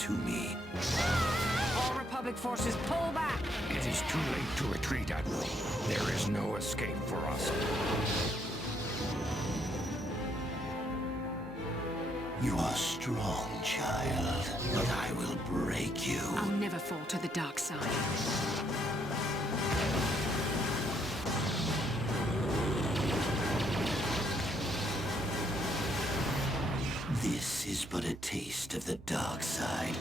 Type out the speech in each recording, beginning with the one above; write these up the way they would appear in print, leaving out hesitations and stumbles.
to me. All Republic forces, pull back! It is too late to retreat, Admiral. There is no escape for us. You are strong, child, but I will break you. I'll never fall to the dark side. This is but a taste of the dark side.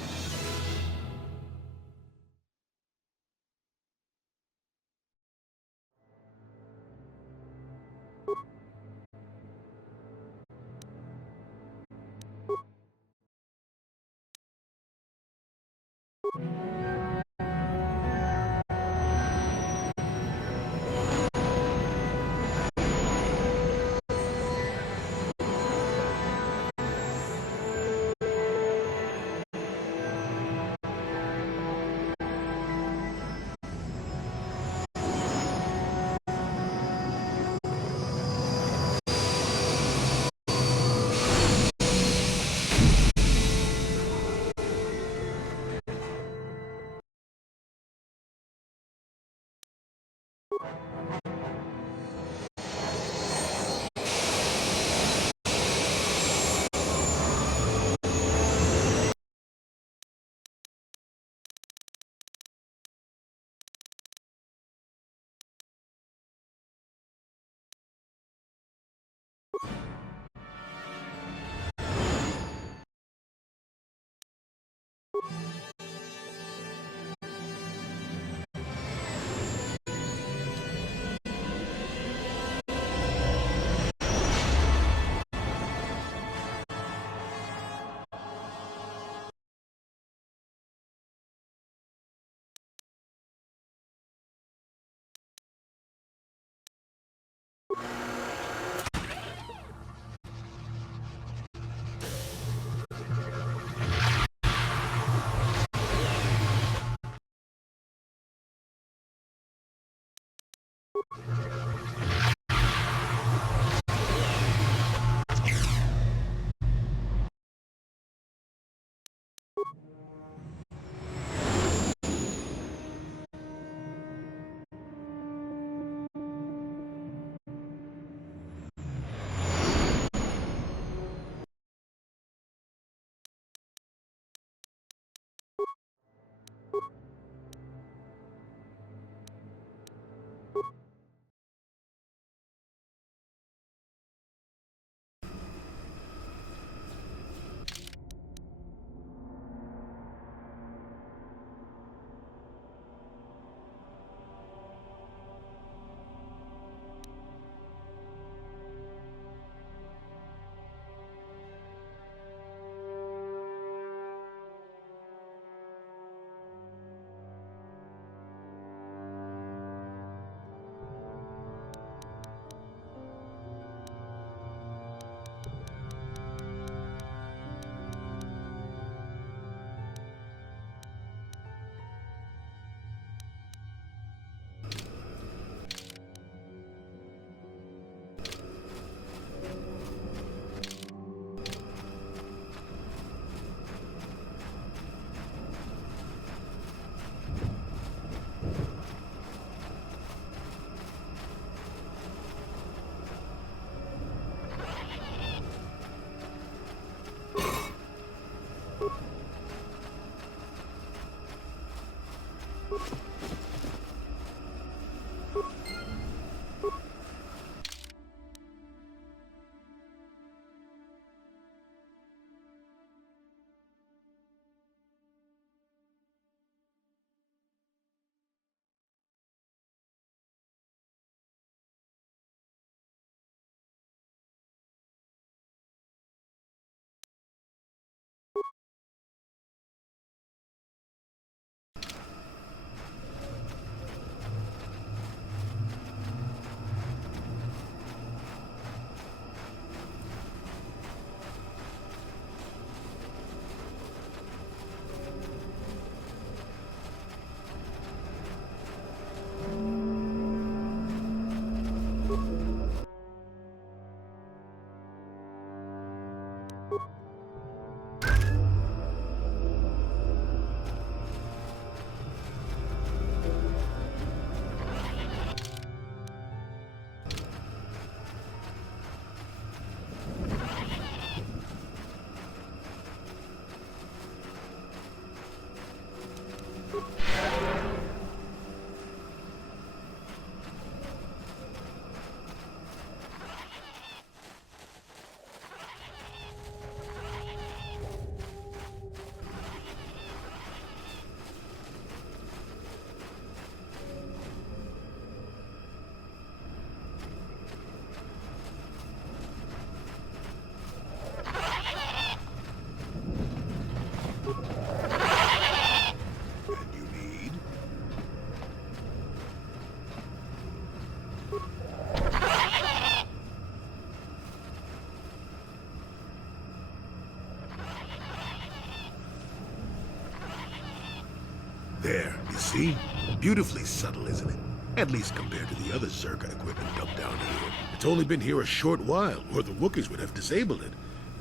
See? Beautifully subtle, isn't it? At least compared to the other Zerga equipment dumped down here. It's only been here a short while, or the Wookiees would have disabled it.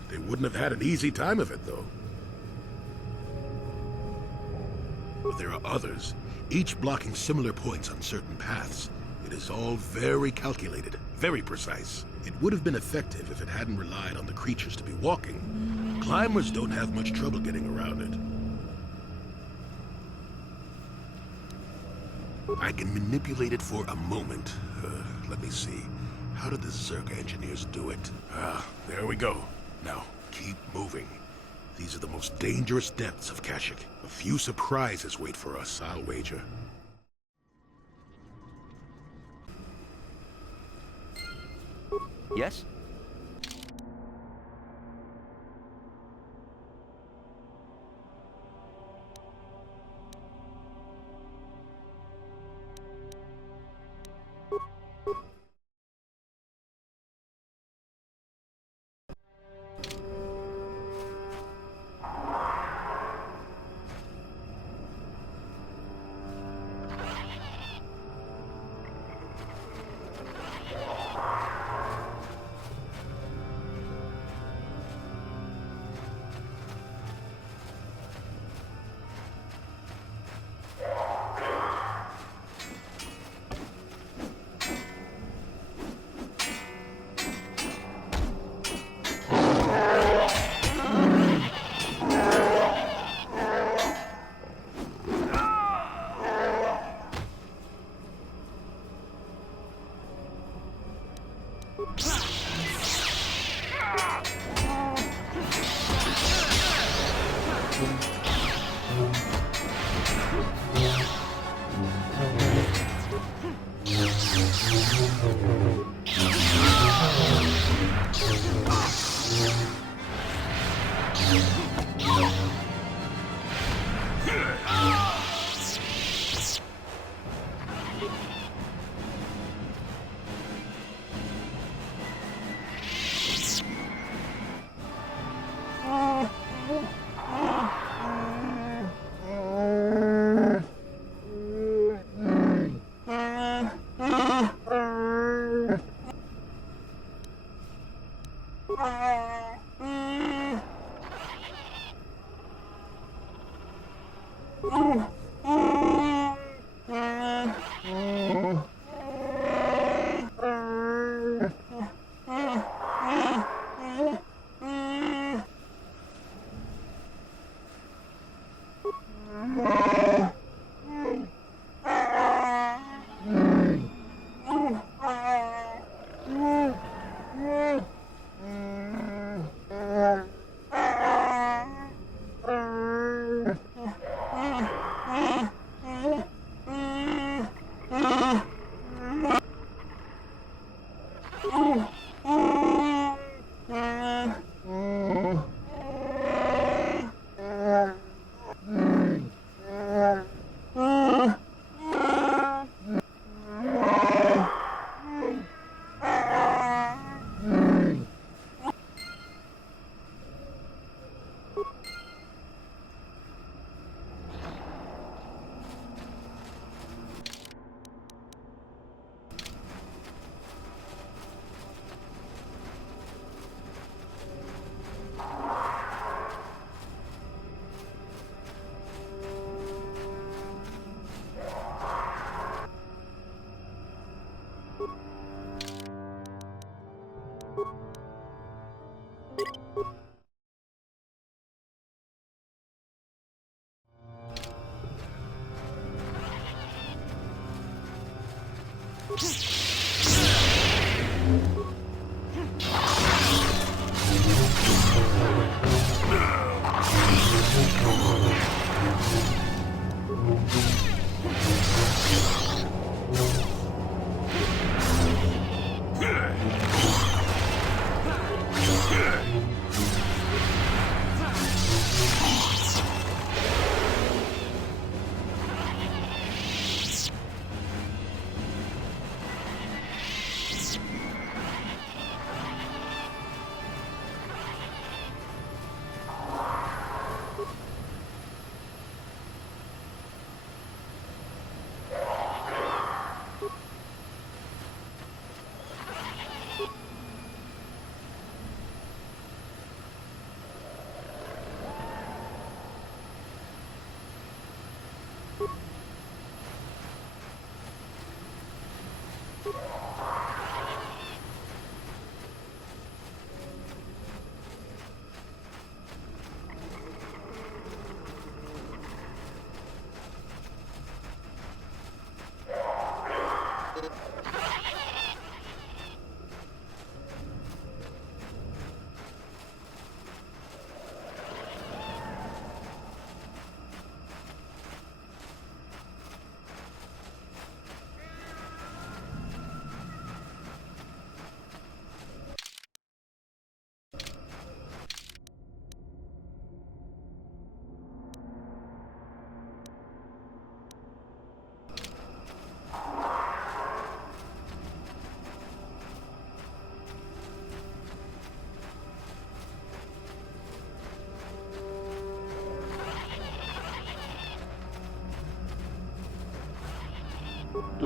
They wouldn't have had an easy time of it, though. But there are others, each blocking similar points on certain paths. It is all very calculated, very precise. It would have been effective if it hadn't relied on the creatures to be walking. Climbers don't have much trouble getting around it. I can manipulate it for a moment. Let me see. How did the Zerga engineers do it? There we go. Now, keep moving. These are the most dangerous depths of Kashyyyk. A few surprises wait for us, I'll wager. Yes?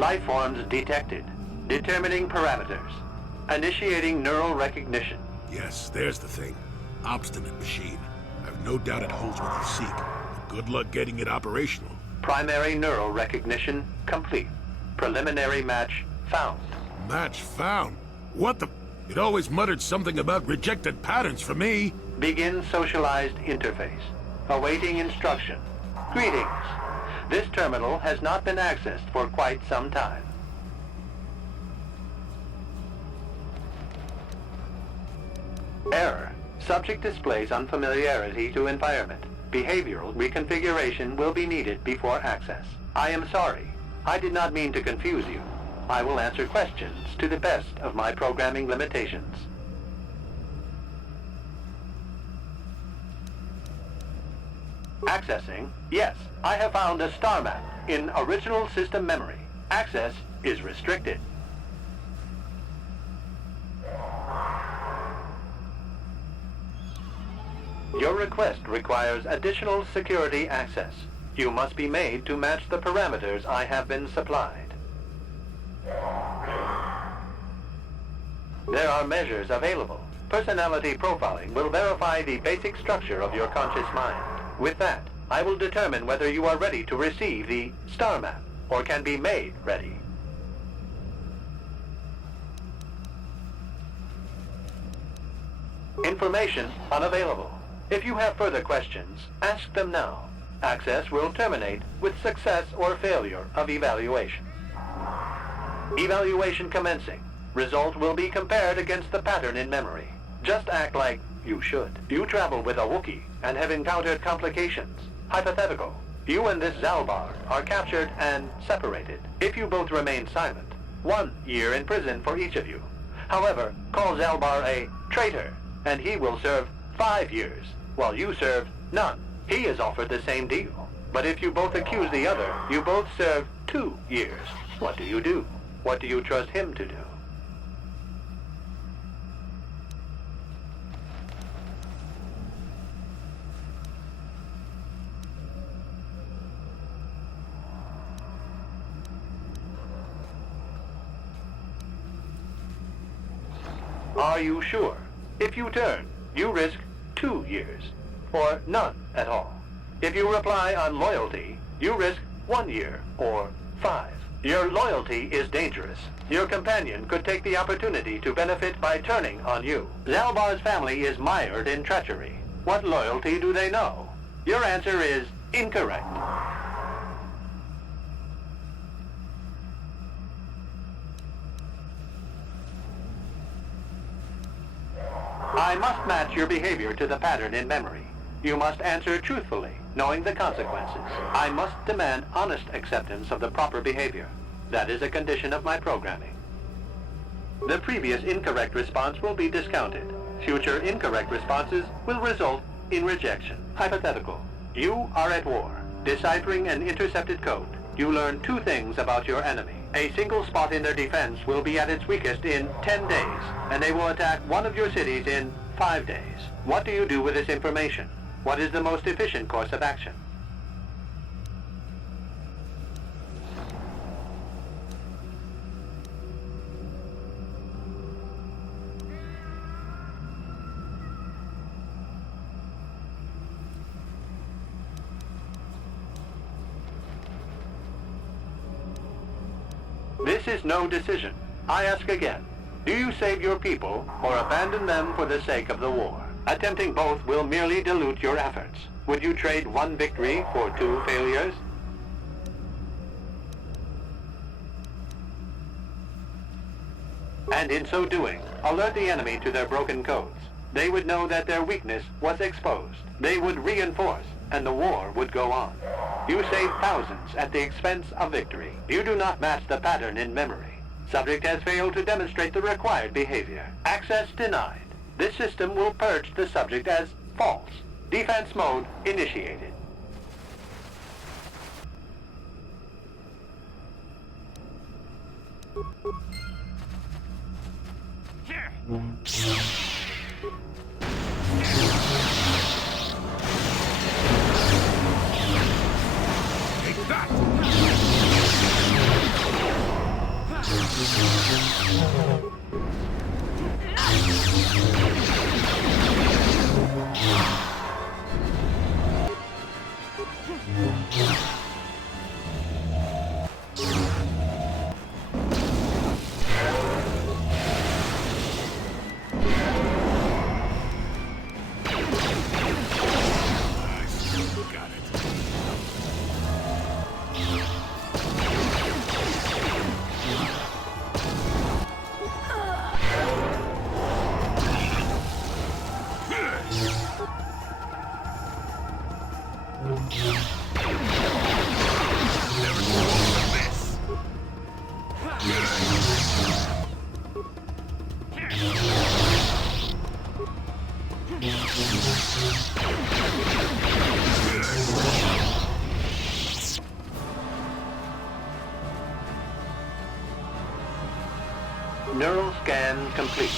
Life forms detected. Determining parameters. Initiating neural recognition. Yes, there's the thing. Obstinate machine. I've no doubt it holds what you seek. But good luck getting it operational. Primary neural recognition complete. Preliminary match found. Match found? What the... It always muttered something about rejected patterns for me. Begin socialized interface. Awaiting instruction. Greetings. This terminal has not been accessed for quite some time. Error. Subject displays unfamiliarity to environment. Behavioral reconfiguration will be needed before access. I am sorry. I did not mean to confuse you. I will answer questions to the best of my programming limitations. Accessing. Yes, I have found a star map in original system memory. Access is restricted. Your request requires additional security access. You must be made to match the parameters I have been supplied. There are measures available. Personality profiling will verify the basic structure of your conscious mind. With that, I will determine whether you are ready to receive the star map or can be made ready. Information unavailable. If you have further questions, ask them now. Access will terminate with success or failure of evaluation. Evaluation commencing. Result will be compared against the pattern in memory. Just act like you should. You travel with a Wookiee and have encountered complications. Hypothetical. You and this Zalbar are captured and separated. If you both remain silent, 1 year in prison for each of you. However, call Zalbar a traitor, and he will serve 5 years, while you serve none. He is offered the same deal. But if you both accuse the other, you both serve 2 years. What do you do? What do you trust him to do? Are you sure? If you turn, you risk 2 years, or none at all. If you reply on loyalty, you risk 1 year, or 5. Your loyalty is dangerous. Your companion could take the opportunity to benefit by turning on you. Zalbar's family is mired in treachery. What loyalty do they know? Your answer is incorrect. I must match your behavior to the pattern in memory. You must answer truthfully, knowing the consequences. I must demand honest acceptance of the proper behavior. That is a condition of my programming. The previous incorrect response will be discounted. Future incorrect responses will result in rejection. Hypothetical. You are at war. Deciphering an intercepted code. You learn 2 things about your enemy. A single spot in their defense will be at its weakest in 10 days, and they will attack one of your cities in 5 days. What do you do with this information? What is the most efficient course of action? This is no decision. I ask again. Do you save your people or abandon them for the sake of the war? Attempting both will merely dilute your efforts. Would you trade 1 victory for 2 failures? And in so doing, alert the enemy to their broken codes. They would know that their weakness was exposed. They would reinforce, and the war would go on. You save thousands at the expense of victory. You do not match the pattern in memory. Subject has failed to demonstrate the required behavior. Access denied. This system will purge the subject as false. Defense mode initiated. Take that! Neural scan complete.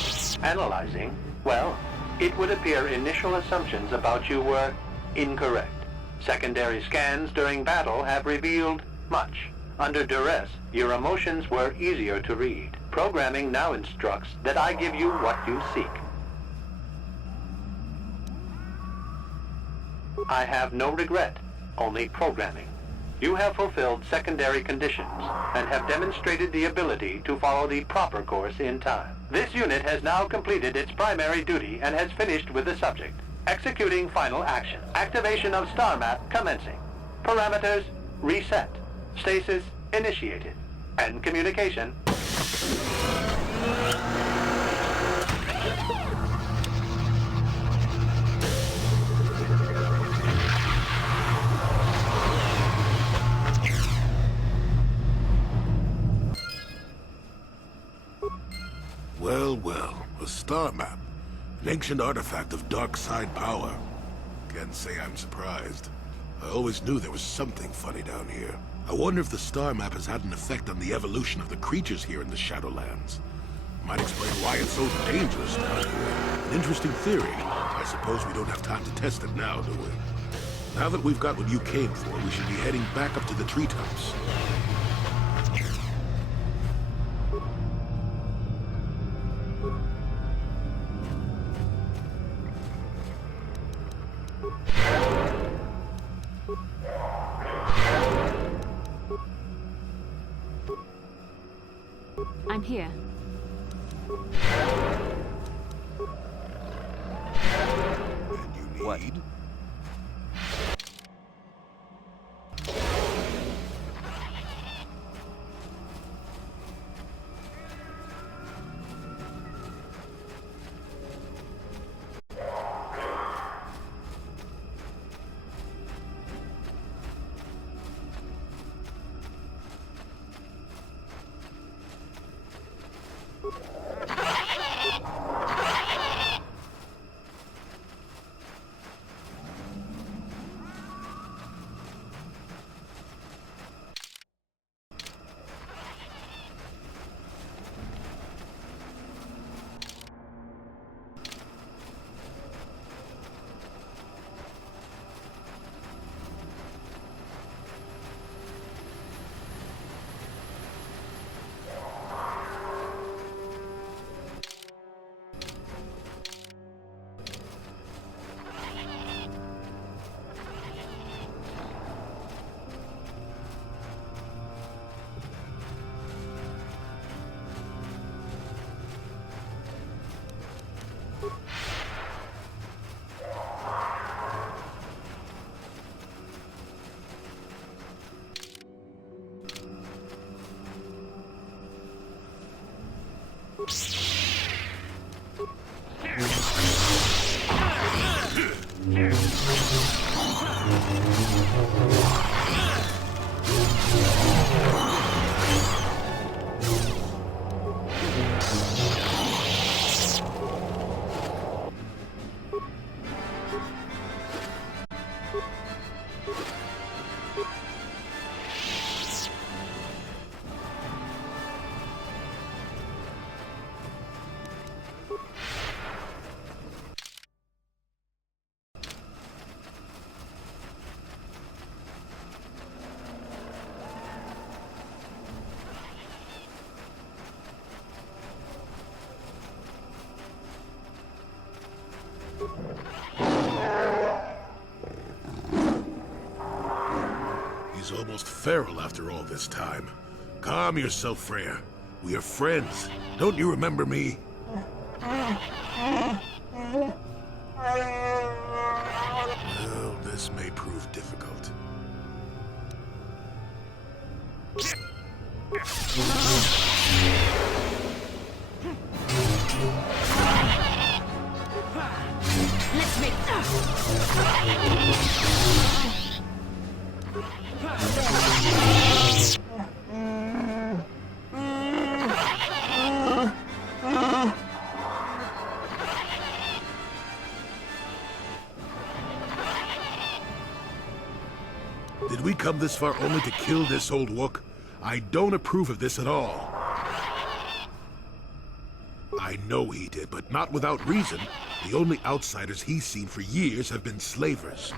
Analyzing, well, it would appear initial assumptions about you were incorrect. Secondary scans during battle have revealed much. Under duress, your emotions were easier to read. Programming now instructs that I give you what you seek. I have no regret, only programming. You have fulfilled secondary conditions and have demonstrated the ability to follow the proper course in time. This unit has now completed its primary duty and has finished with the subject. Executing final action. Activation of star map commencing. Parameters reset. Stasis initiated. And communication. Well, well, a star map. An ancient artifact of dark side power. Can't say I'm surprised. I always knew there was something funny down here. I wonder if the star map has had an effect on the evolution of the creatures here in the Shadowlands. Might explain why it's so dangerous down here. An interesting theory. I suppose we don't have time to test it now, do we? Now that we've got what you came for, we should be heading back up to the treetops. I'm here. And you need... What? He's almost feral after all this time. Calm yourself, Freya. We are friends. Don't you remember me? Well, this may prove difficult. Let's make Did we come this far only to kill this old wook? I don't approve of this at all. I know he did, but not without reason. The only outsiders he's seen for years have been slavers.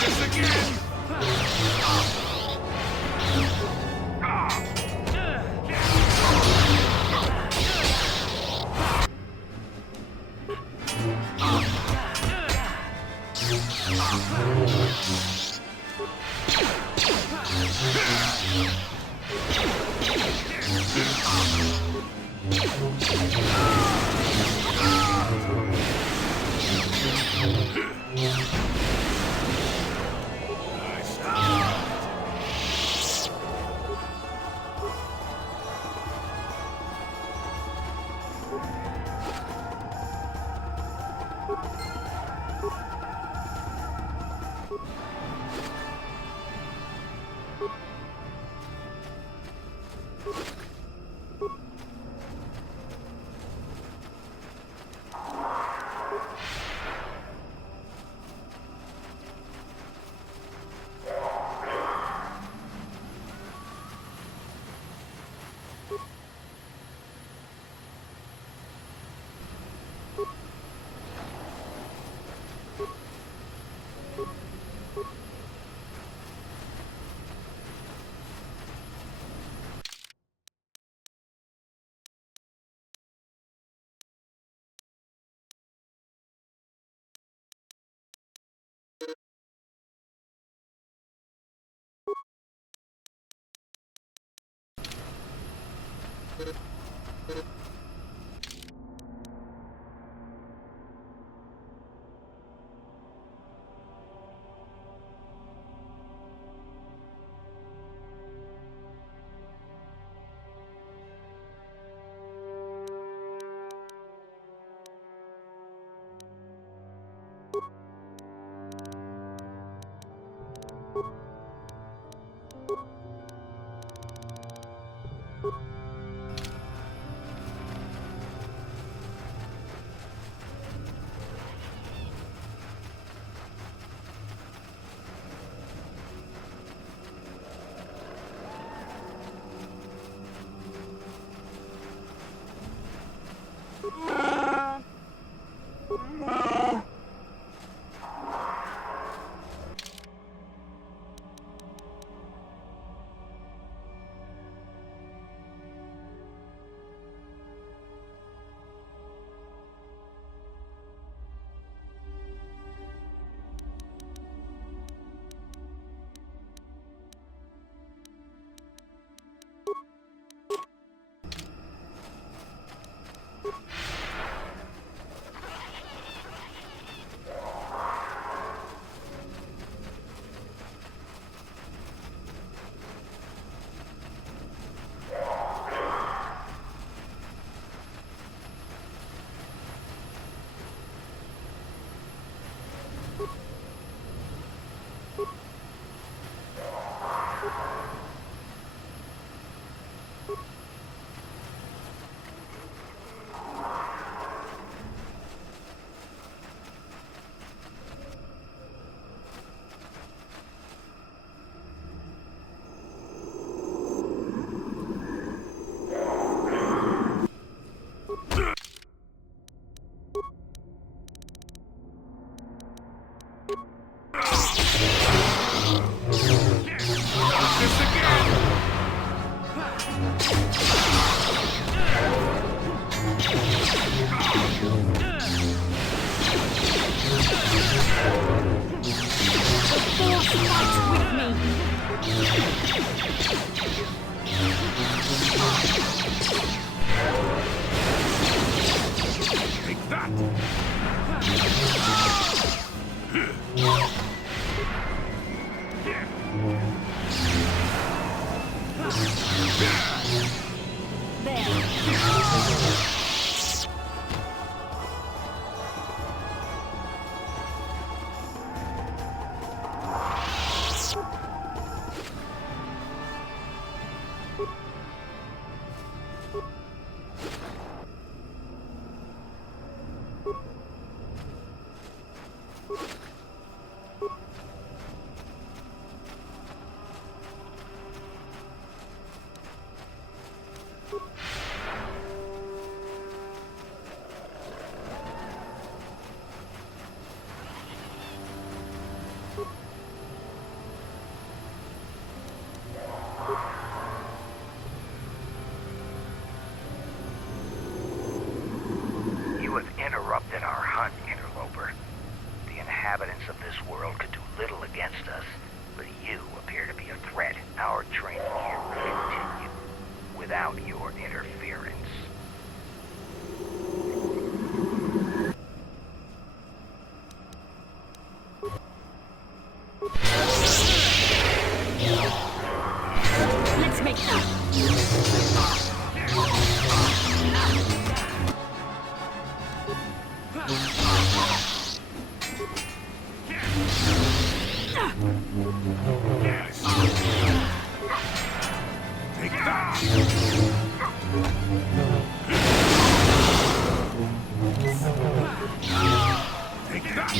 This again! Take that! You have interrupted our hunt, interloper. The inhabitants of this world could do little against us, but you appear to be a threat. Our training here will continue without your interference. Let's make that. Yes. Take that! Take that!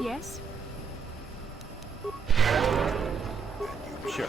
Yes? Sure.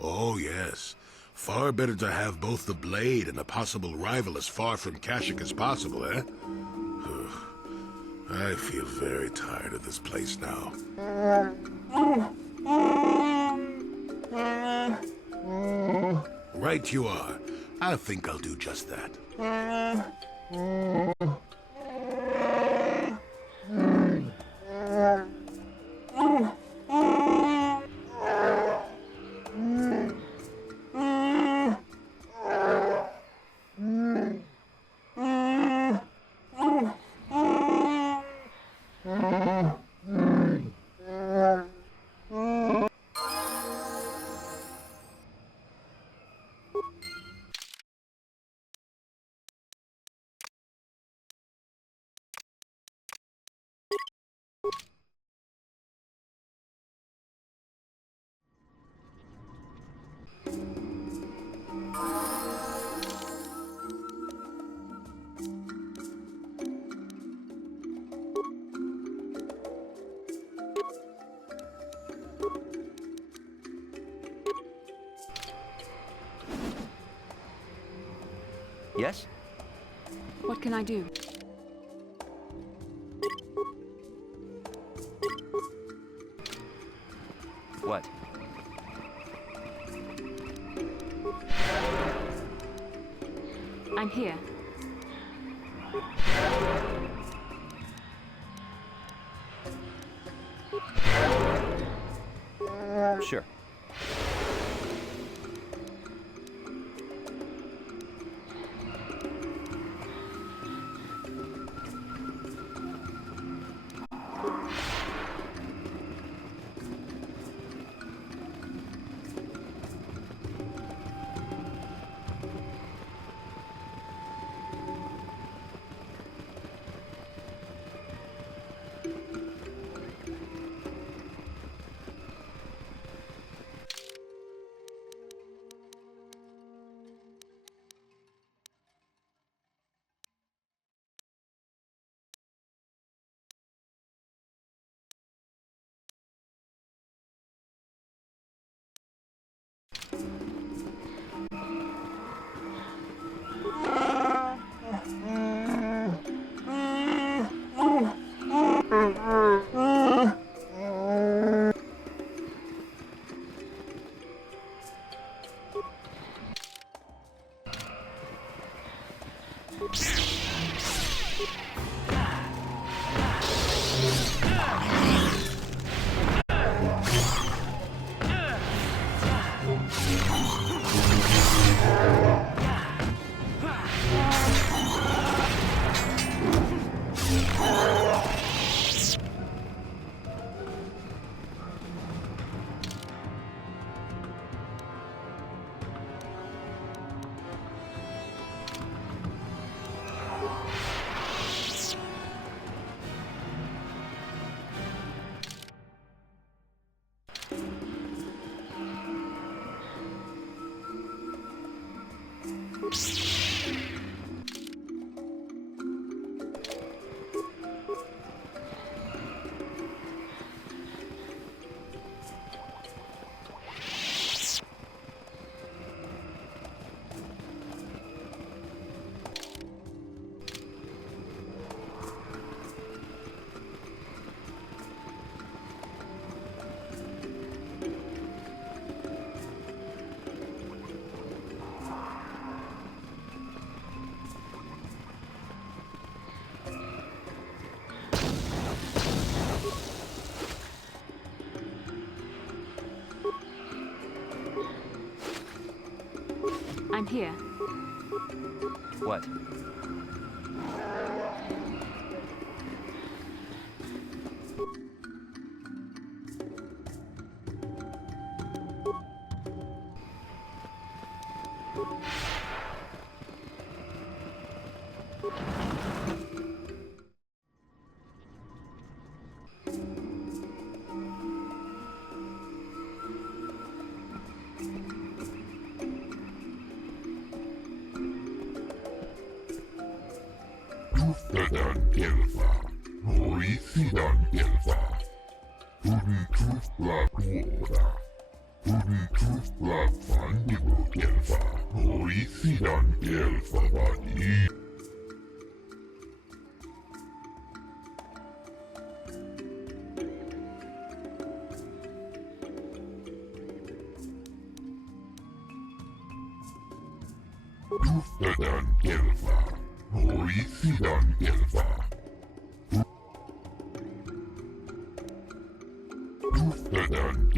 Oh, yes. Far better to have both the blade and a possible rival as far from Kashyyyk as possible, eh? I feel very tired of this place now. Right you are. I think I'll do just that. Yes? What can I do? What? I'm here. Sure. I'm here. What? Tuftadan Gelfa, Horisidan Gelfa, Tudun Tufla Tuoda, Tudun Tufla Fandigo Gelfa, Horisidan Gelfa Vadi. Tuftadan Gelfa, Horisidan Gelfa. Tuftadan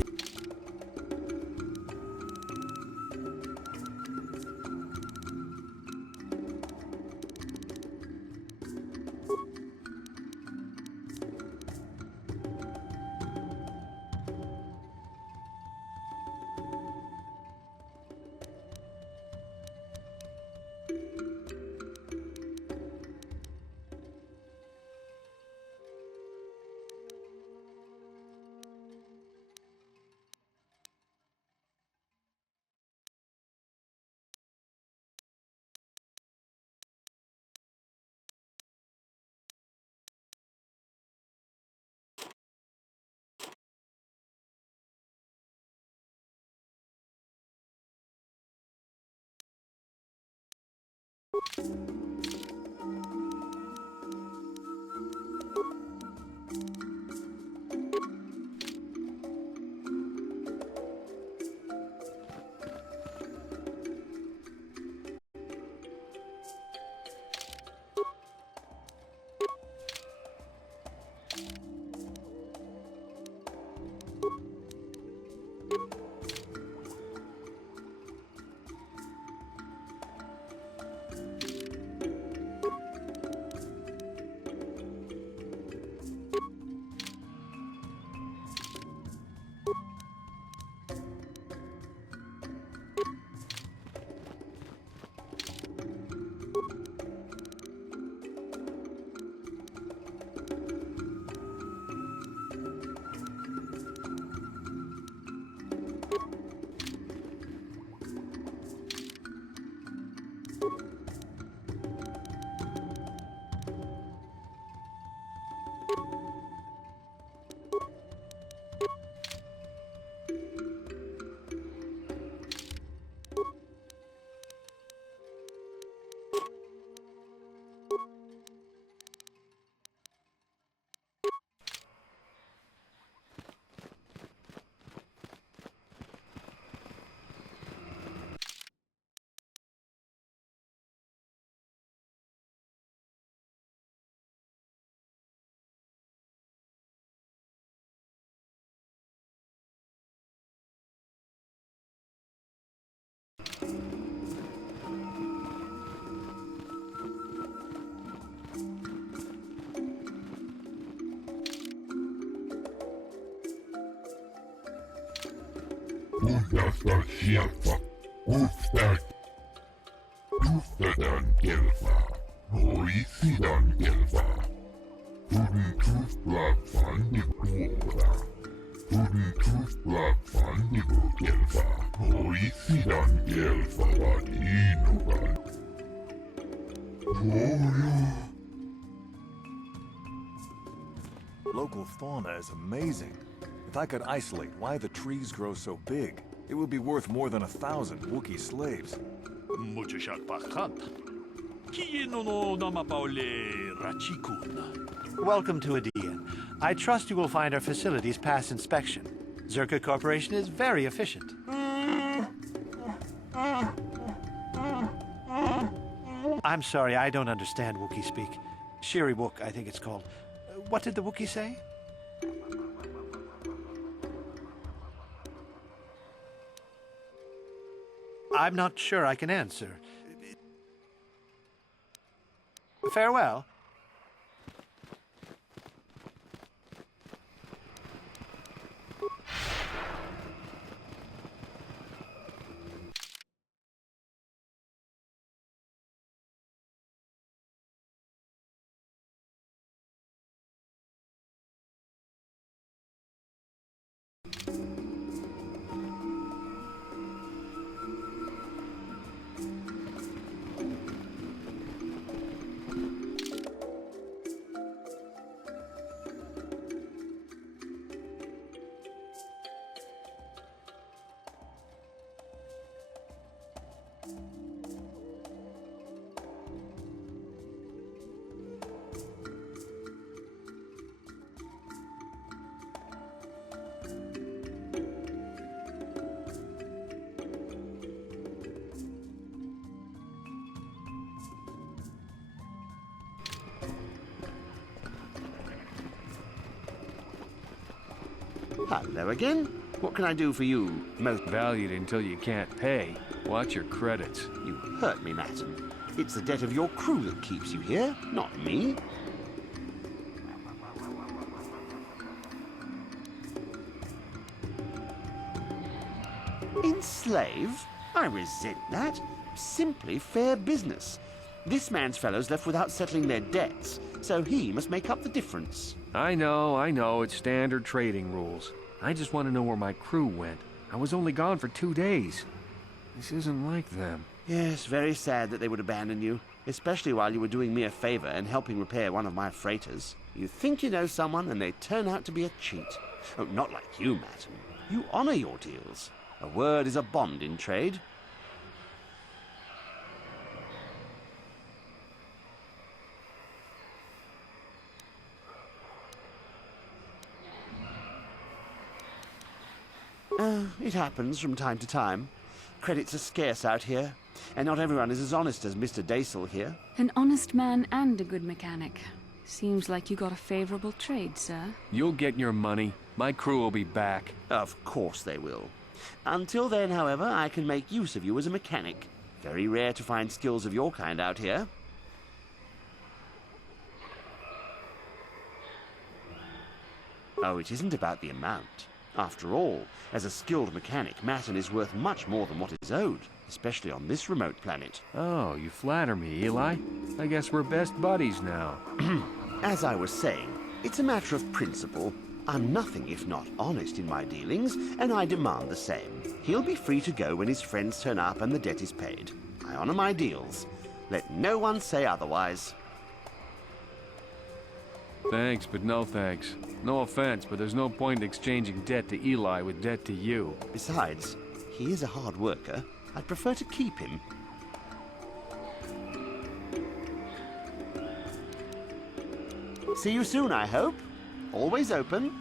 Kunnasta sieltä. Tuftadan kelpaa. Hoisidan kelpaa. Tudun tufla pandikuora. Tudun tufla pandiku kelpaa. Hoisidan kelpaa innukan. Local fauna is amazing. If I could isolate why the trees grow so big, it would be worth more than 1,000 Wookiee slaves. Welcome to Adean. I trust you will find our facilities pass inspection. Zerka Corporation is very efficient. I'm sorry, I don't understand Wookiee speak. Shiri Wook, I think it's called. What did the Wookiee say? I'm not sure I can answer. Farewell. Hello again. What can I do for you, most Valued until you can't pay. Watch your credits. You hurt me, Madam. It's the debt of your crew that keeps you here, not me. Enslave? I resent that. Simply fair business. This man's fellows left without settling their debts, so he must make up the difference. I know, it's standard trading rules. I just want to know where my crew went. I was only gone for 2 days. This isn't like them. Yes, very sad that they would abandon you, especially while you were doing me a favor and helping repair one of my freighters. You think you know someone, and they turn out to be a cheat. Oh, not like you, madam. You honor your deals. A word is a bond in trade. It happens from time to time. Credits are scarce out here, and not everyone is as honest as Mr. Daisel here. An honest man and a good mechanic. Seems like you got a favorable trade, sir. You'll get your money. My crew will be back. Of course they will. Until then, however, I can make use of you as a mechanic. Very rare to find skills of your kind out here. Oh, it isn't about the amount. After all, as a skilled mechanic, Matten is worth much more than what is owed, especially on this remote planet. Oh, you flatter me, Eli. I guess we're best buddies now. As I was saying, it's a matter of principle. I'm nothing if not honest in my dealings, and I demand the same. He'll be free to go when his friends turn up and the debt is paid. I honor my deals. Let no one say otherwise. Thanks, but no thanks. No offense, but there's no point in exchanging debt to Eli with debt to you. Besides, he is a hard worker. I'd prefer to keep him. See you soon, I hope. Always open.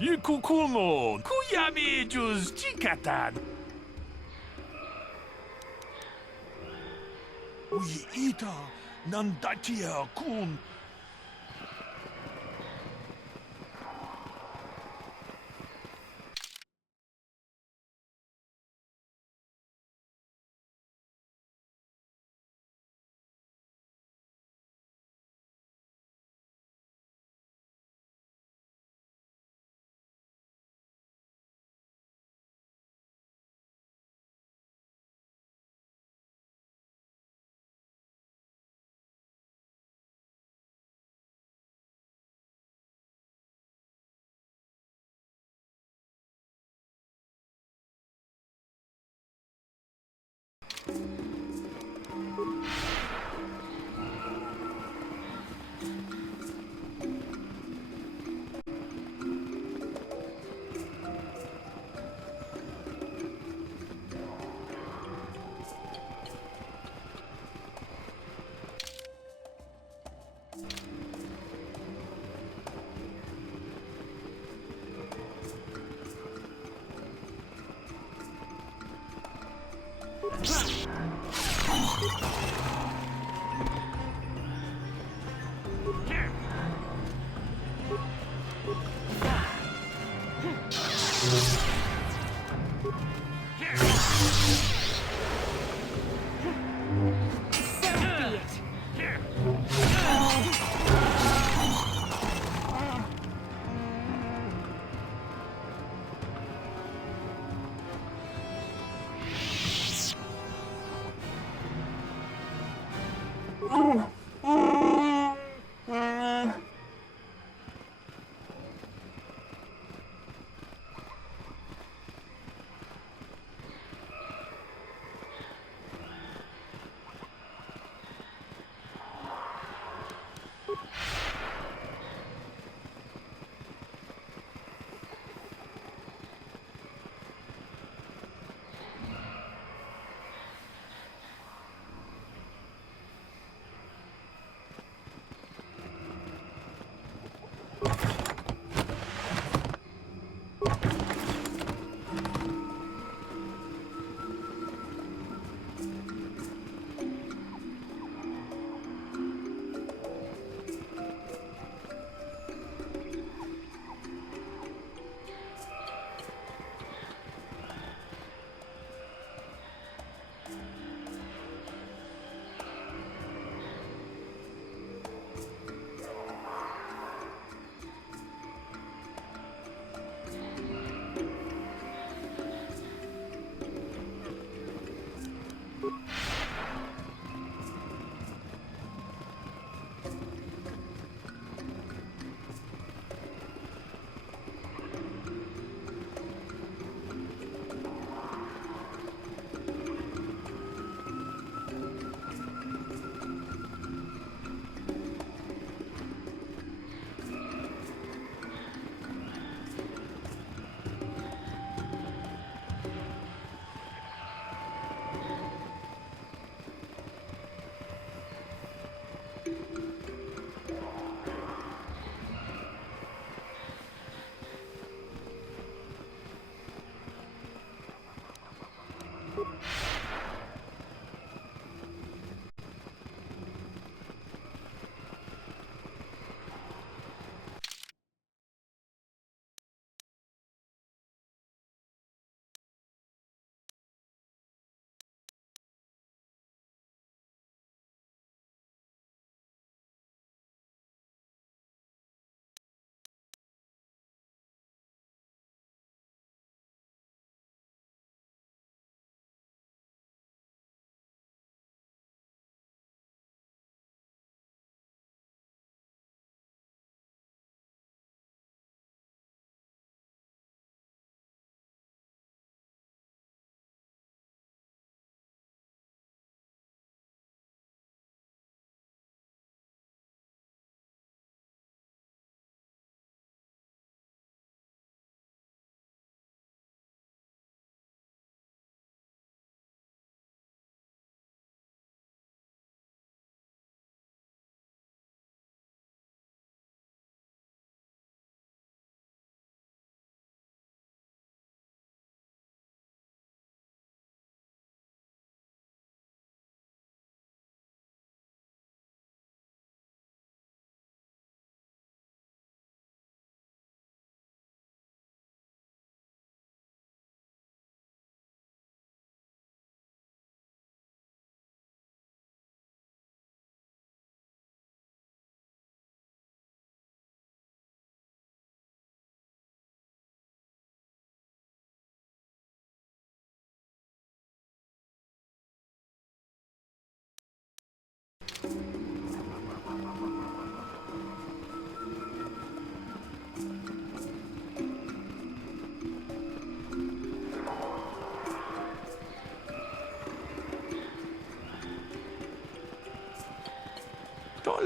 이 쿠쿠노 쿠야미 주스 치카탄. 우이이타 난다티야 군.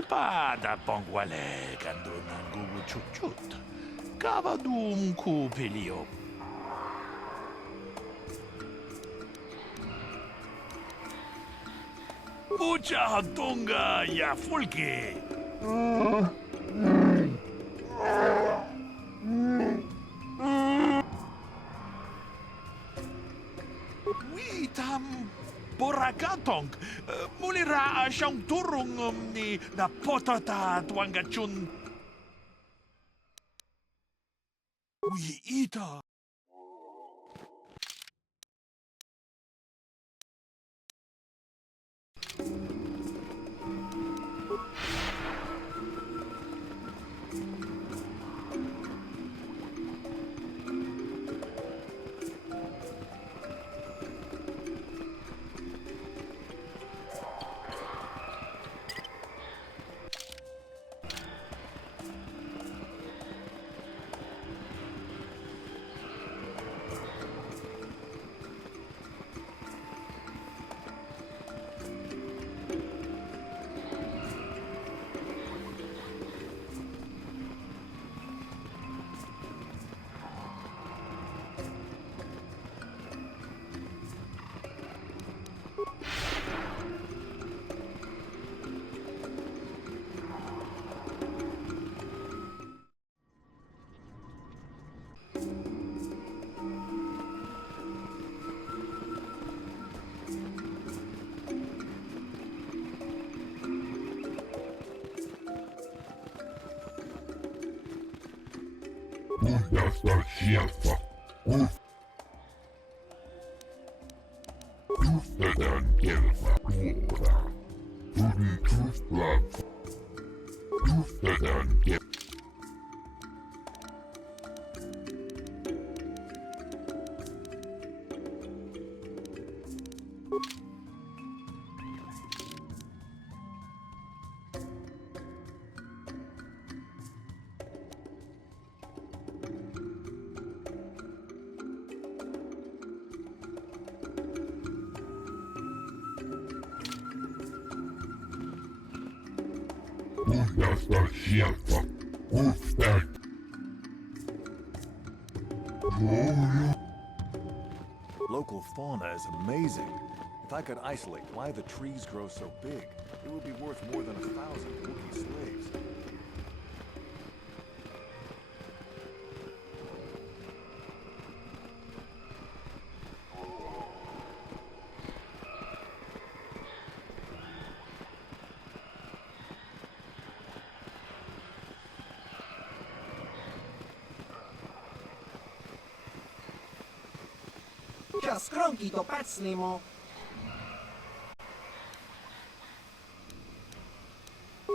pada pongwale kando nangugu chut. Kavadum ku pelio. Pucha hatunga ya fulke. Witam borakatong. Mulira siyang turong ni na potata tuangachun. Wi ita. Undasta schiaffa. Tuftedan elfa tuora. Tudun tuflap. Tuftedan elfa. Undasta schiaffa. Uftak. Local fauna is amazing. If I could isolate why the trees grow so big, it would be worth more than 1,000 Wookiee slaves. Skronki to pacnimo.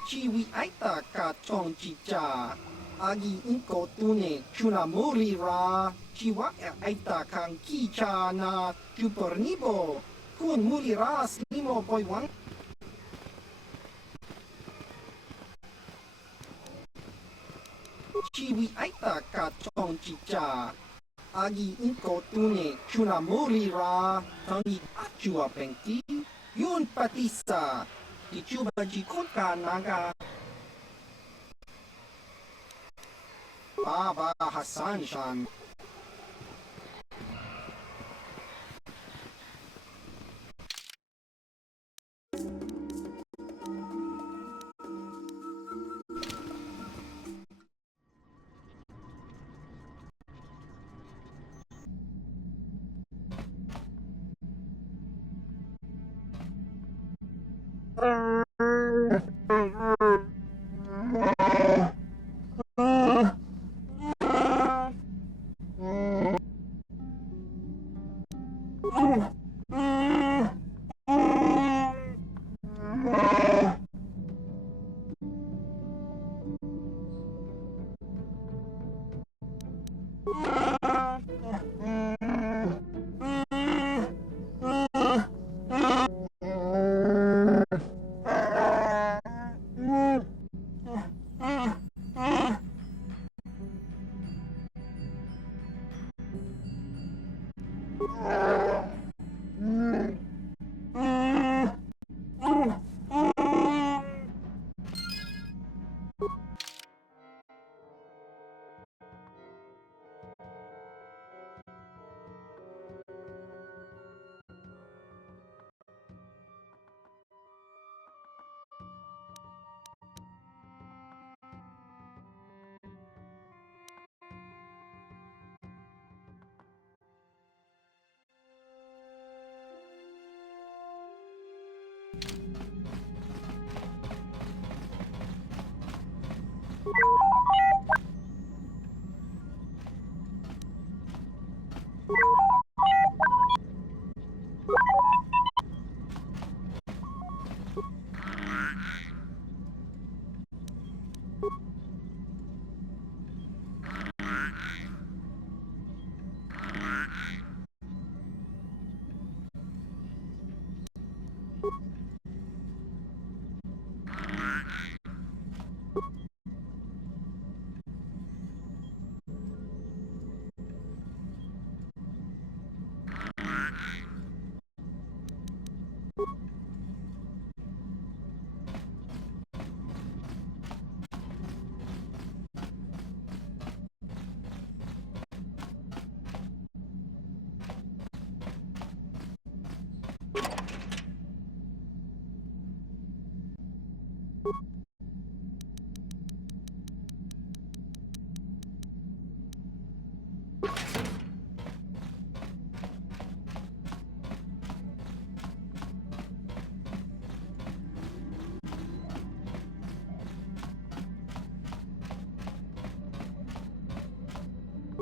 Chiwi aita ka chong chicha. Agi inko tune chuna muri ra. Chiwa aita kang kicha na chupornibo. Kun muri ra slimo boy wang. Chiwi aita ka chong chicha. Agi inko tune chuna muri ra. Tangi achua pengki. Yun patisa. Ichuba jikota naga. Baba Hassan Shan.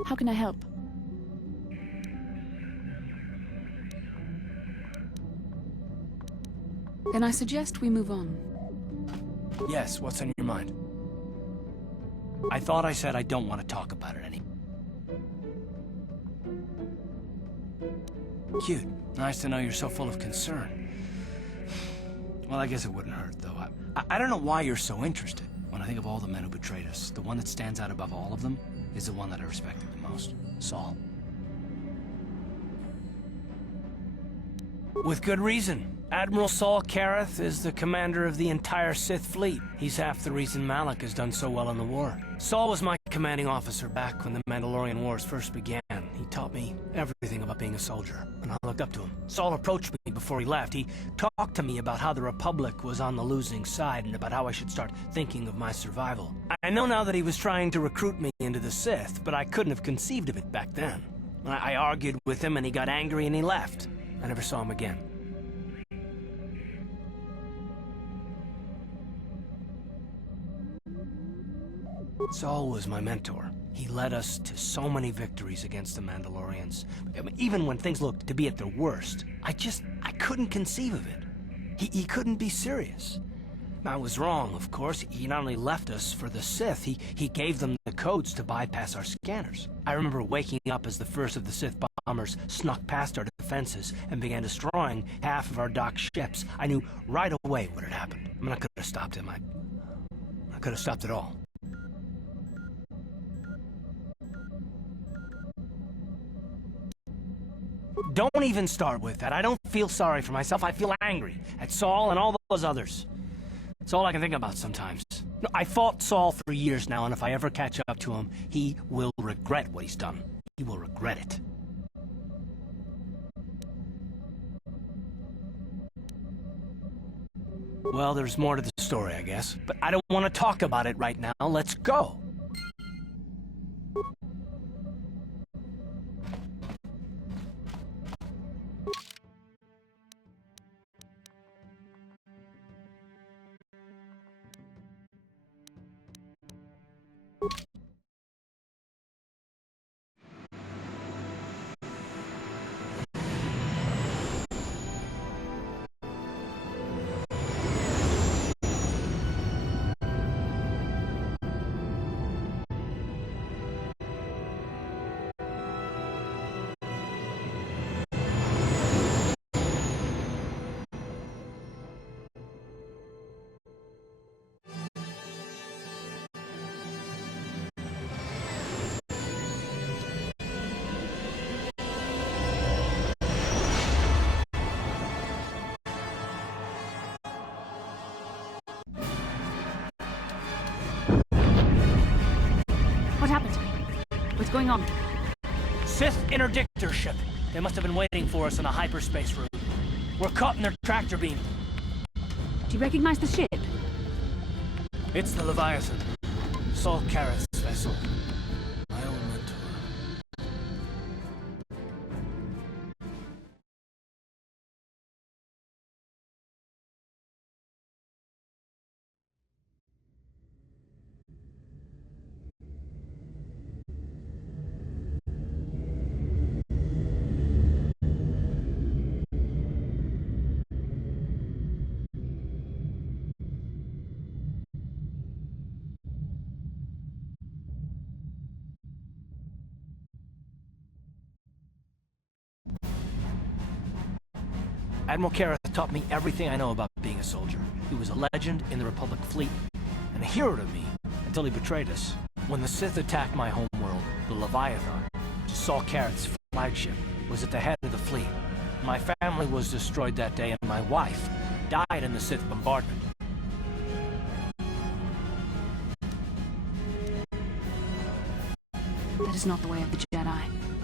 How can I help? Then I suggest we move on. Yes, what's on your mind? I thought I said I don't want to talk about it anymore. Cute. Nice to know you're so full of concern. Well, I guess it wouldn't hurt, though. I don't know why you're so interested. When I think of all the men who betrayed us, the one that stands out above all of them is the one that I respected the most. Saul. With good reason. Admiral Saul Kareth is the commander of the entire Sith fleet. He's half the reason Malak has done so well in the war. Saul was my commanding officer back when the Mandalorian Wars first began. He taught me everything about being a soldier, and I looked up to him. Saul approached me before he left. He talked to me about how the Republic was on the losing side and about how I should start thinking of my survival. I know now that he was trying to recruit me into the Sith, but I couldn't have conceived of it back then. I argued with him and he got angry and he left. I never saw him again. Saul was my mentor. He led us to so many victories against the Mandalorians. Even when things looked to be at their worst, I couldn't conceive of it. He couldn't be serious. I was wrong, of course. He not only left us for the Sith, he gave them the codes to bypass our scanners. I remember waking up as the first of the Sith bombers snuck past our defenses and began destroying half of our docked ships. I knew right away what had happened. I mean, I could have stopped him. I could have stopped it all. Don't even start with that. I don't feel sorry for myself. I feel angry at Saul and all those others. It's all I can think about sometimes. No, I fought Saul for years now, and if I ever catch up to him, he will regret what he's done. He will regret it. Well, there's more to the story, I guess. But I don't want to talk about it right now. Let's go. What happened? What's going on? Sith interdictor ship. They must have been waiting for us on a hyperspace route. We're caught in their tractor beam. Do you recognize the ship? It's the Leviathan. Saul Kareth's vessel. My old mentor. Admiral Kareth taught me everything I know about being a soldier. He was a legend in the Republic fleet, and a hero to me, until he betrayed us. When the Sith attacked my homeworld, the Leviathan, which is Saul Kareth's flagship, was at the head of the fleet. My family was destroyed that day, and my wife died in the Sith bombardment. That is not the way of the Jedi.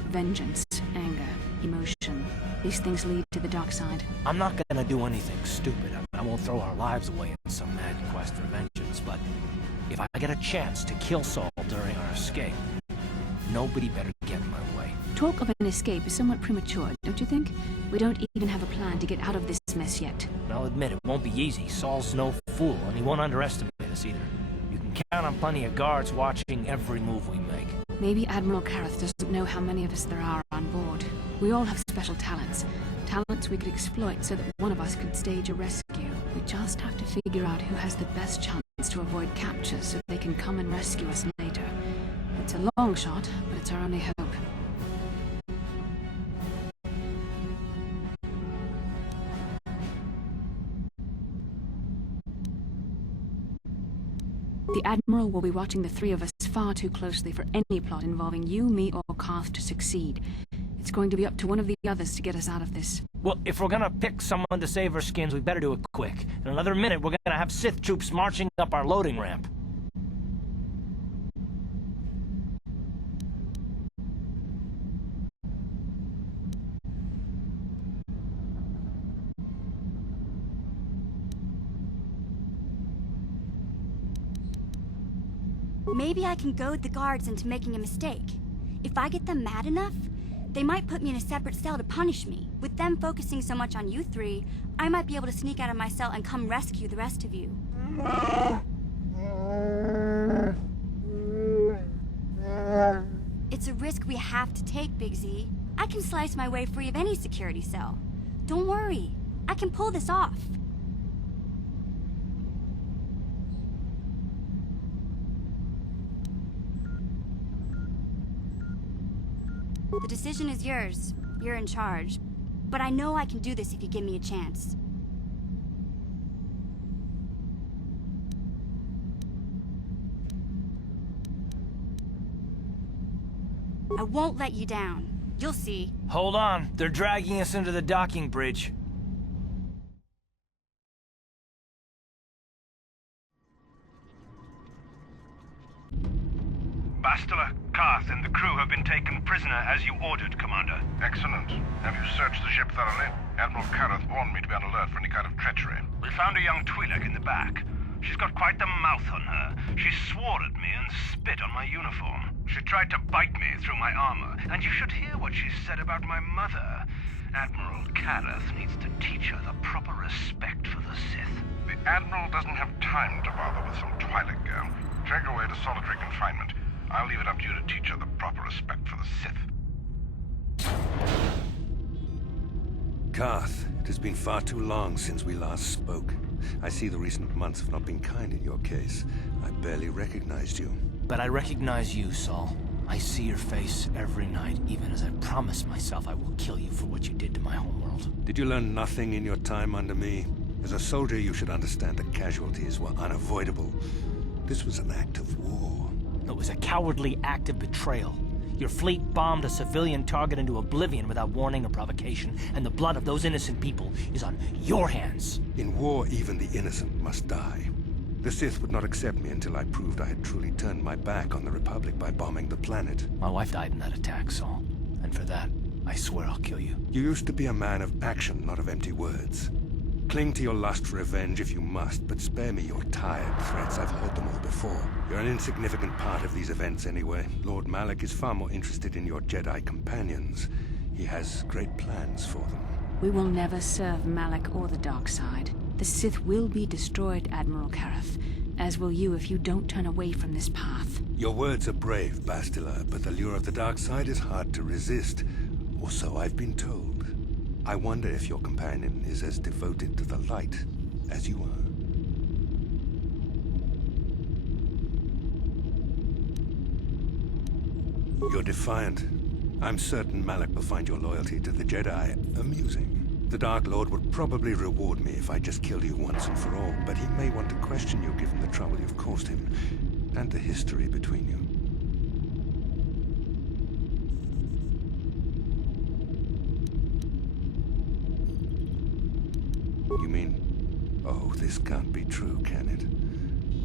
Vengeance, anger, emotion. These things lead to the dark side. I'm not gonna do anything stupid. I won't throw our lives away in some mad quest for vengeance, but if I get a chance to kill Saul during our escape, nobody better get in my way. Talk of an escape is somewhat premature, don't you think? We don't even have a plan to get out of this mess yet. I'll admit it won't be easy. Saul's no fool, and he won't underestimate us either. You can count on plenty of guards watching every move we make. Maybe Admiral Kareth doesn't know how many of us there are on board. We all have special talents. Talents we could exploit so that one of us could stage a rescue. We just have to figure out who has the best chance to avoid capture so they can come and rescue us later. It's a long shot, but it's our only hope. The Admiral will be watching the three of us far too closely for any plot involving you, me, or Karth to succeed. It's going to be up to one of the others to get us out of this. Well, if we're gonna pick someone to save our skins, we better do it quick. In another minute, we're gonna have Sith troops marching up our loading ramp. Maybe I can goad the guards into making a mistake. If I get them mad enough, they might put me in a separate cell to punish me. With them focusing so much on you three, I might be able to sneak out of my cell and come rescue the rest of you. It's a risk we have to take, Big Z. I can slice my way free of any security cell. Don't worry, I can pull this off. The decision is yours. You're in charge. But I know I can do this if you give me a chance. I won't let you down. You'll see. Hold on. They're dragging us into the docking bridge. Bastila, Karth, and the crew have been taken prisoner as you ordered, Commander. Excellent. Have you searched the ship thoroughly? Admiral Kareth warned me to be on alert for any kind of treachery. We found a young Twi'lek in the back. She's got quite the mouth on her. She swore at me and spit on my uniform. She tried to bite me through my armor, and you should hear what she said about my mother. Admiral Kareth needs to teach her the proper respect for the Sith. The Admiral doesn't have time to bother with some Twi'lek girl. Take her away to solitary confinement. I'll leave it up to you to teach her the proper respect for the Sith. Karth, it has been far too long since we last spoke. I see the recent months have not been kind in your case. I barely recognized you. But I recognize you, Saul. I see your face every night, even as I promise myself I will kill you for what you did to my homeworld. Did you learn nothing in your time under me? As a soldier, you should understand that casualties were unavoidable. This was an act of war. It was a cowardly act of betrayal. Your fleet bombed a civilian target into oblivion without warning or provocation, and the blood of those innocent people is on your hands. In war, even the innocent must die. The Sith would not accept me until I proved I had truly turned my back on the Republic by bombing the planet. My wife died in that attack, Saul. And for that, I swear I'll kill you. You used to be a man of action, not of empty words. Cling to your lust for revenge if you must, but spare me your tired threats. I've heard them all before. You're an insignificant part of these events anyway. Lord Malak is far more interested in your Jedi companions. He has great plans for them. We will never serve Malak or the dark side. The Sith will be destroyed, Admiral Kareth, as will you if you don't turn away from this path. Your words are brave, Bastila, but the lure of the dark side is hard to resist. Or so I've been told. I wonder if your companion is as devoted to the light as you are. You're defiant. I'm certain Malak will find your loyalty to the Jedi amusing. The Dark Lord would probably reward me if I just killed you once and for all, but he may want to question you given the trouble you've caused him, and the history between you. You mean... Oh, this can't be true, can it?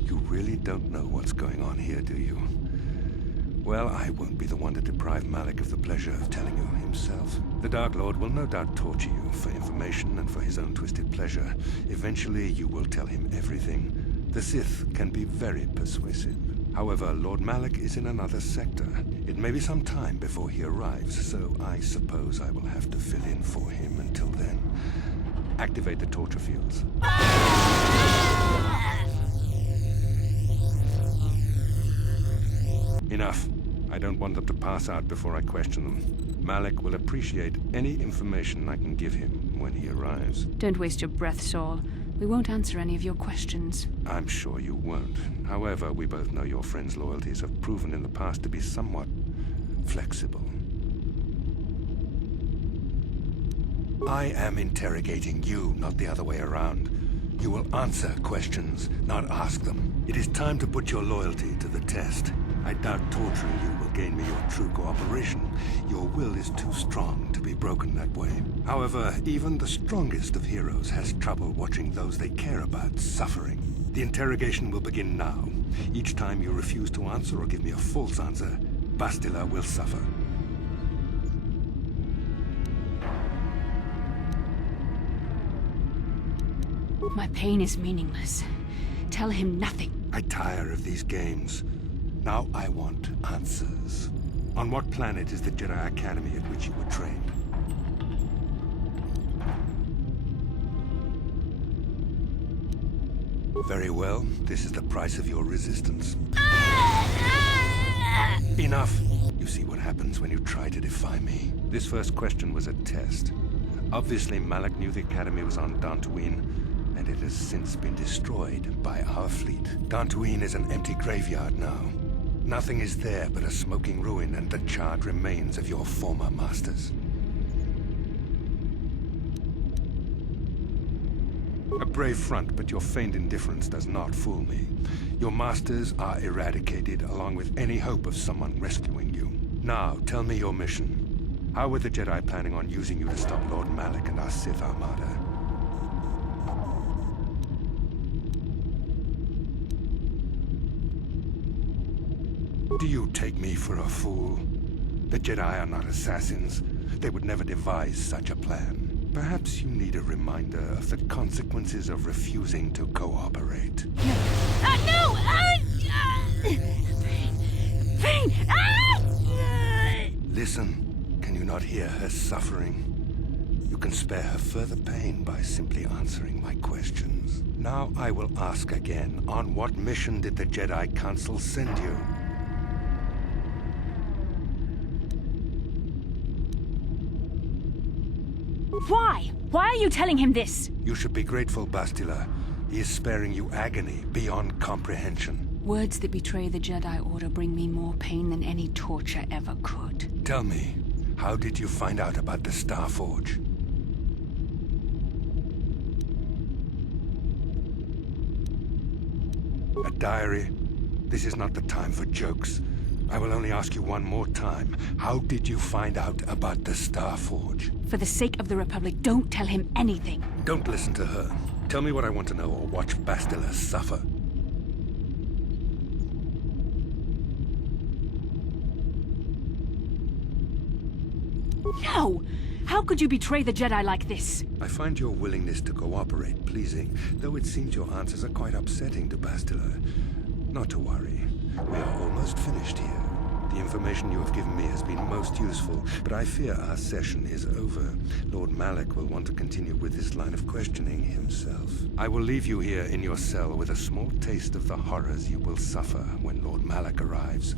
You really don't know what's going on here, do you? Well, I won't be the one to deprive Malik of the pleasure of telling you himself. The Dark Lord will no doubt torture you for information and for his own twisted pleasure. Eventually, you will tell him everything. The Sith can be very persuasive. However, Lord Malik is in another sector. It may be some time before he arrives, so I suppose I will have to fill in for him until then. Activate the torture fields. Enough. I don't want them to pass out before I question them. Malik will appreciate any information I can give him when he arrives. Don't waste your breath, Saul. We won't answer any of your questions. I'm sure you won't. However, we both know your friend's loyalties have proven in the past to be somewhat flexible. I am interrogating you, not the other way around. You will answer questions, not ask them. It is time to put your loyalty to the test. I doubt torturing you will gain me your true cooperation. Your will is too strong to be broken that way. However, even the strongest of heroes has trouble watching those they care about suffering. The interrogation will begin now. Each time you refuse to answer or give me a false answer, Bastila will suffer. My pain is meaningless. Tell him nothing. I tire of these games. Now I want answers. On what planet is the Jedi Academy at which you were trained? Very well. This is the price of your resistance. Enough! You see what happens when you try to defy me. This first question was a test. Obviously, Malik knew the Academy was on Dantooine, and it has since been destroyed by our fleet. Dantooine is an empty graveyard now. Nothing is there but a smoking ruin and the charred remains of your former masters. A brave front, but your feigned indifference does not fool me. Your masters are eradicated, along with any hope of someone rescuing you. Now, tell me your mission. How were the Jedi planning on using you to stop Lord Malik and our Sith Armada? Do you take me for a fool? The Jedi are not assassins. They would never devise such a plan. Perhaps you need a reminder of the consequences of refusing to cooperate. No! Pain! Listen, can you not hear her suffering? You can spare her further pain by simply answering my questions. Now I will ask again, on what mission did the Jedi Council send you? Why? Why are you telling him this? You should be grateful, Bastila. He is sparing you agony beyond comprehension. Words that betray the Jedi Order bring me more pain than any torture ever could. Tell me, how did you find out about the Star Forge? A diary? This is not the time for jokes. I will only ask you one more time. How did you find out about the Star Forge? For the sake of the Republic, don't tell him anything. Don't listen to her. Tell me what I want to know or watch Bastila suffer. No! How could you betray the Jedi like this? I find your willingness to cooperate pleasing, though it seems your answers are quite upsetting to Bastila. Not to worry. We are almost finished here. The information you have given me has been most useful, but I fear our session is over. Lord Malik will want to continue with this line of questioning himself. I will leave you here in your cell with a small taste of the horrors you will suffer when Lord Malik arrives.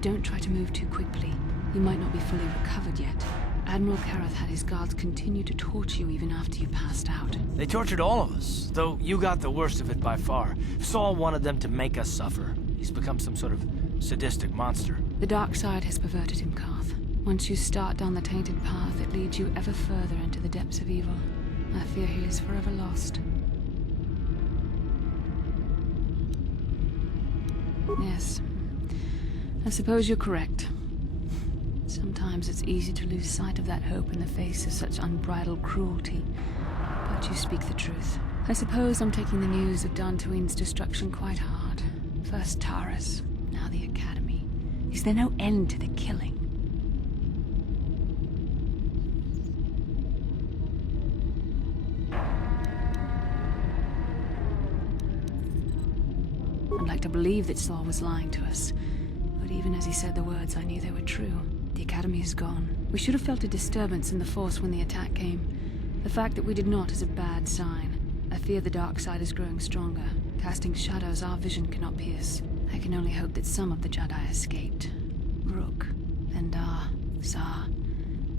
Don't try to move too quickly. You might not be fully recovered yet. Admiral Karath had his guards continue to torture you even after you passed out. They tortured all of us, though you got the worst of it by far. Saul wanted them to make us suffer. He's become some sort of sadistic monster. The dark side has perverted him, Karth. Once you start down the tainted path, it leads you ever further into the depths of evil. I fear he is forever lost. Yes. I suppose you're correct. Sometimes it's easy to lose sight of that hope in the face of such unbridled cruelty. But you speak the truth. I suppose I'm taking the news of Dantooine's destruction quite hard. First Taris, now the Academy. Is there no end to the killing? I'd like to believe that Saul was lying to us. But even as he said the words, I knew they were true. The Academy is gone. We should have felt a disturbance in the Force when the attack came. The fact that we did not is a bad sign. I fear the dark side is growing stronger, casting shadows our vision cannot pierce. I can only hope that some of the Jedi escaped. Rook, Vendar, Zar.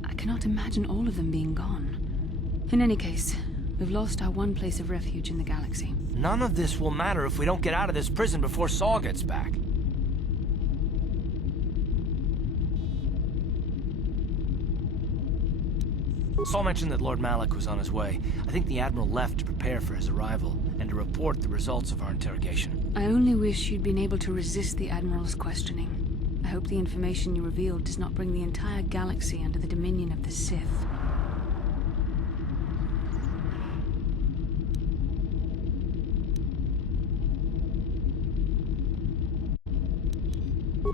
I cannot imagine all of them being gone. In any case, we've lost our one place of refuge in the galaxy. None of this will matter if we don't get out of this prison before Saul gets back. Saul mentioned that Lord Malak was on his way. I think the Admiral left to prepare for his arrival, and to report the results of our interrogation. I only wish you'd been able to resist the Admiral's questioning. I hope the information you revealed does not bring the entire galaxy under the dominion of the Sith.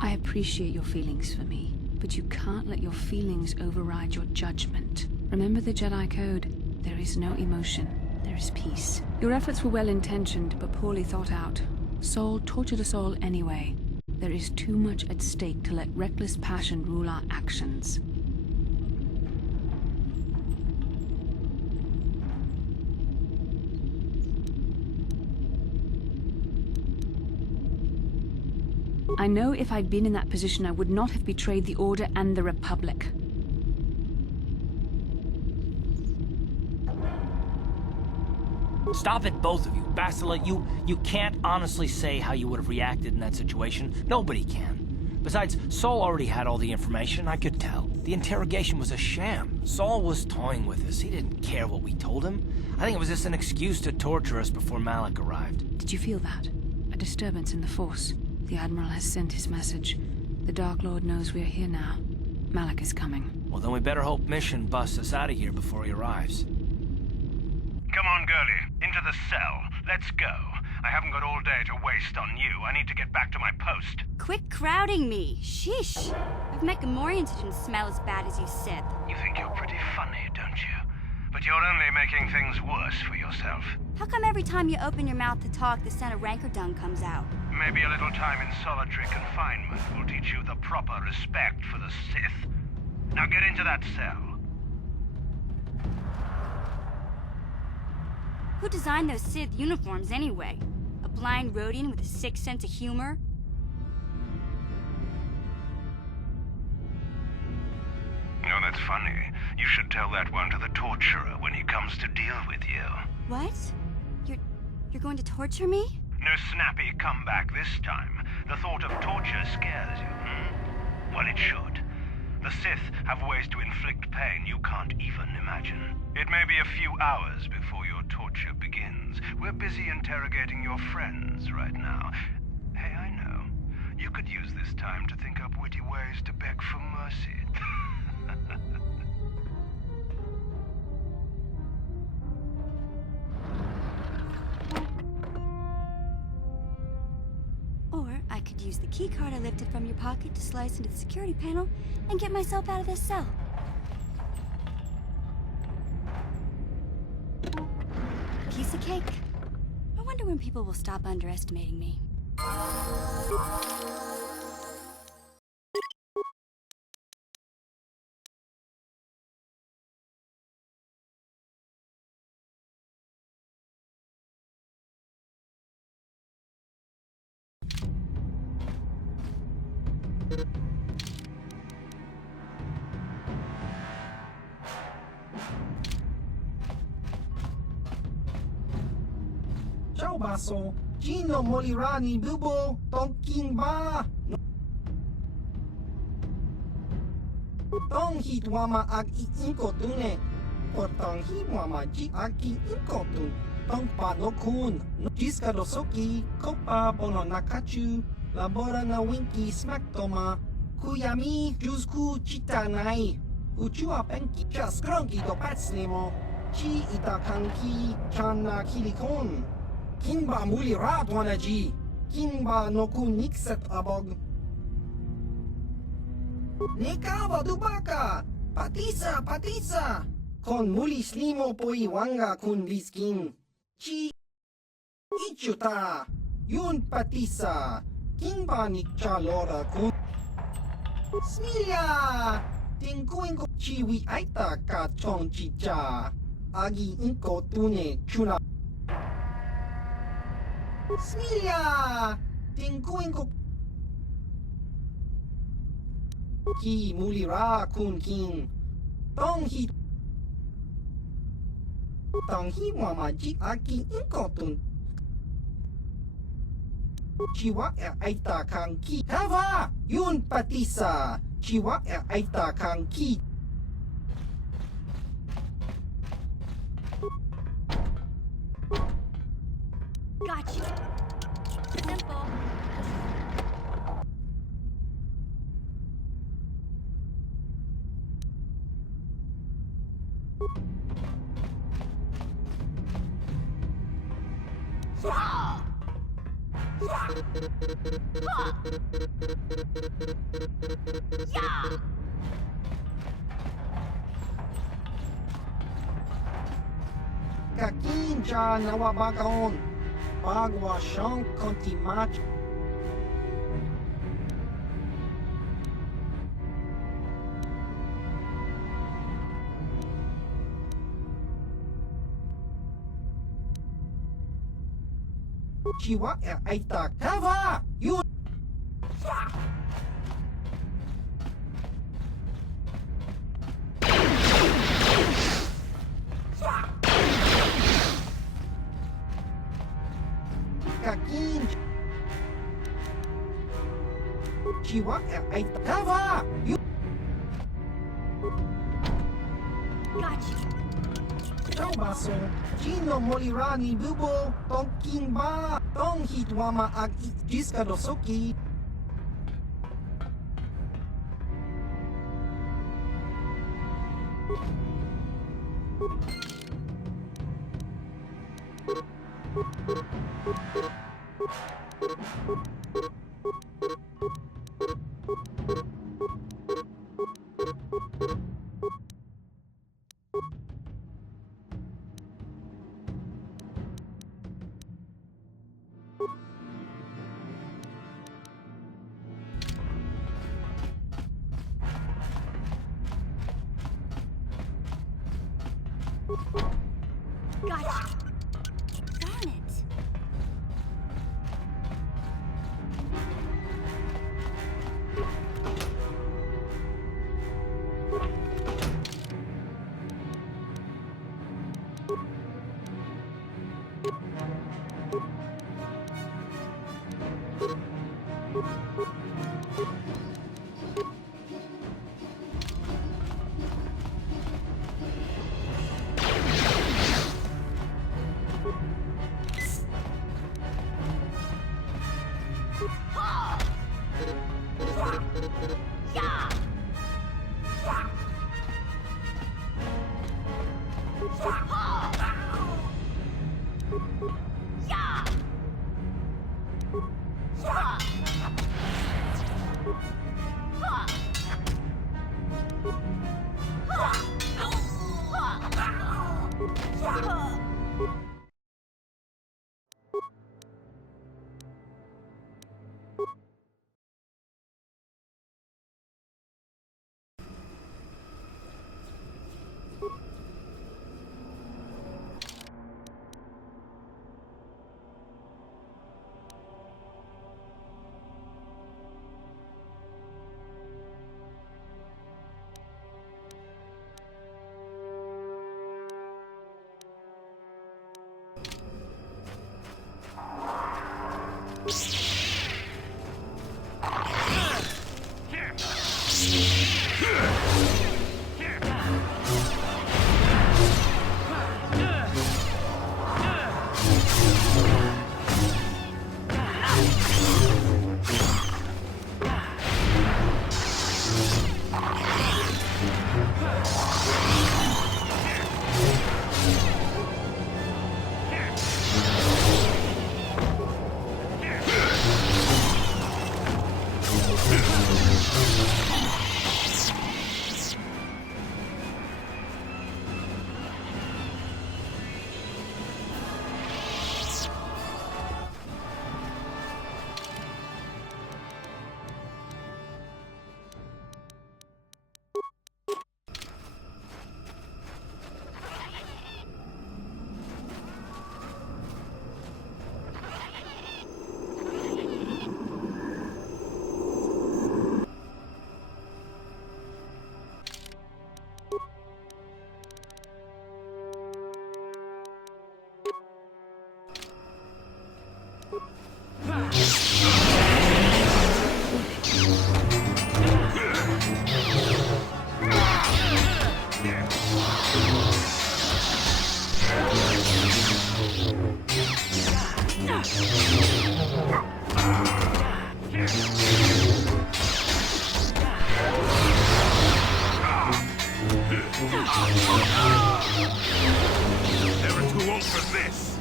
I appreciate your feelings for me, but you can't let your feelings override your judgment. Remember the Jedi Code. There is no emotion. There is peace. Your efforts were well-intentioned, but poorly thought out. Saul tortured us all anyway. There is too much at stake to let reckless passion rule our actions. I know if I'd been in that position, I would not have betrayed the Order and the Republic. Stop it, both of you. Bastila, you can't honestly say how you would have reacted in that situation. Nobody can. Besides, Saul already had all the information. I could tell. The interrogation was a sham. Saul was toying with us. He didn't care what we told him. I think it was just an excuse to torture us before Malak arrived. Did you feel that? A disturbance in the Force. The Admiral has sent his message. The Dark Lord knows we are here now. Malak is coming. Well, then we better hope Mission busts us out of here before he arrives. Come on, girlie. Into the cell. Let's go. I haven't got all day to waste on you. I need to get back to my post. Quit crowding me. Sheesh. I've met Gamorreans who didn't smell as bad as you, Sith. You think you're pretty funny, don't you? But you're only making things worse for yourself. How come every time you open your mouth to talk, the scent of rancor dung comes out? Maybe a little time in solitary confinement will teach you the proper respect for the Sith. Now get into that cell. Who designed those Sith uniforms anyway? A blind Rhodian with a sick sense of humor? No, that's funny. You should tell that one to the torturer when he comes to deal with you. What? You're going to torture me? No snappy comeback this time. The thought of torture scares you, hmm? Well, it should. The Sith have ways to inflict pain you can't even imagine. It may be a few hours before your torture begins. We're busy interrogating your friends right now. Hey, I know. You could use this time to think up witty ways to beg for mercy. Or I could use the keycard I lifted from your pocket to slice into the security panel and get myself out of this cell. Piece of cake. I wonder when people will stop underestimating me. Ciao, Basso. Gino Molirani Bubo Tonking Ba Tong Hit Wama Ag Inko Tune Potong Hi Wama Ji Aki Inko Tun Tong Pa no Kun Jiska Dosoki Kopa Bono Nakachu Labora na Winky Smack Toma Kuyami Jusku Chitanai Uchua Penki Chaskronki Do Patslemo Chi Itakanki Chana Kilikon Kinba Muli Rat Wanaji Kinba no Kun Nixet Abog Nekawa Dubaka Patisa Kon Muli Slimo Poi Wanga Kun Liskin Chi Ichuta Yun Patisa Kinba Nikcha Lora Kun Smilia Tingkuin ko Chiwi Aita Ka Chong Chicha Agi Inko Tune Chuna Smilia Tingkuin ko Ki Mulira Kun King Tong Hi Mama Ji Aki Inko Tun Chiwa Aita Kang Ki Hava Yun Patisa Chiwa Aita Kang Ki Got you. Simple. Kakinja Nawabagaon Bagwa Shong Konti Mach Chiwa Aita Kava You Kakin Chiwa Aita Kava You Got you. Baso Gino Molirani Bubo Tonking Ba Tong Hit Wama Ag Jiska Dosoki Got you. Darn it. Never too old for this.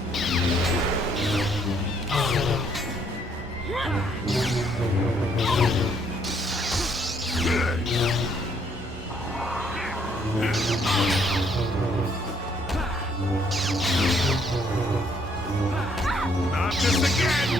Not this again!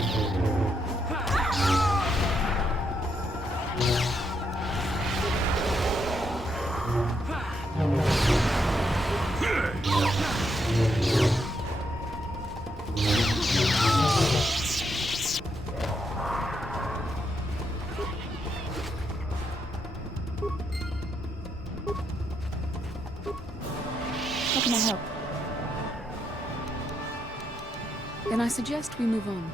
How can I help? Then I suggest we move on.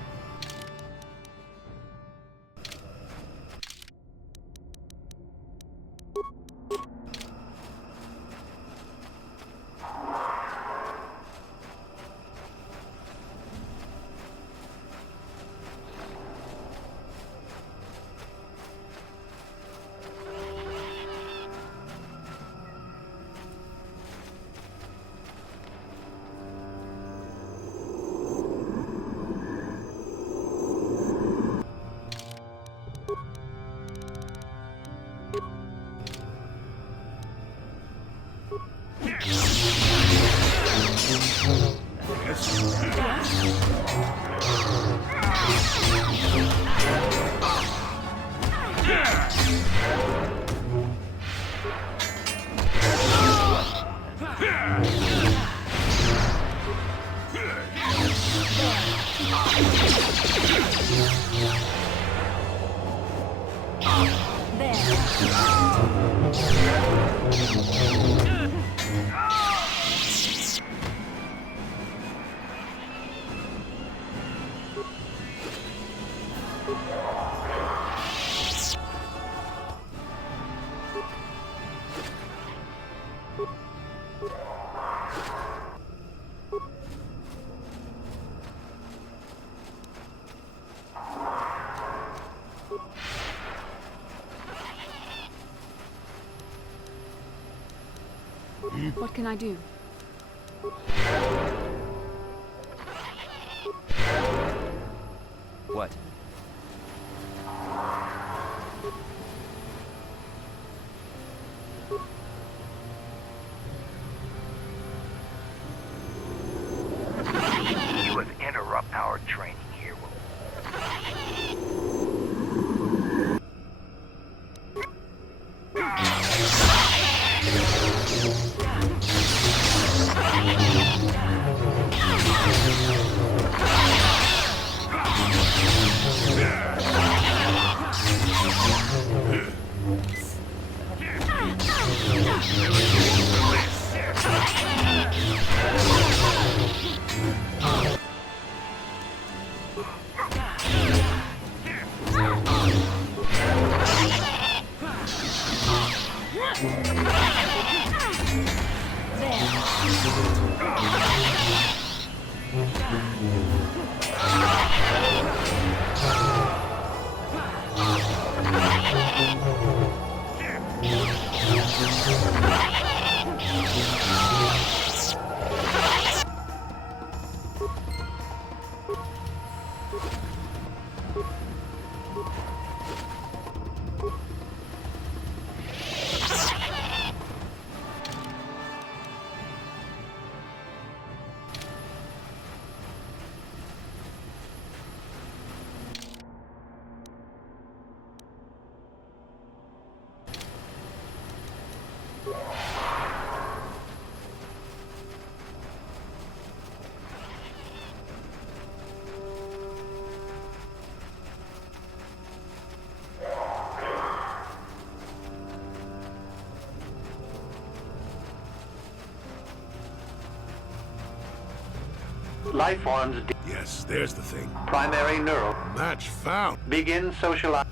What can I do? What? You have interrupted our training here. Life forms. Yes, there's the thing. Primary neural. Match found. Begin socialize.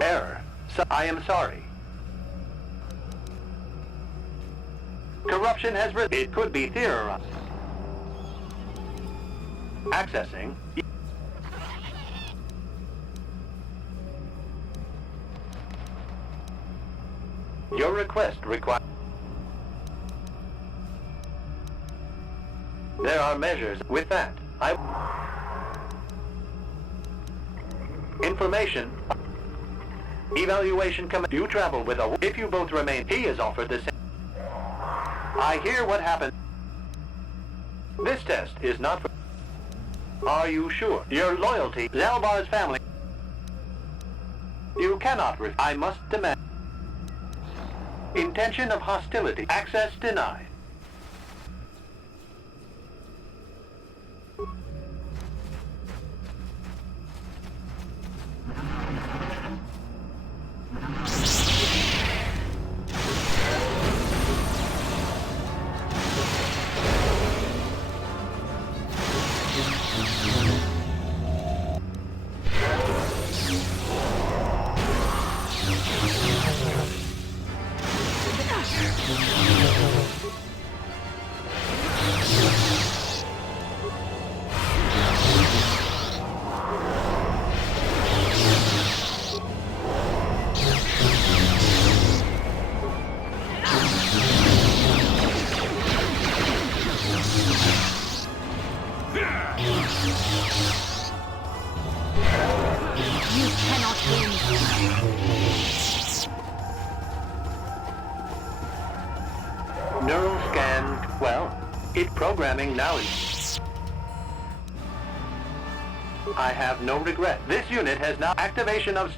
Error. I am sorry. Corruption has risen. It could be theorized. Accessing. Your request requires. There are measures. With that, Information. Evaluation command. You travel with a... If you both remain, he is offered the same. I hear what happened. This test is not for... Are you sure? Your loyalty, Zalbar's family. You cannot I must demand. Intention of hostility. Access denied. Neural scan. Well, it's programming now. I have no regret. This unit has now activation of...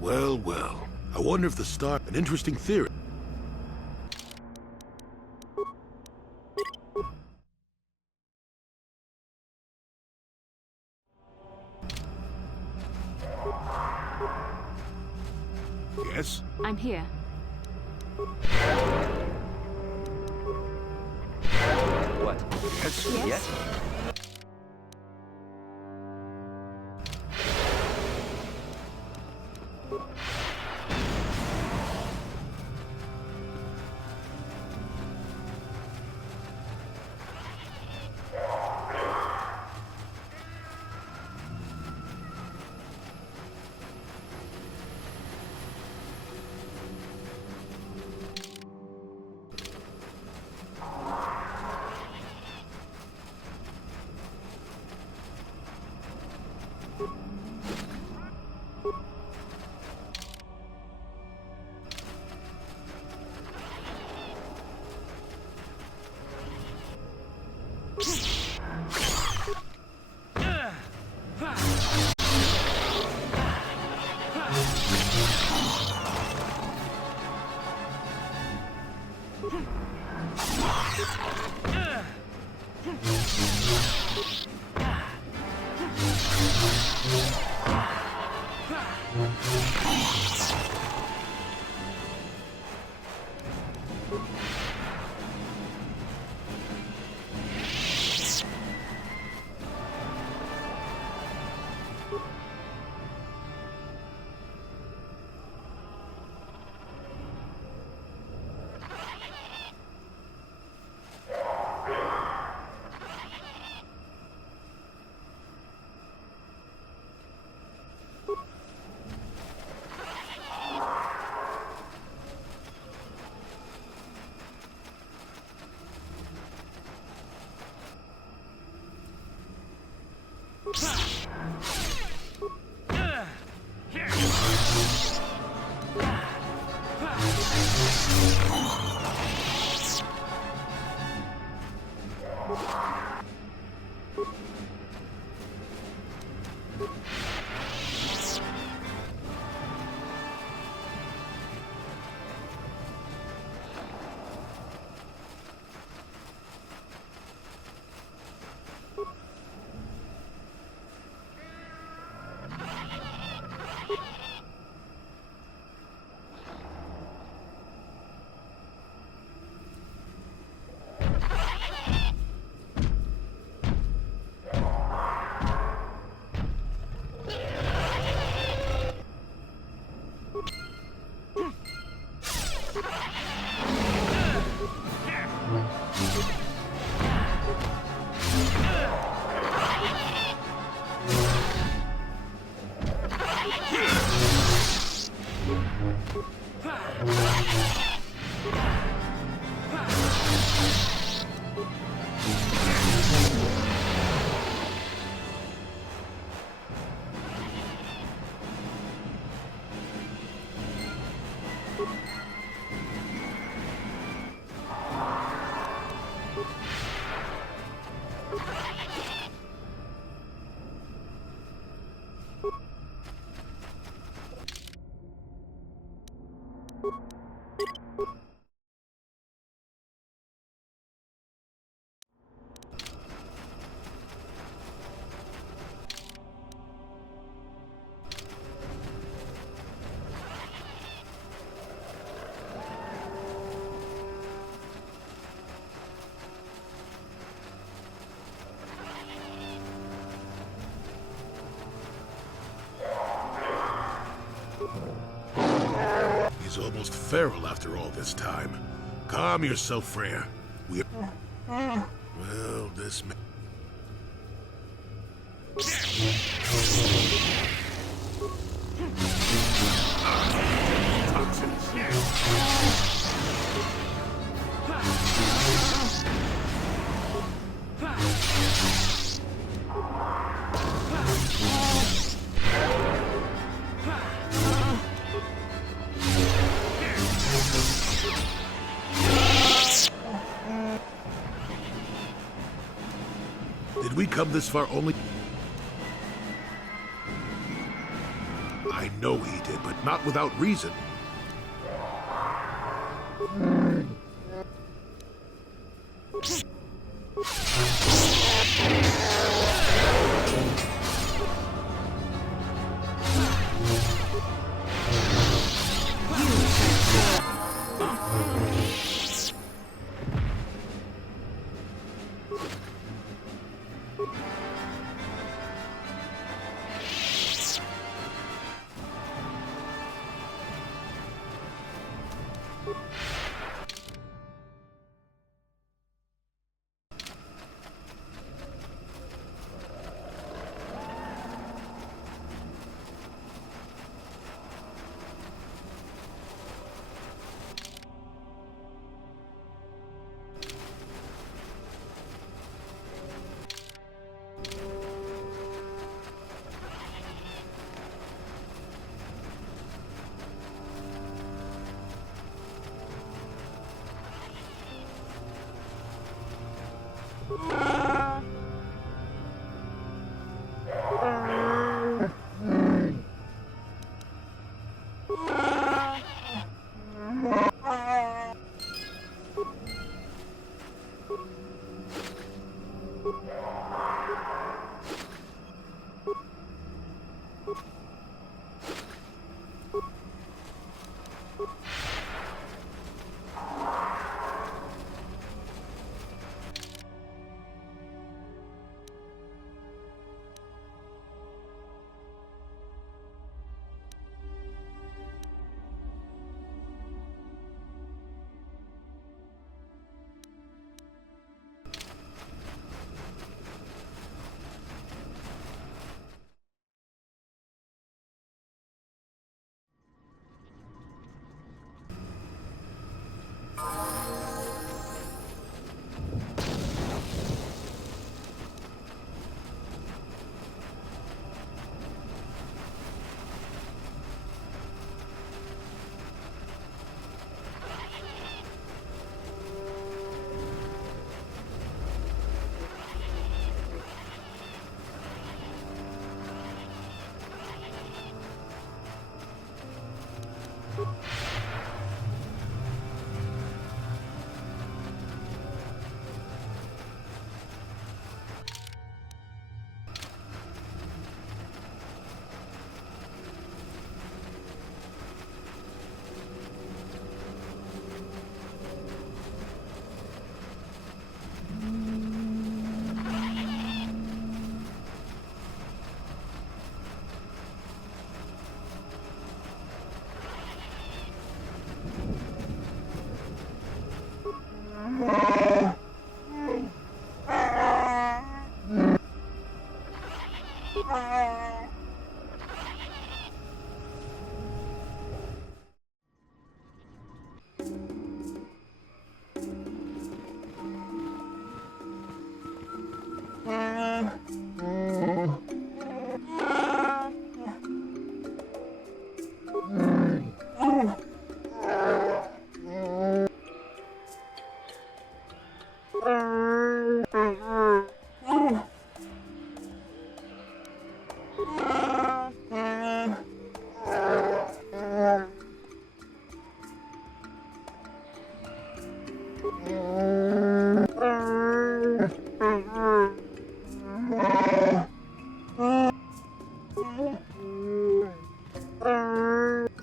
Well, well. I wonder if the star... An interesting theory. Yes? I'm here. What? Yes? Yes? He's almost feral after all this time. Calm yourself, Freya. Well, this may... Did we come this far only... I know he did, but not without reason.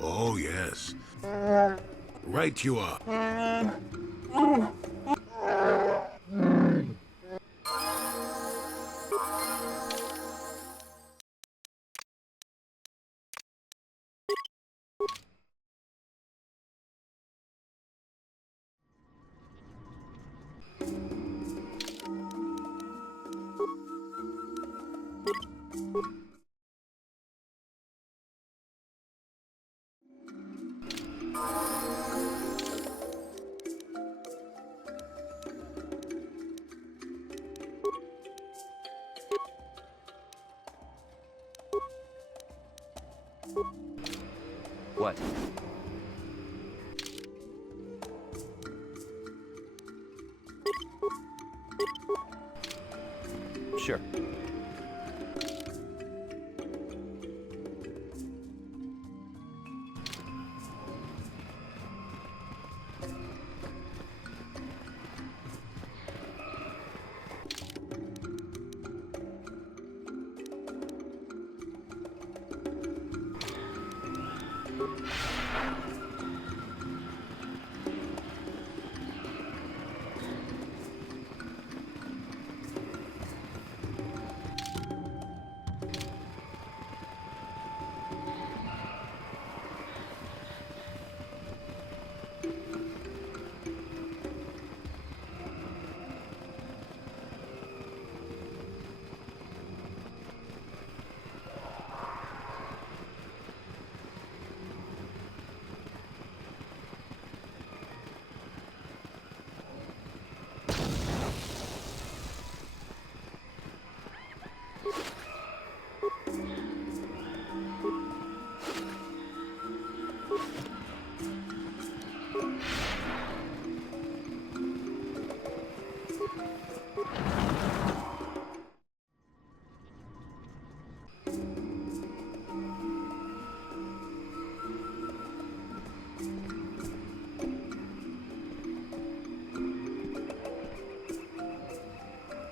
Oh, yes. Right you are. What? Sure.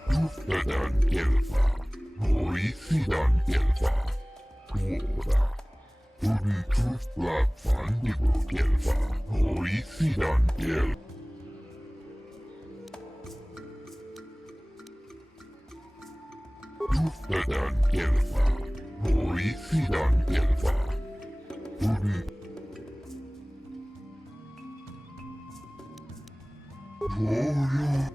Duftadan elfa, Mauritian elfa, Tuoda. Tudun tufla fandigo elfa, Mauritian elfa. Duftadan elfa, Mauritian elfa, Tudun. Tuoda.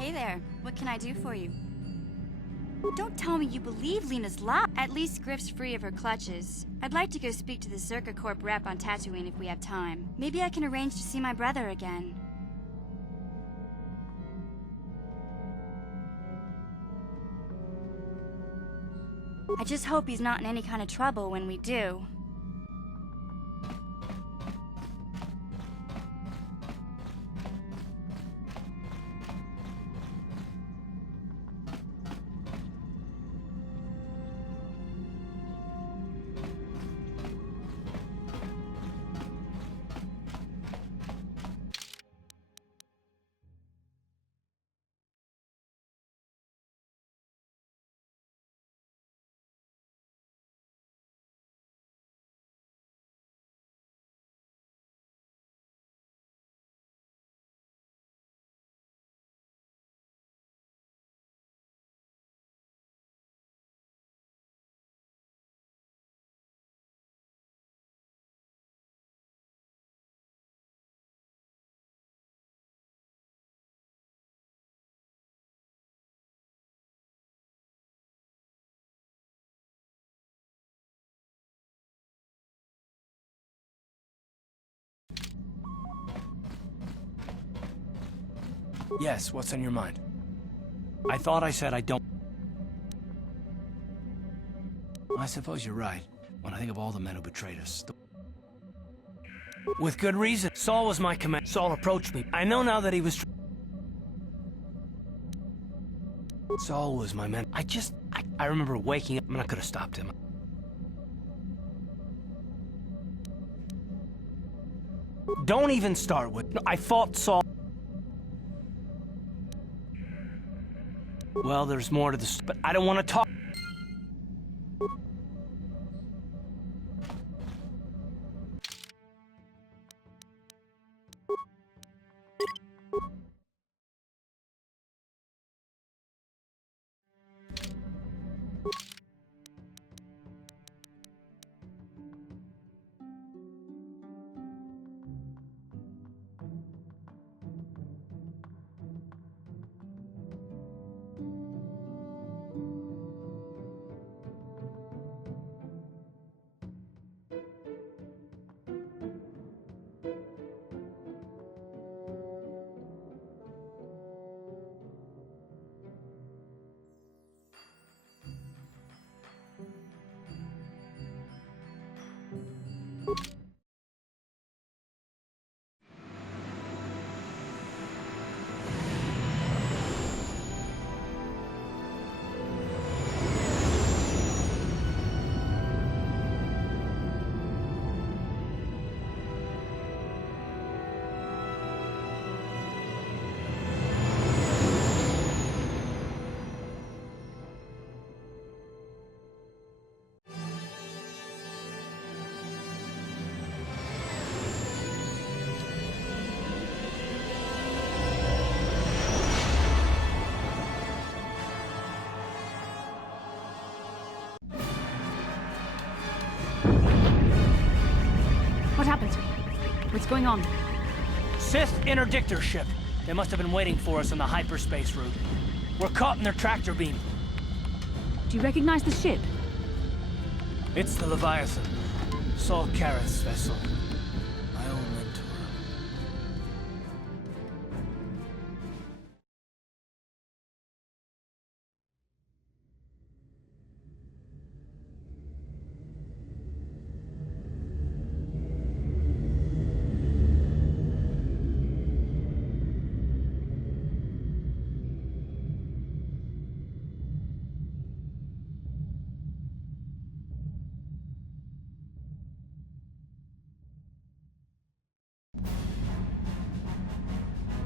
Hey there, what can I do for you? Don't tell me you believe Lena's lie. At least Griff's free of her clutches. I'd like to go speak to the Zerka Corp rep on Tatooine if we have time. Maybe I can arrange to see my brother again. I just hope he's not in any kind of trouble when we do. Yes, what's on your mind? I thought I said I don't... I suppose you're right. When I think of all the men who betrayed us... With good reason. Saul was my command. Saul approached me. I know now that he was... Saul was my man. I remember waking up. I mean, I could have stopped him. Don't even start with... I fought Saul... Well, there's more to this, but I don't want to talk. What happened? What's going on? Sith interdictor ship. They must have been waiting for us on the hyperspace route. We're caught in their tractor beam. Do you recognize the ship? It's the Leviathan. Saul Kareth's vessel. My old mentor.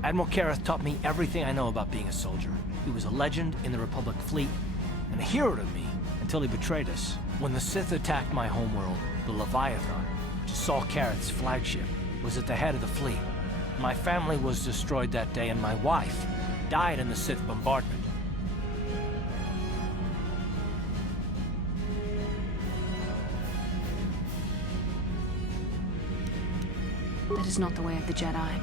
Admiral Kareth taught me everything I know about being a soldier. He was a legend in the Republic fleet, and a hero to me until he betrayed us. When the Sith attacked my homeworld, the Leviathan, which is Saul Kareth's flagship, was at the head of the fleet. My family was destroyed that day, and my wife died in the Sith bombardment. That is not the way of the Jedi.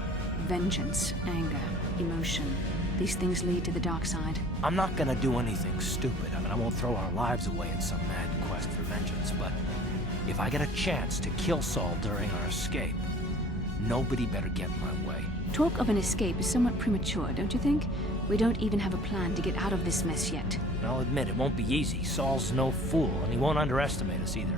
Vengeance, anger, emotion. These things lead to the dark side. I'm not gonna do anything stupid. I mean, I won't throw our lives away in some mad quest for vengeance, but if I get a chance to kill Saul during our escape, nobody better get in my way. Talk of an escape is somewhat premature, don't you think? We don't even have a plan to get out of this mess yet. I'll admit, it won't be easy. Saul's no fool, and he won't underestimate us either.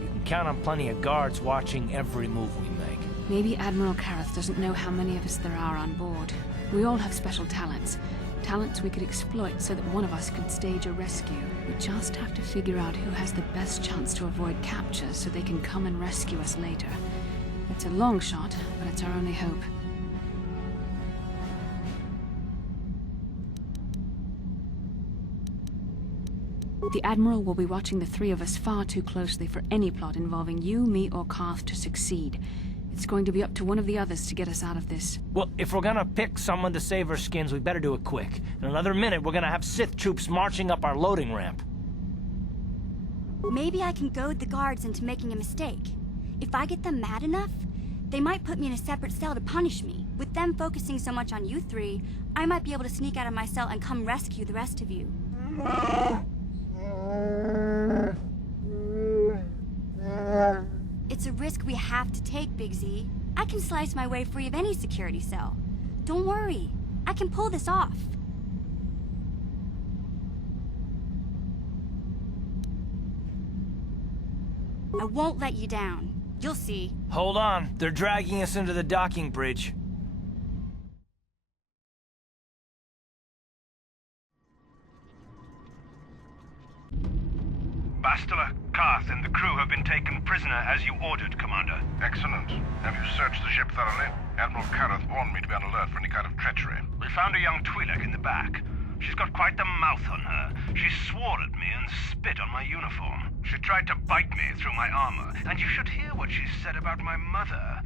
You can count on plenty of guards watching every move we make. Maybe Admiral Kareth doesn't know how many of us there are on board. We all have special talents. Talents we could exploit so that one of us could stage a rescue. We just have to figure out who has the best chance to avoid capture so they can come and rescue us later. It's a long shot, but it's our only hope. The Admiral will be watching the three of us far too closely for any plot involving you, me, or Karth to succeed. It's going to be up to one of the others to get us out of this. Well, if we're gonna pick someone to save our skins, we better do it quick. In another minute, we're gonna have Sith troops marching up our loading ramp. Maybe I can goad the guards into making a mistake. If I get them mad enough, they might put me in a separate cell to punish me. With them focusing so much on you three, I might be able to sneak out of my cell and come rescue the rest of you. It's a risk we have to take, Big Z. I can slice my way free of any security cell. Don't worry, I can pull this off. I won't let you down. You'll see. Hold on, they're dragging us into the docking bridge. Bastila, Karth, and the crew have been taken prisoner as you ordered, Commander. Excellent. Have you searched the ship thoroughly? Admiral Kareth warned me to be on alert for any kind of treachery. We found a young Twi'lek in the back. She's got quite the mouth on her. She swore at me and spit on my uniform. She tried to bite me through my armor, and you should hear what she said about my mother.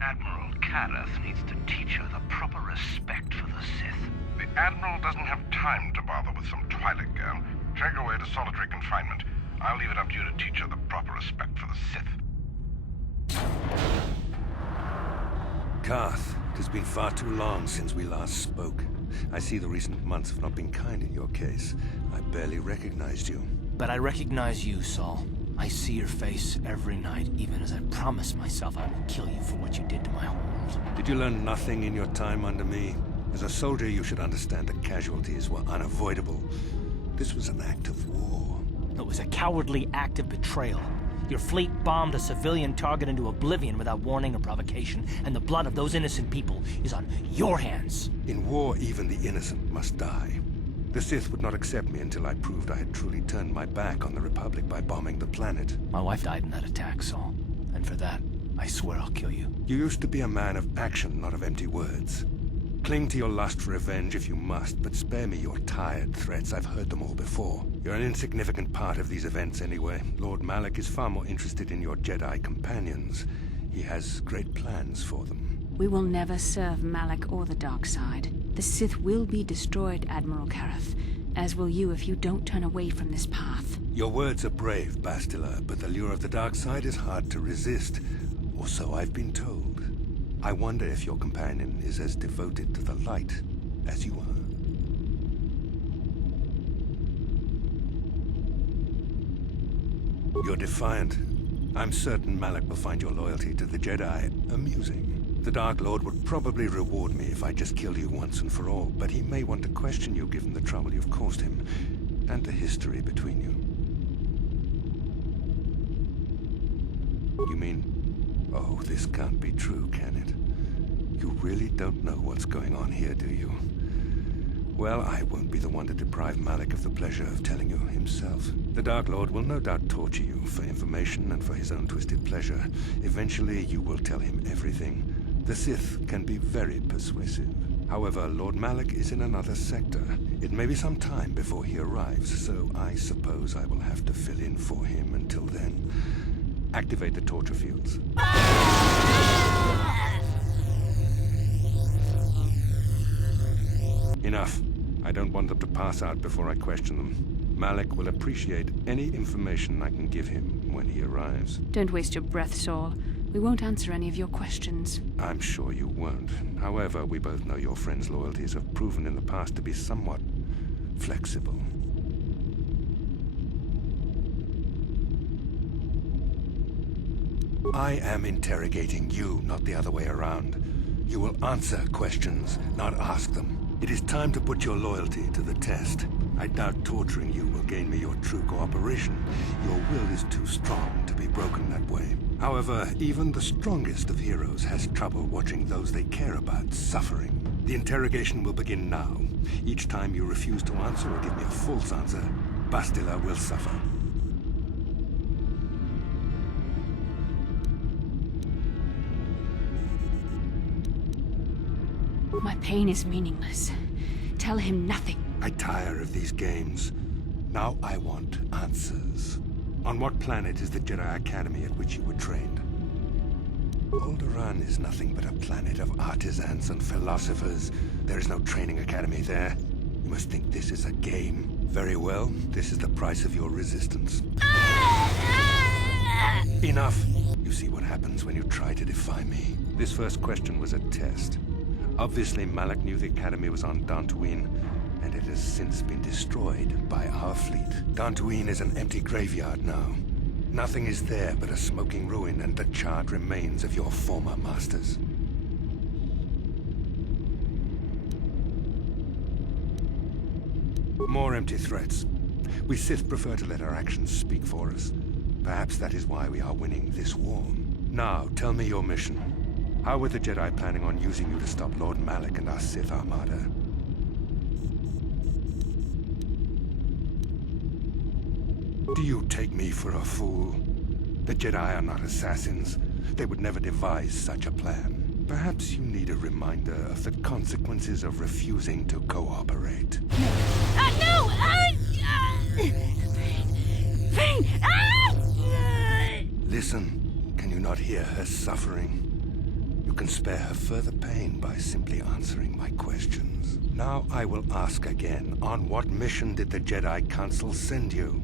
Admiral Kareth needs to teach her the proper respect for the Sith. The Admiral doesn't have time to bother with some Twi'lek girl. Take her away to solitary confinement. I'll leave it up to you to teach her the proper respect for the Sith. Karth, it has been far too long since we last spoke. I see the recent months have not been kind in your case. I barely recognized you. But I recognize you, Saul. I see your face every night, even as I promise myself I will kill you for what you did to my hold. Did you learn nothing in your time under me? As a soldier, you should understand that casualties were unavoidable. This was an act of war. It was a cowardly act of betrayal. Your fleet bombed a civilian target into oblivion without warning or provocation, and the blood of those innocent people is on your hands. In war, even the innocent must die. The Sith would not accept me until I proved I had truly turned my back on the Republic by bombing the planet. My wife died in that attack, Saul. And for that, I swear I'll kill you. You used to be a man of action, not of empty words. Cling to your lust for revenge if you must, but spare me your tired threats. I've heard them all before. You're an insignificant part of these events anyway. Lord Malak is far more interested in your Jedi companions. He has great plans for them. We will never serve Malak or the dark side. The Sith will be destroyed, Admiral Kareth, as will you if you don't turn away from this path. Your words are brave, Bastila, but the lure of the dark side is hard to resist. Or so I've been told. I wonder if your companion is as devoted to the light as you are. You're defiant. I'm certain Malak will find your loyalty to the Jedi amusing. The Dark Lord would probably reward me if I just killed you once and for all, but he may want to question you given the trouble you've caused him, and the history between you. You mean... Oh, this can't be true, can it? You really don't know what's going on here, do you? Well, I won't be the one to deprive Malak of the pleasure of telling you himself. The Dark Lord will no doubt torture you for information and for his own twisted pleasure. Eventually, you will tell him everything. The Sith can be very persuasive. However, Lord Malak is in another sector. It may be some time before he arrives, so I suppose I will have to fill in for him until then. Activate the torture fields. Enough. I don't want them to pass out before I question them. Malak will appreciate any information I can give him when he arrives. Don't waste your breath, Saul. We won't answer any of your questions. I'm sure you won't. However, we both know your friend's loyalties have proven in the past to be somewhat flexible. I am interrogating you, not the other way around. You will answer questions, not ask them. It is time to put your loyalty to the test. I doubt torturing you will gain me your true cooperation. Your will is too strong to be broken that way. However, even the strongest of heroes has trouble watching those they care about suffering. The interrogation will begin now. Each time you refuse to answer or give me a false answer, Bastila will suffer. My pain is meaningless. Tell him nothing. I tire of these games. Now I want answers. On what planet is the Jedi Academy at which you were trained? Alderaan is nothing but a planet of artisans and philosophers. There is no training academy there. You must think this is a game. Very well, this is the price of your resistance. Enough! You see what happens when you try to defy me. This first question was a test. Obviously, Malak knew the Academy was on Dantooine, and it has since been destroyed by our fleet. Dantooine is an empty graveyard now. Nothing is there but a smoking ruin and the charred remains of your former masters. More empty threats. We Sith prefer to let our actions speak for us. Perhaps that is why we are winning this war. Now, tell me your mission. How were the Jedi planning on using you to stop Lord Malak and our Sith Armada? Do you take me for a fool? The Jedi are not assassins. They would never devise such a plan. Perhaps you need a reminder of the consequences of refusing to cooperate. No! Pain! Listen, can you not hear her suffering? You can spare her further pain by simply answering my questions. Now I will ask again, on what mission did the Jedi Council send you?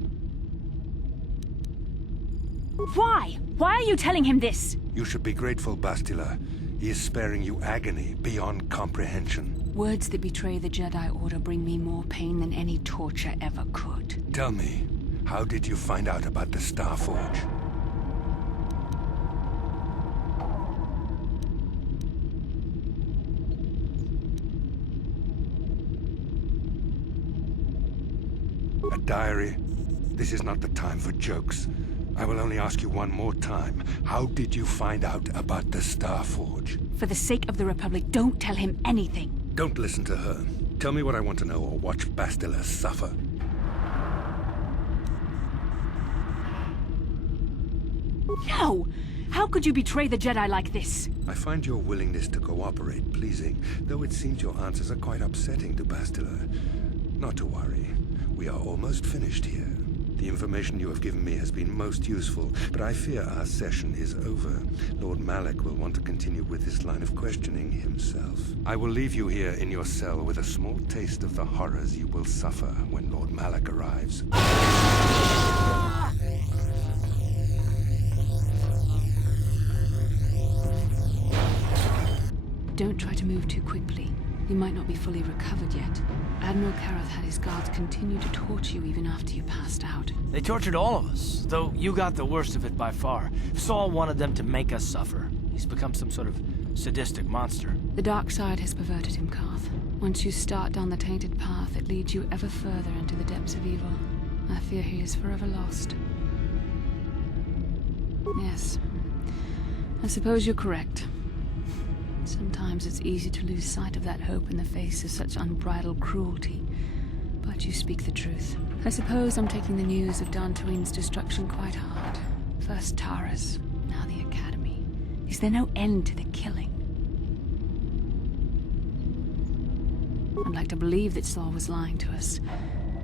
Why? Why are you telling him this? You should be grateful, Bastila. He is sparing you agony beyond comprehension. Words that betray the Jedi Order bring me more pain than any torture ever could. Tell me, how did you find out about the Star Forge? A diary? This is not the time for jokes. I will only ask you one more time. How did you find out about the Star Forge? For the sake of the Republic, don't tell him anything. Don't listen to her. Tell me what I want to know or watch Bastila suffer. No! How could you betray the Jedi like this? I find your willingness to cooperate pleasing, though it seems your answers are quite upsetting to Bastila. Not to worry. We are almost finished here. The information you have given me has been most useful, but I fear our session is over. Lord Malak will want to continue with this line of questioning himself. I will leave you here in your cell with a small taste of the horrors you will suffer when Lord Malak arrives. Don't try to move too quickly. You might not be fully recovered yet. Admiral Karath had his guards continue to torture you even after you passed out. They tortured all of us, though you got the worst of it by far. Saul wanted them to make us suffer. He's become some sort of sadistic monster. The dark side has perverted him, Karth. Once you start down the tainted path, it leads you ever further into the depths of evil. I fear he is forever lost. Yes. I suppose you're correct. Sometimes it's easy to lose sight of that hope in the face of such unbridled cruelty. But you speak the truth. I suppose I'm taking the news of Dantooine's destruction quite hard. First Taras, now the Academy. Is there no end to the killing? I'd like to believe that Saul was lying to us.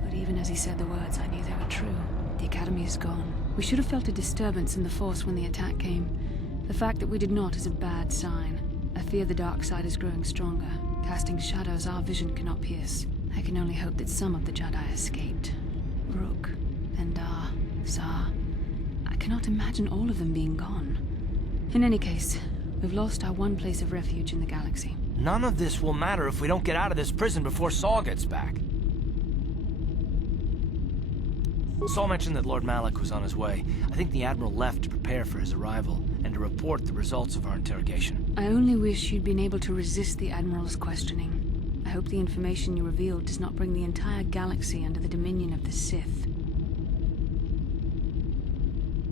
But even as he said the words, I knew they were true. The Academy is gone. We should have felt a disturbance in the Force when the attack came. The fact that we did not is a bad sign. I fear the dark side is growing stronger, casting shadows our vision cannot pierce. I can only hope that some of the Jedi escaped. Rook, Endar, Zar. I cannot imagine all of them being gone. In any case, we've lost our one place of refuge in the galaxy. None of this will matter if we don't get out of this prison before Saul gets back. Saul mentioned that Lord Malik was on his way. I think the Admiral left to prepare for his arrival and to report the results of our interrogation. I only wish you'd been able to resist the Admiral's questioning. I hope the information you revealed does not bring the entire galaxy under the dominion of the Sith.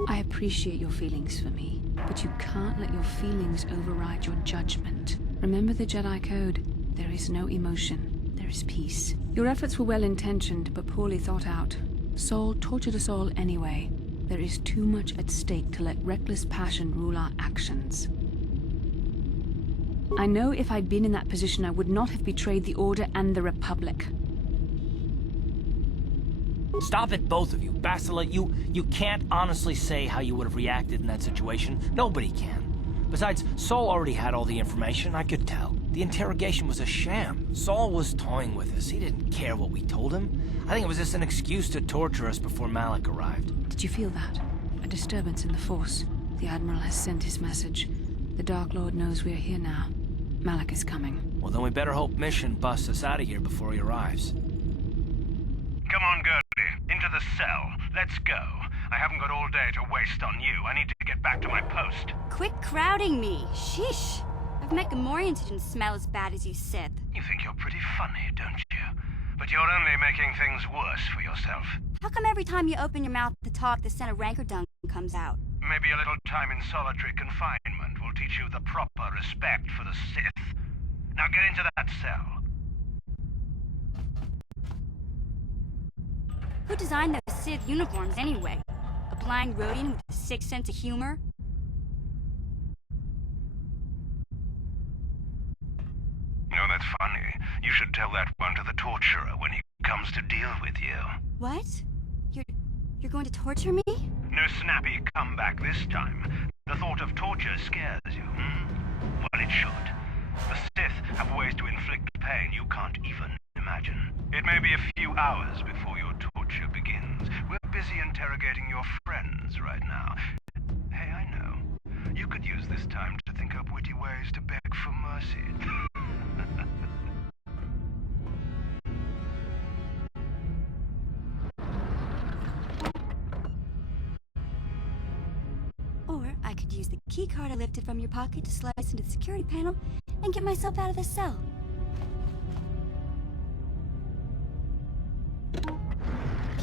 I appreciate your feelings for me, but you can't let your feelings override your judgment. Remember the Jedi Code. There is no emotion. There is peace. Your efforts were well-intentioned, but poorly thought out. Saul tortured us all anyway. There is too much at stake to let reckless passion rule our actions. I know if I'd been in that position, I would not have betrayed the Order and the Republic. Stop it, both of you. Bastila, you can't honestly say how you would have reacted in that situation. Nobody can. Besides, Saul already had all the information. I could tell. The interrogation was a sham. Saul was toying with us. He didn't care what we told him. I think it was just an excuse to torture us before Malik arrived. Did you feel that? A disturbance in the Force. The Admiral has sent his message. The Dark Lord knows we are here now. Malik is coming. Well, then we better hope Mission busts us out of here before he arrives. Come on, Gertie. Into the cell. Let's go. I haven't got all day to waste on you. I need to get back to my post. Quit crowding me. Sheesh. I've met Gamorreans who didn't smell as bad as you, Sith. You think you're pretty funny, don't you? But you're only making things worse for yourself. How come every time you open your mouth to talk, the scent of rancor dung comes out? Maybe a little time in solitary confinement will teach you the proper respect for the Sith. Now get into that cell. Who designed those Sith uniforms anyway? A blind Rhodian with a sick sense of humor? You know, that's funny. You should tell that one to the torturer when he comes to deal with you. What? You're going to torture me? No snappy comeback this time. The thought of torture scares you, Well, it should. The Sith have ways to inflict pain you can't even imagine. It may be a few hours before your torture begins. We're busy interrogating your friends right now. Hey, I know. You could use this time to think up witty ways to beg for mercy. Or I could use the key card I lifted from your pocket to slice into the security panel and get myself out of the cell.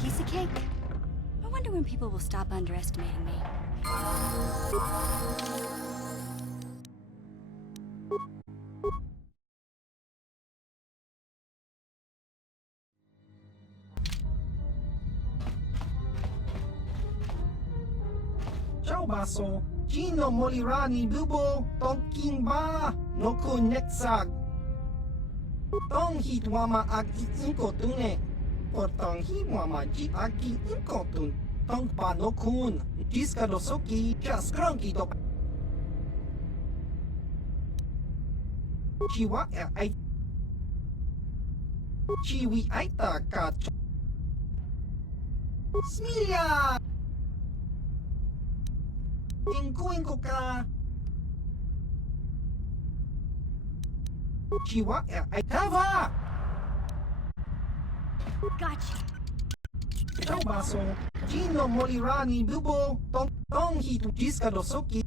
Piece of cake. I wonder when people will stop underestimating me. Ciao baso, Gino Molirani Bubo, Tonking Ba, Noku Netsag. Tong Hitwama Aki Inkotune, or Tong Hiwama Ji Aki Inkotun, Tong Pa Nokun, Jiska Dosoki, Jaskronki Dok. Chiwa I Chiwi Aita Kacho. Smilia! Inko ka. Chiwa I have. Gotcha. Ciao baso, Gino Molirani Bubo, Tong Hitu Jiska Dosoki.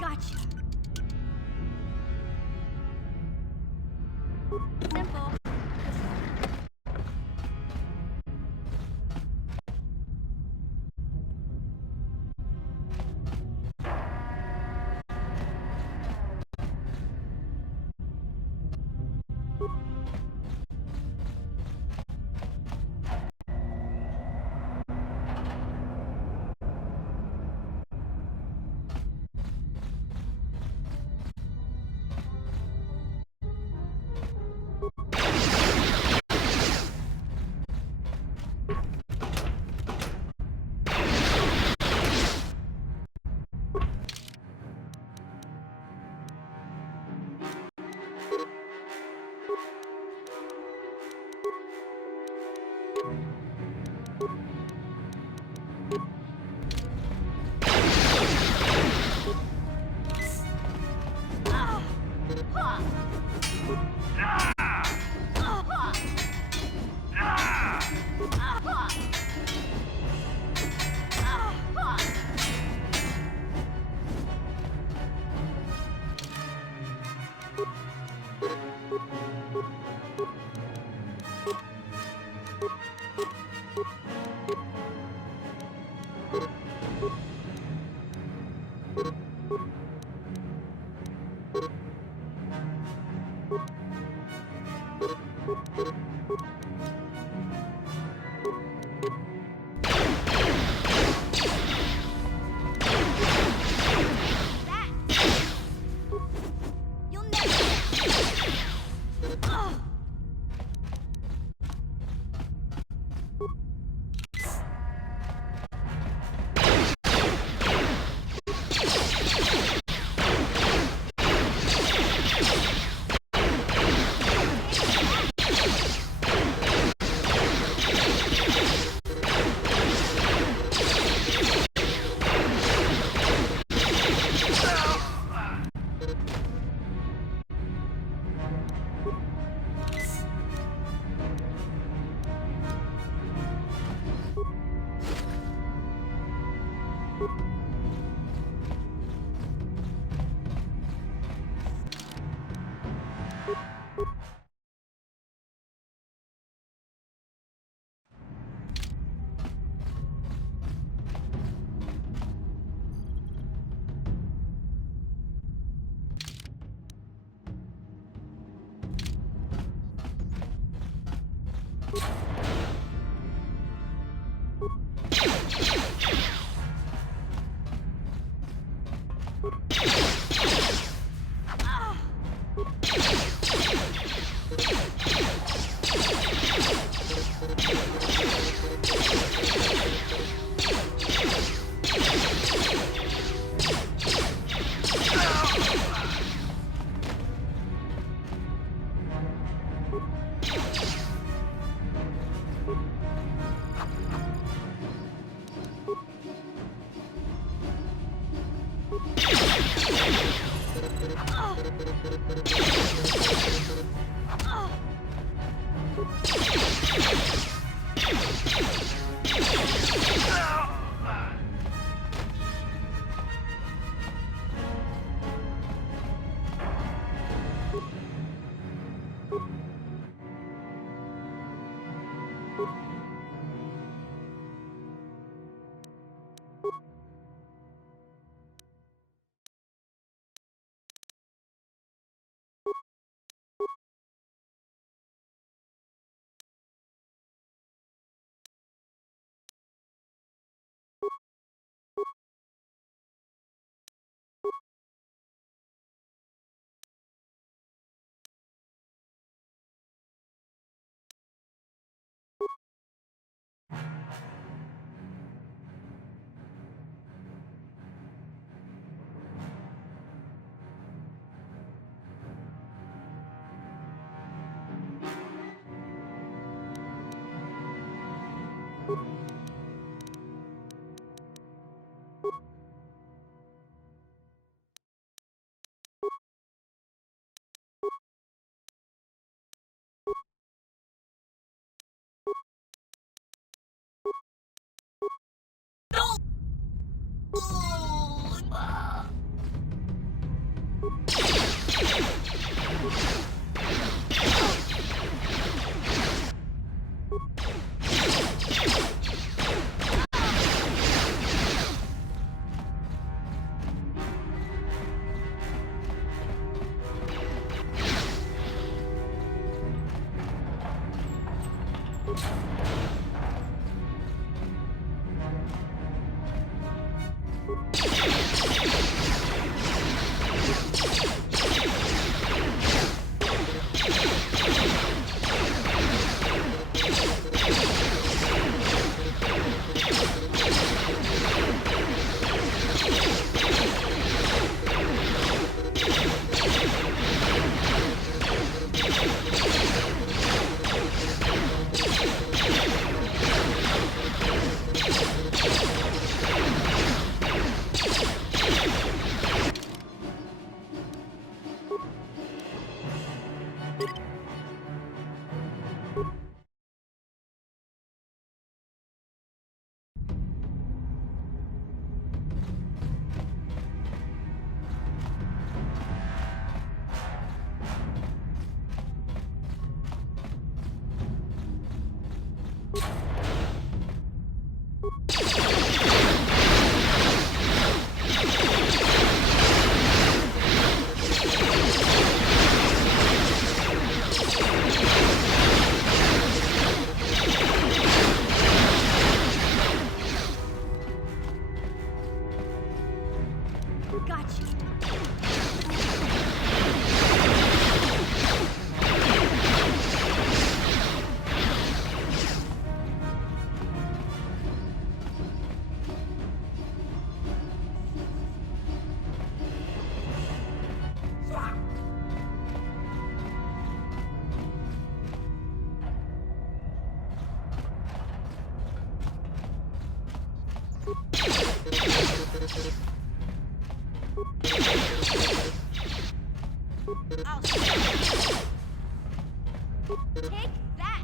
Gotcha. Simple. Take that!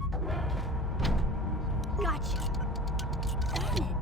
Gotcha. Darn it.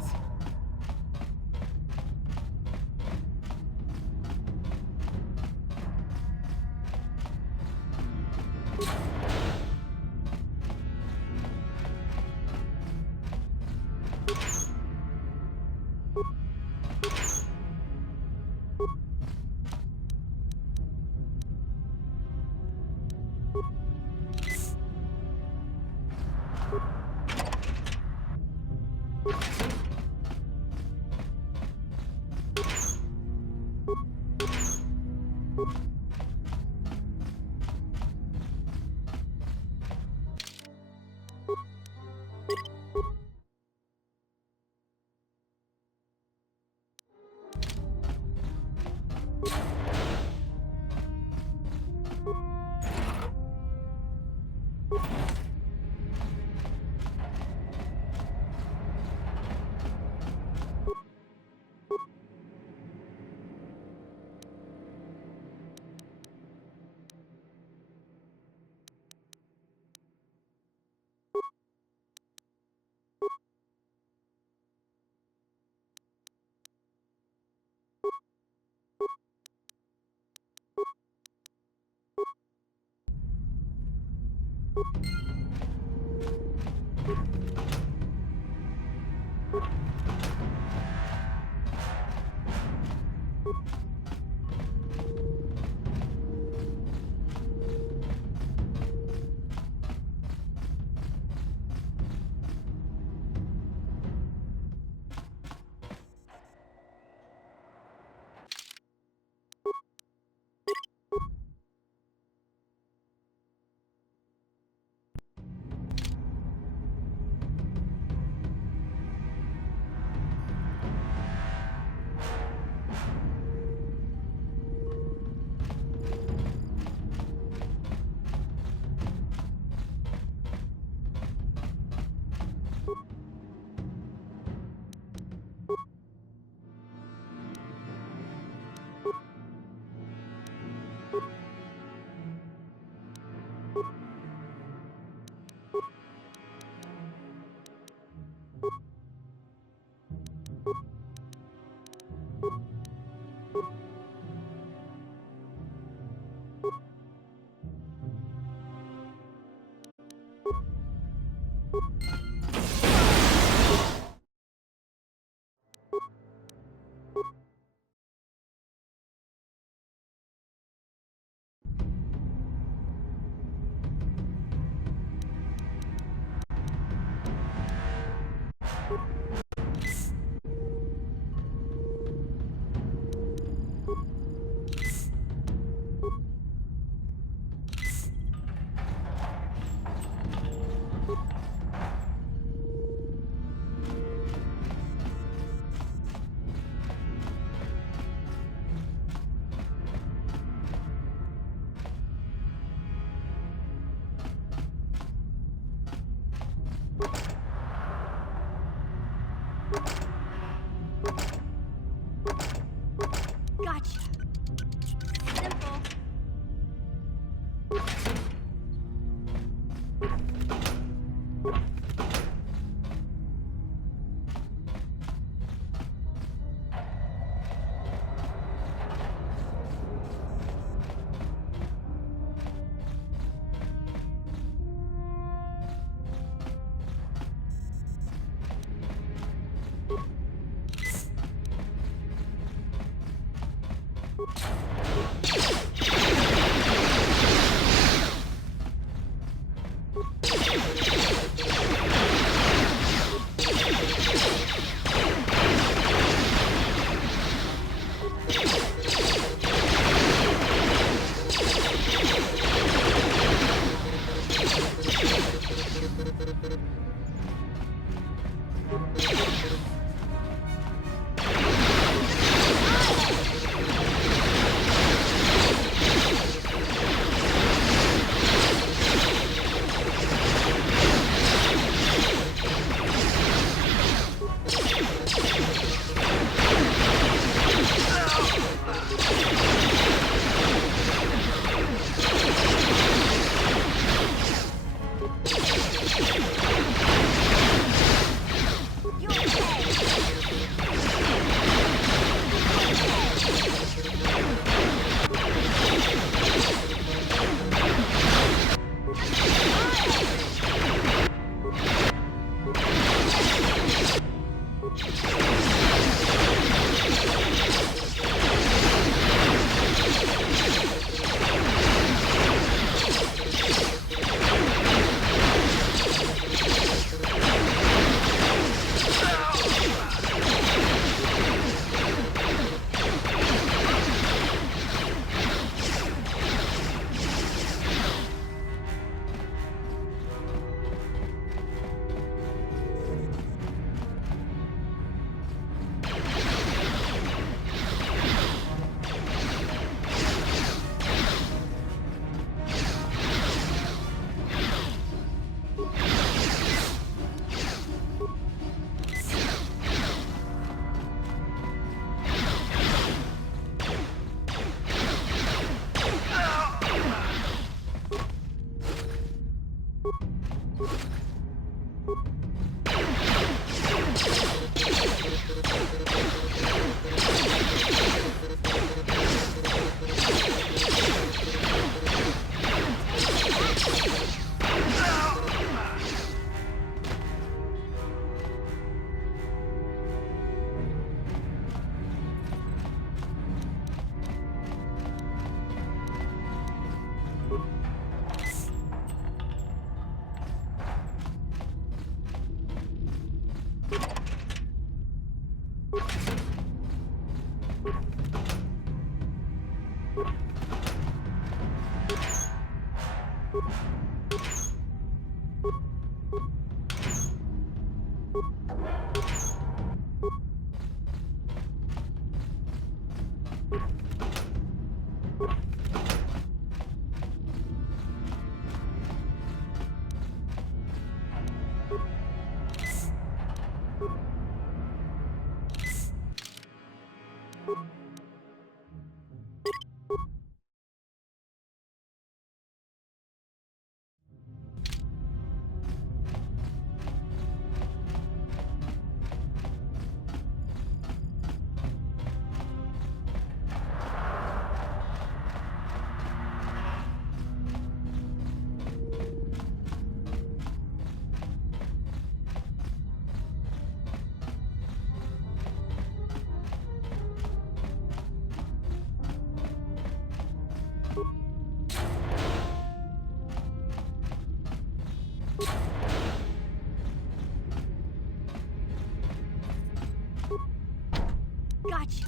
Gotcha.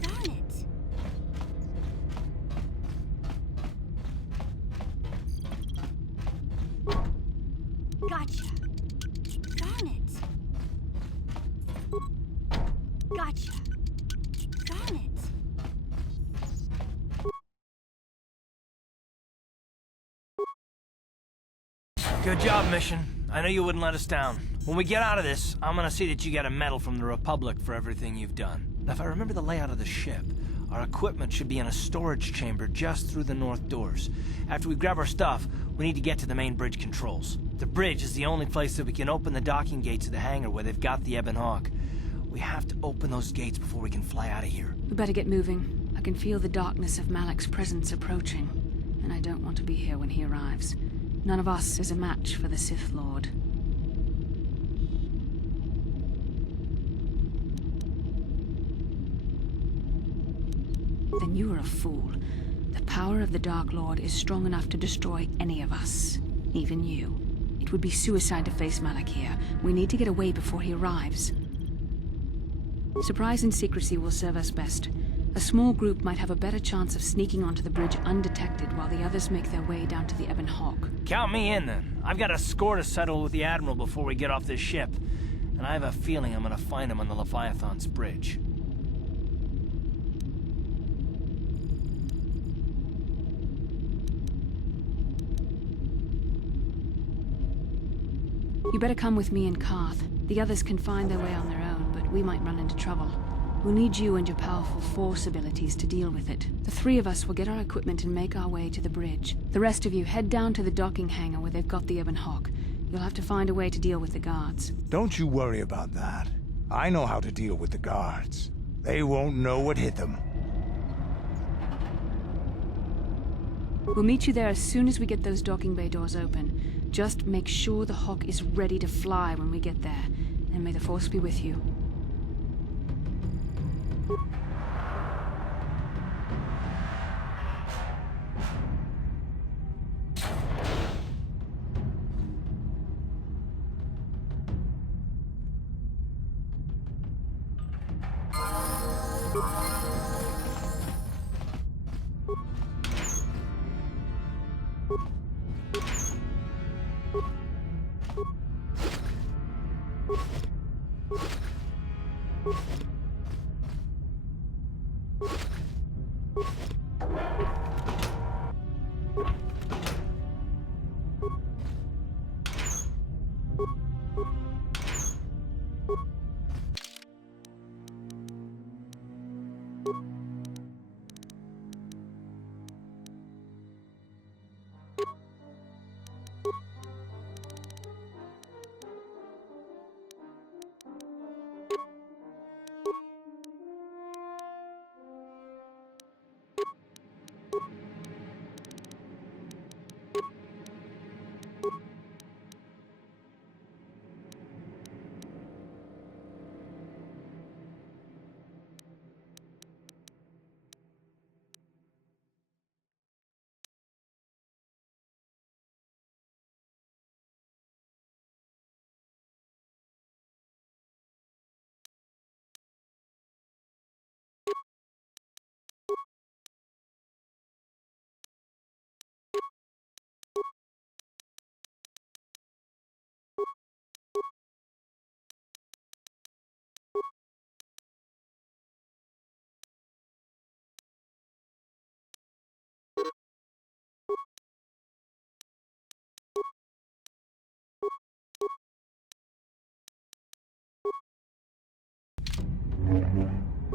Darn it. Gotcha. Darn it. Gotcha. Darn it. Good job, Mission. I know you wouldn't let us down. When we get out of this, I'm gonna see that you get a medal from the Republic for everything you've done. Now, if I remember the layout of the ship, our equipment should be in a storage chamber just through the north doors. After we grab our stuff, we need to get to the main bridge controls. The bridge is the only place that we can open the docking gates of the hangar where they've got the Ebon Hawk. We have to open those gates before we can fly out of here. We better get moving. I can feel the darkness of Malak's presence approaching, and I don't want to be here when he arrives. None of us is a match for the Sith Lord. Then you are a fool. The power of the Dark Lord is strong enough to destroy any of us, even you. It would be suicide to face Malak here. We need to get away before he arrives. Surprise and secrecy will serve us best. A small group might have a better chance of sneaking onto the bridge undetected while the others make their way down to the Ebon Hawk. Count me in, then. I've got a score to settle with the Admiral before we get off this ship. And I have a feeling I'm gonna find him on the Leviathan's bridge. You better come with me and Karth. The others can find their way on their own, but we might run into trouble. We'll need you and your powerful Force abilities to deal with it. The three of us will get our equipment and make our way to the bridge. The rest of you head down to the docking hangar where they've got the Ebon Hawk. You'll have to find a way to deal with the guards. Don't you worry about that. I know how to deal with the guards. They won't know what hit them. We'll meet you there as soon as we get those docking bay doors open. Just make sure the Hawk is ready to fly when we get there. And may the Force be with you.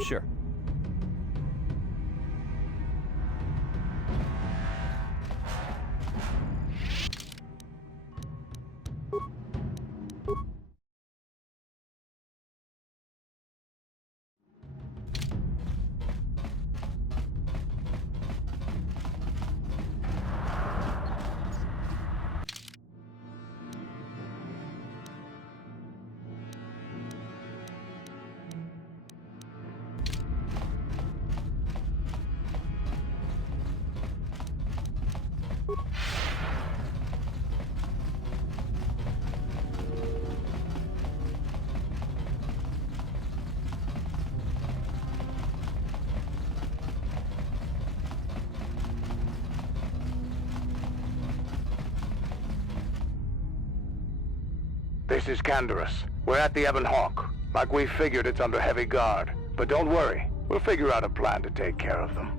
Sure. This is Canderous. We're at the Ebon Hawk. Like we figured, it's under heavy guard. But don't worry, we'll figure out a plan to take care of them.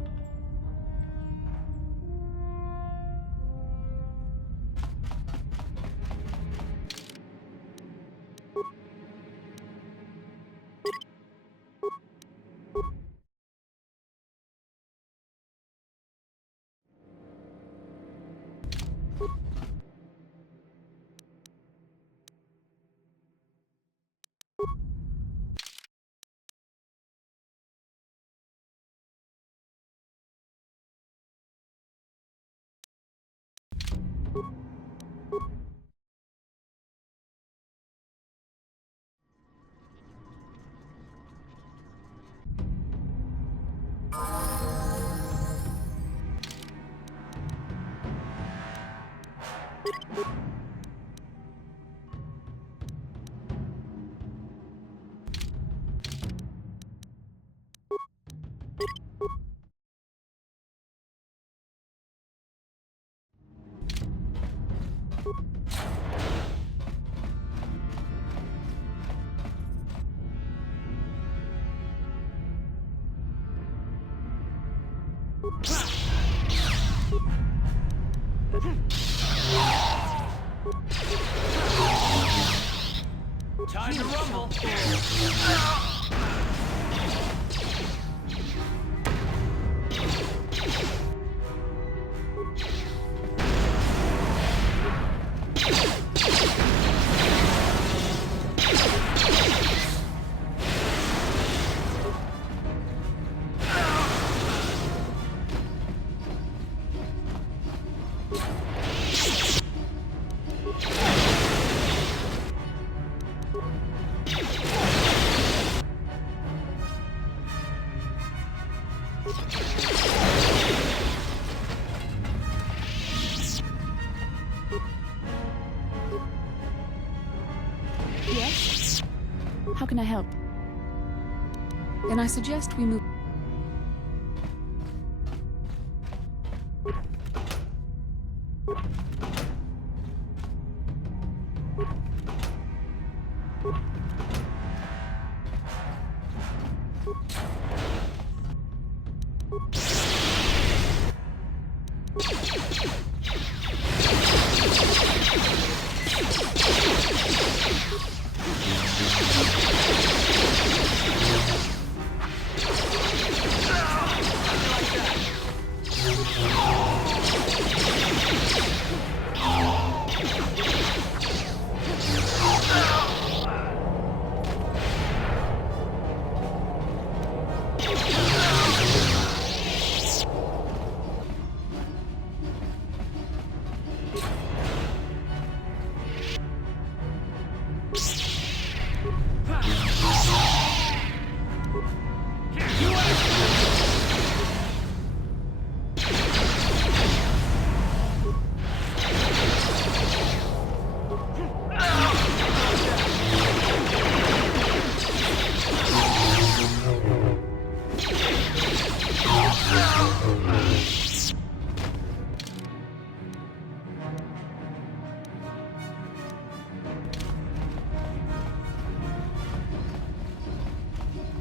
Time to rumble! Yes? How can I help? Then I suggest we move...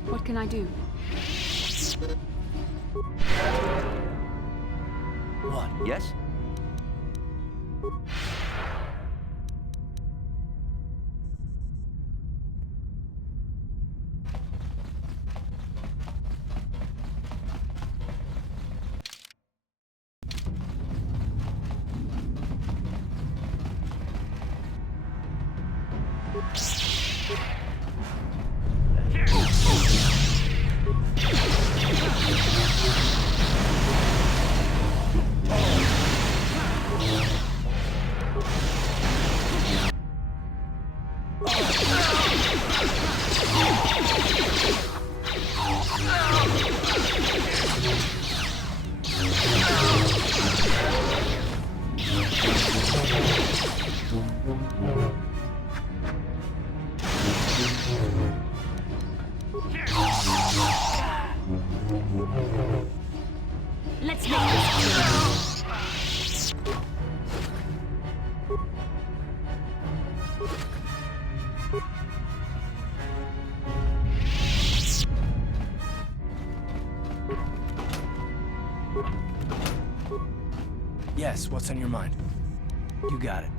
What can I do? What? Yes? Let's make this. Yes, what's on your mind? You got it.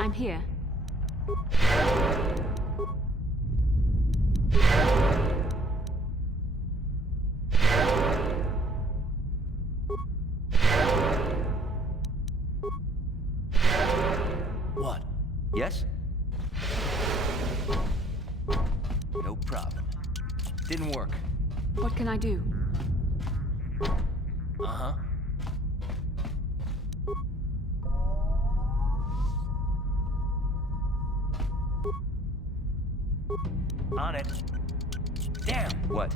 I'm here. What? Yes? No problem. Didn't work. What can I do? Uh-huh. On it. Damn! What?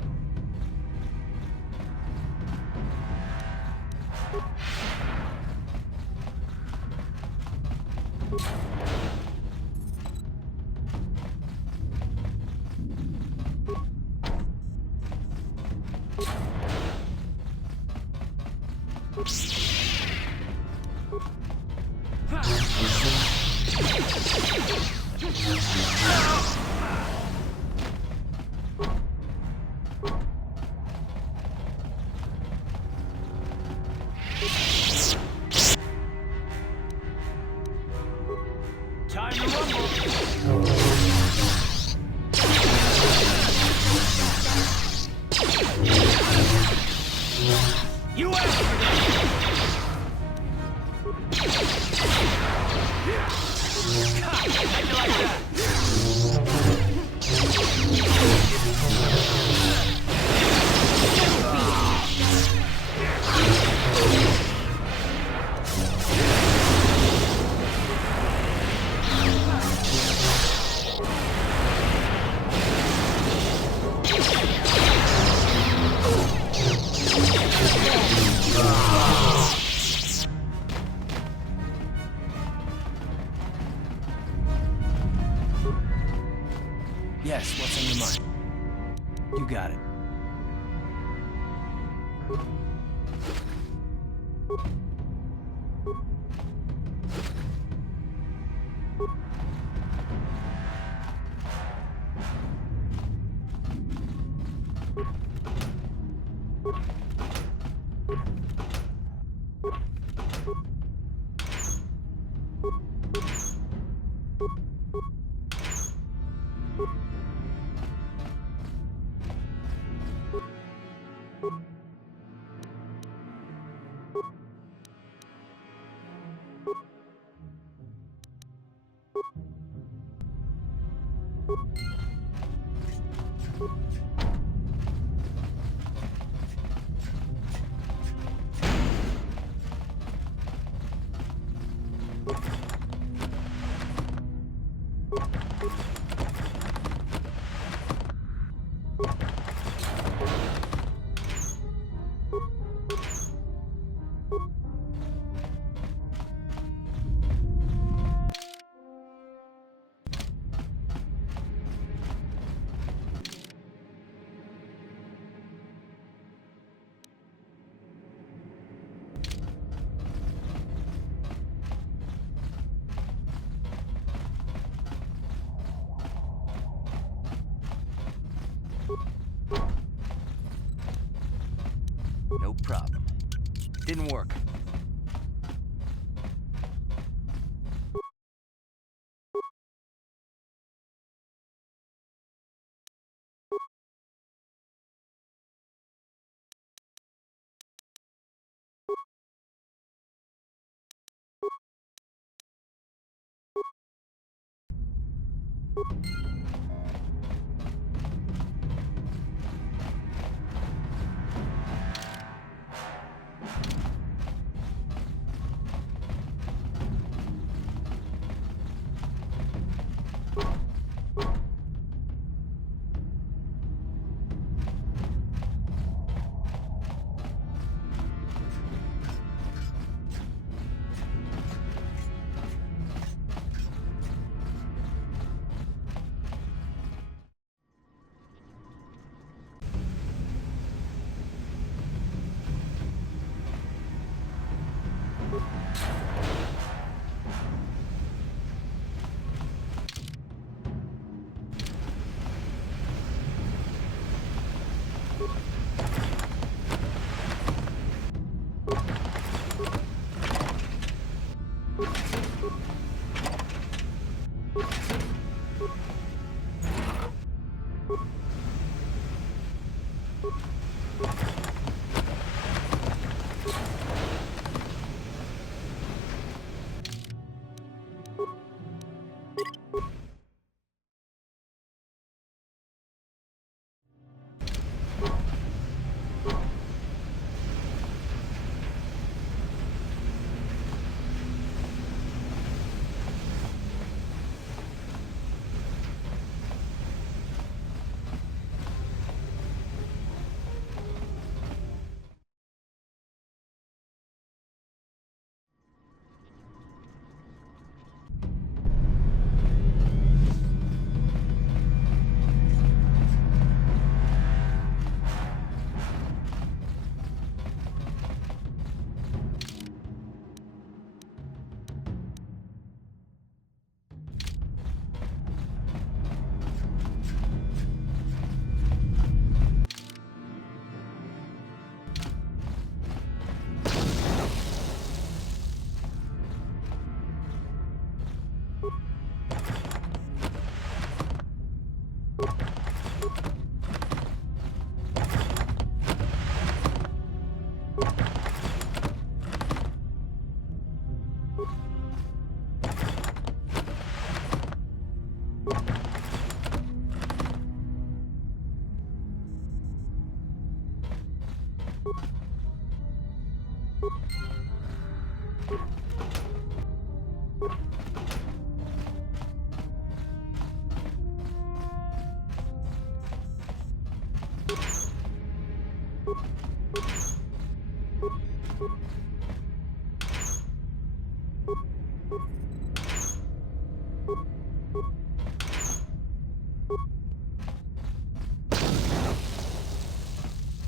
Time to rumble! You asked for this! God, how'd you like that? Yes, what's on your mind? You got it. No problem. Didn't work.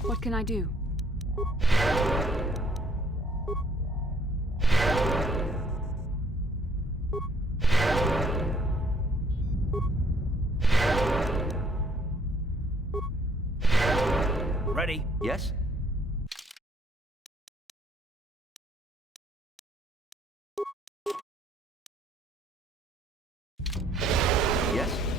What can I do? Ready? Yes? Yes?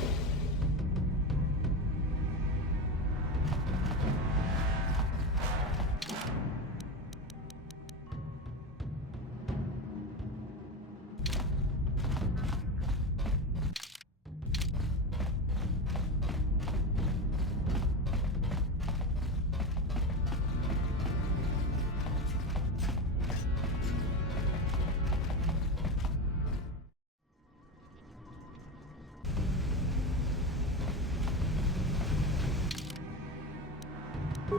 How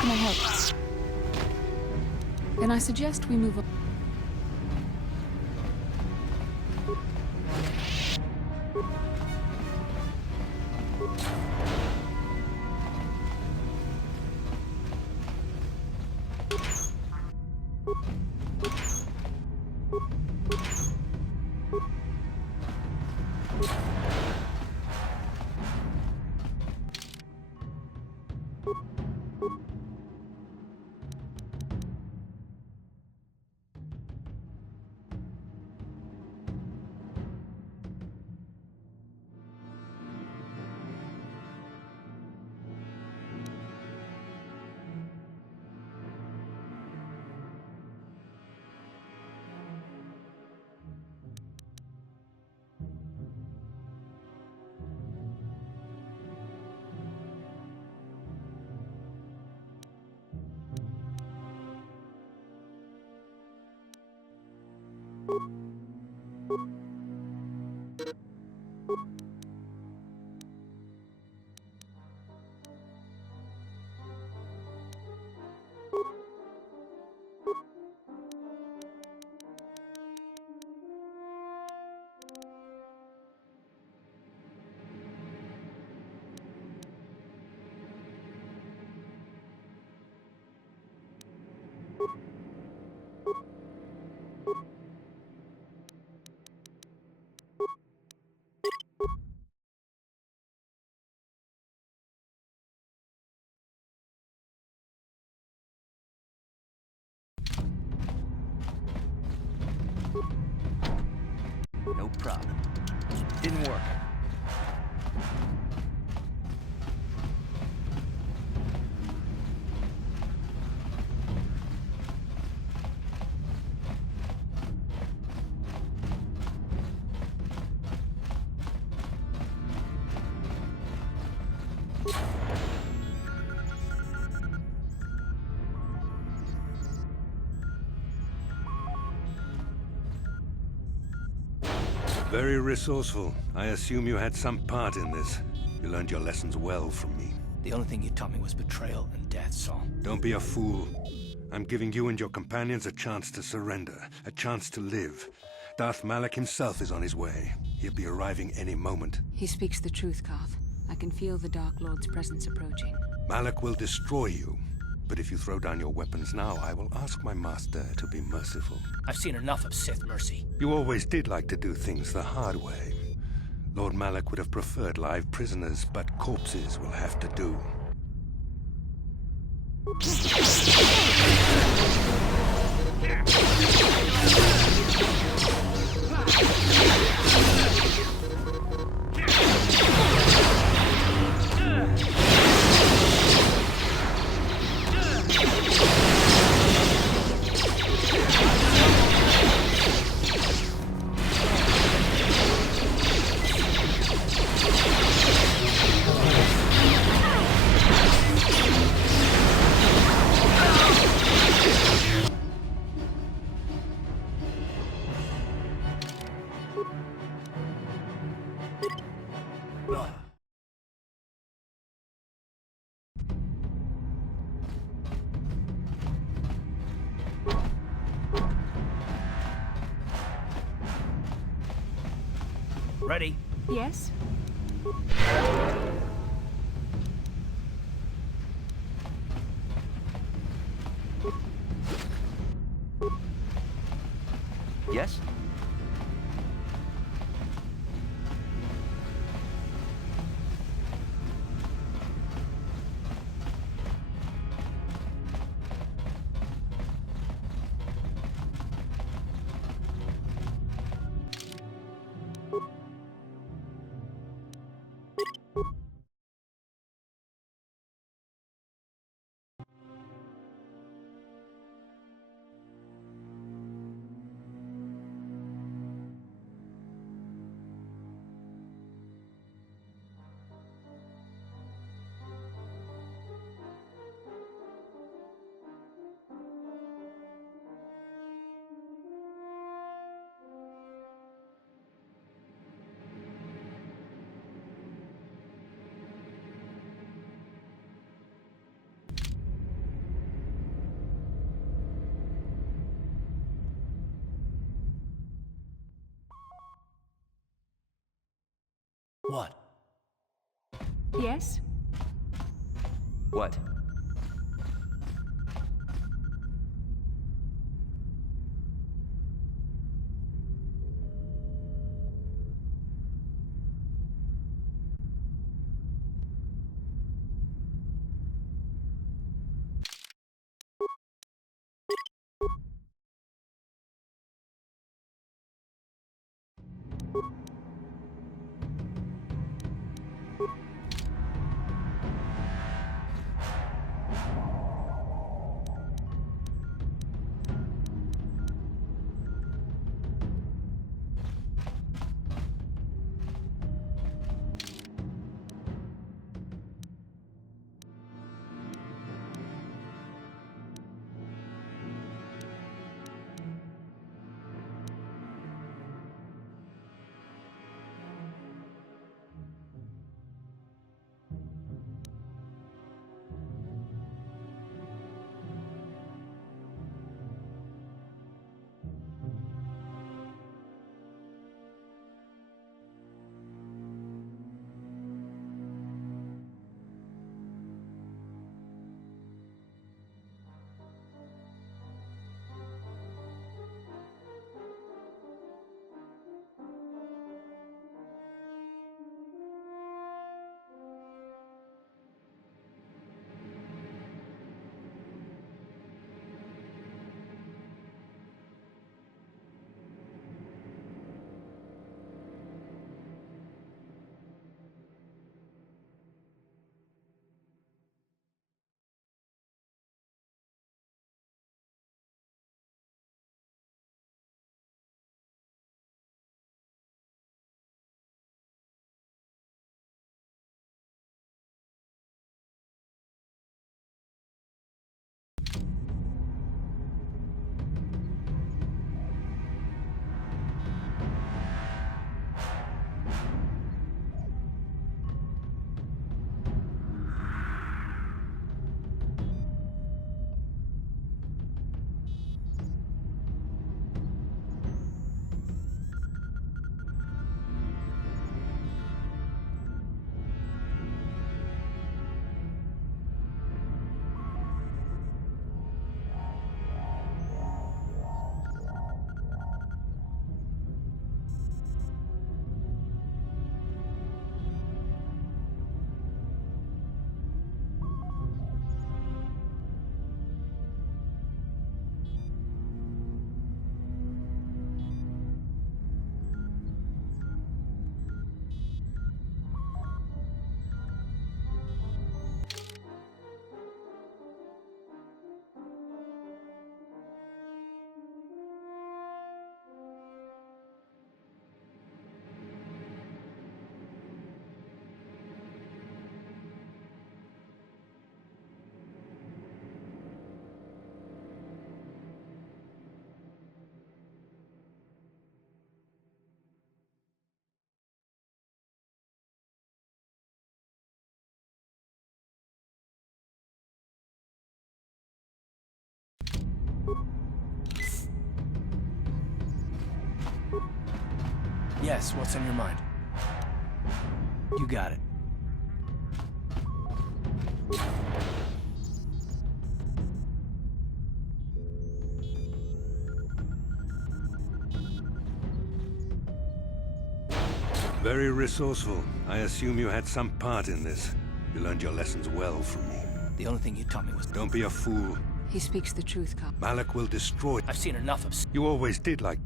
can I help? Then I suggest we move on. No problem. Didn't work. Very resourceful. I assume you had some part in this. You learned your lessons well from me. The only thing you taught me was betrayal and death, Saul. Don't be a fool. I'm giving you and your companions a chance to surrender, a chance to live. Darth Malak himself is on his way. He'll be arriving any moment. He speaks the truth, Carth. I can feel the Dark Lord's presence approaching. Malak will destroy you. But if you throw down your weapons now, I will ask my master to be merciful. I've seen enough of Sith mercy. You always did like to do things the hard way. Lord Malak would have preferred live prisoners, but corpses will have to do. Ready? Yes? Yes? What? Yes? What? Yes, what's on your mind? You got it. Very resourceful. I assume you had some part in this. You learned your lessons well from me. The only thing you taught me was... Don't be a fool. He speaks the truth, Carl. Malak will destroy... I've seen enough of... You always did like...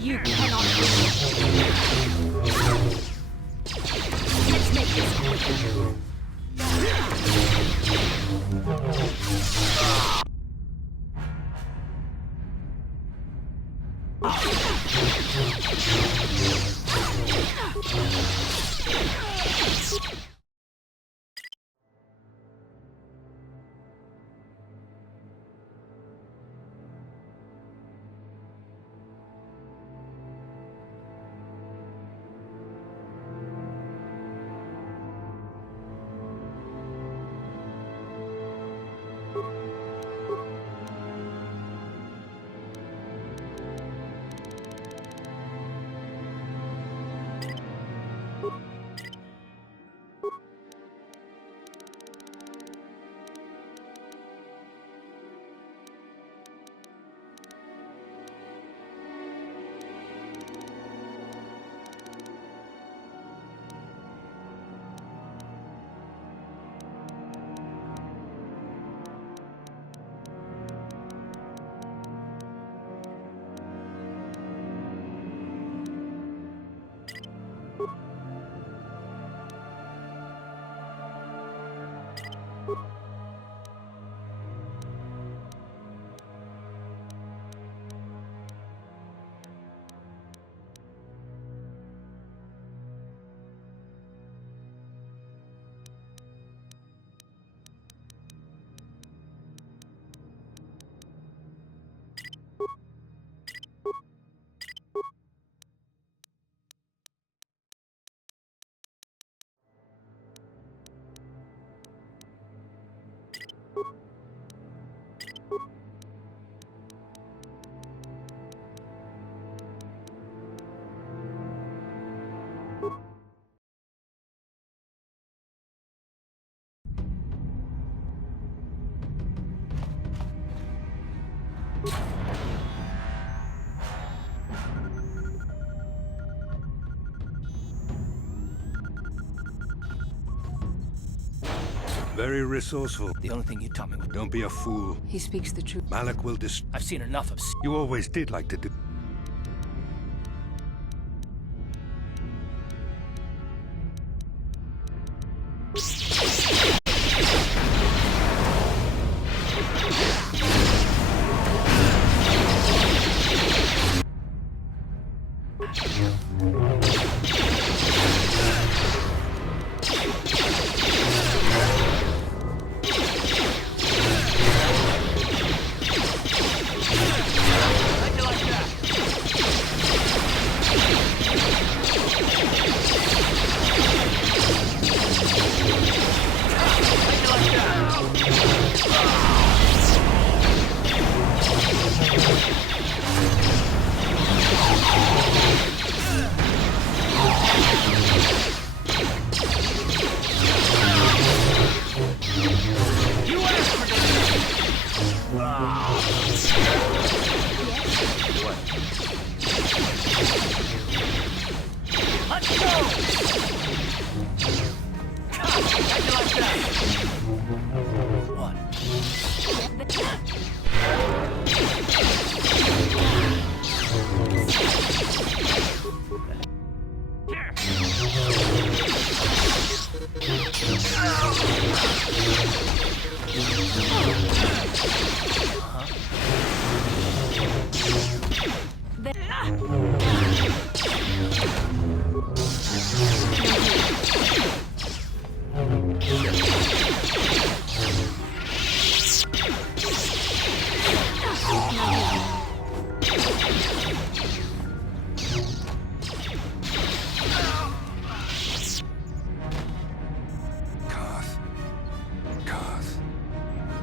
You cannot win. Let's make this quick. Very resourceful. The only thing you taught me was... Don't be a fool. He speaks the truth. Malak will I've seen enough of... You always did like to do... Let's go! How'd you like that? What?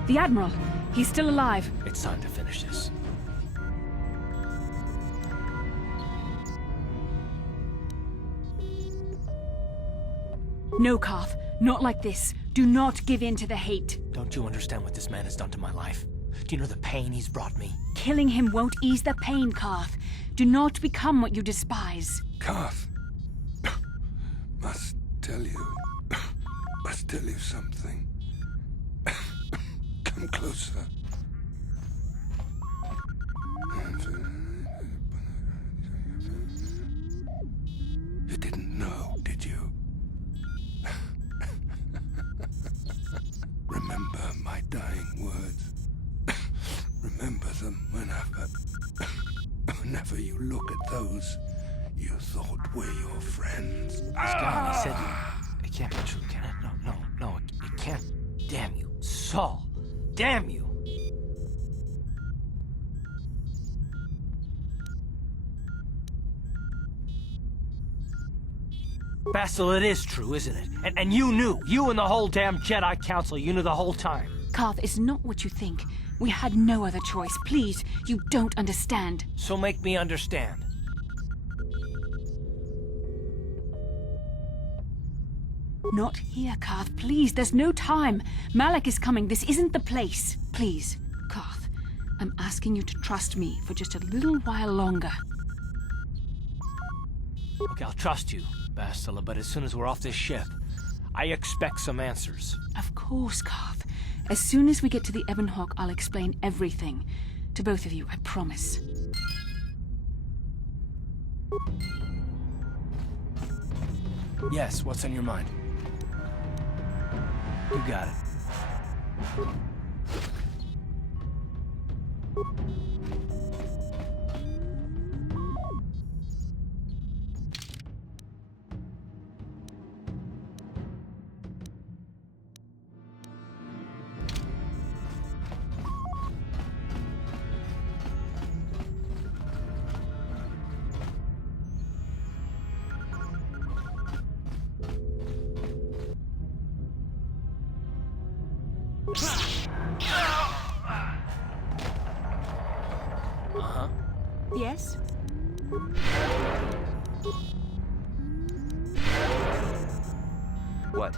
The Admiral. He's still alive. It's time to finish this. No, Karth. Not like this. Do not give in to the hate. Don't you understand what this man has done to my life? Do you know the pain he's brought me? Killing him won't ease the pain, Karth. Do not become what you despise. Karth, must tell you something. Come closer. You didn't know, did you? Remember my dying words. Remember them whenever you look at those you thought were your friends. He's gone. He said it can't be true, can it? No, it can't. Damn you, Saul. Damn you! Basil, it is true, isn't it? And you knew. You and the whole damn Jedi Council, you knew the whole time. Karth, it's not what you think. We had no other choice. Please, you don't understand. So make me understand. Not here, Karth. Please, there's no time. Malak is coming. This isn't the place. Please, Karth, I'm asking you to trust me for just a little while longer. Okay, I'll trust you, Bastila, but as soon as we're off this ship, I expect some answers. Of course, Karth. As soon as we get to the Ebon Hawk, I'll explain everything. To both of you, I promise. Yes, what's on your mind? You got it. Uh-huh. Yes? What?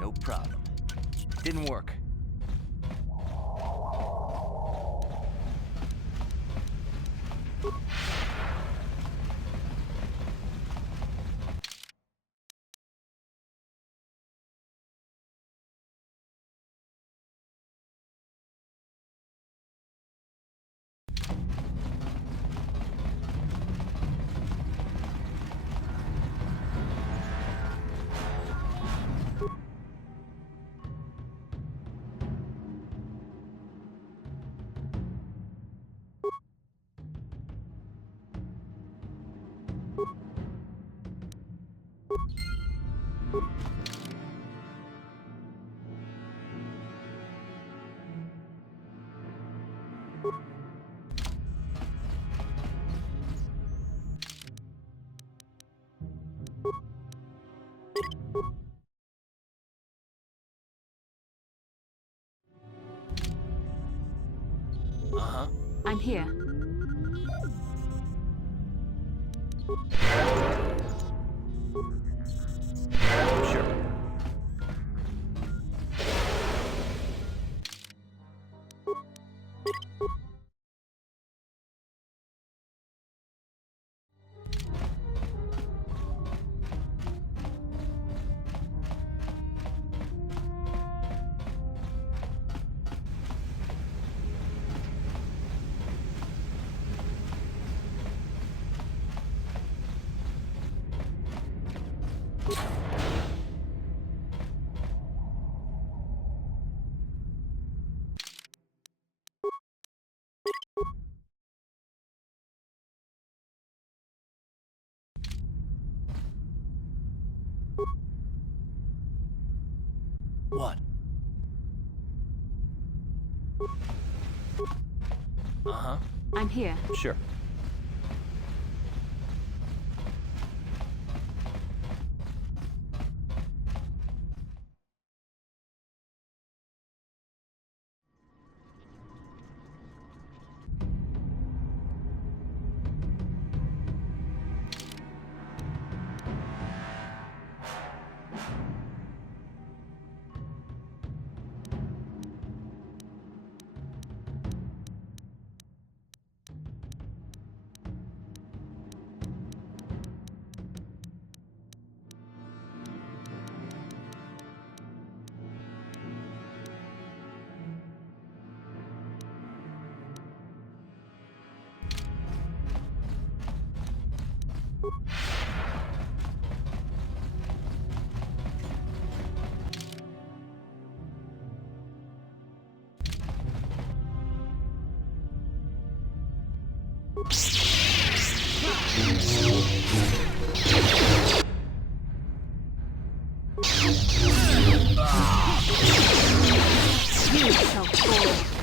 No problem. Didn't work. Sure. What? Uh-huh. I'm here. Sure. You so cool.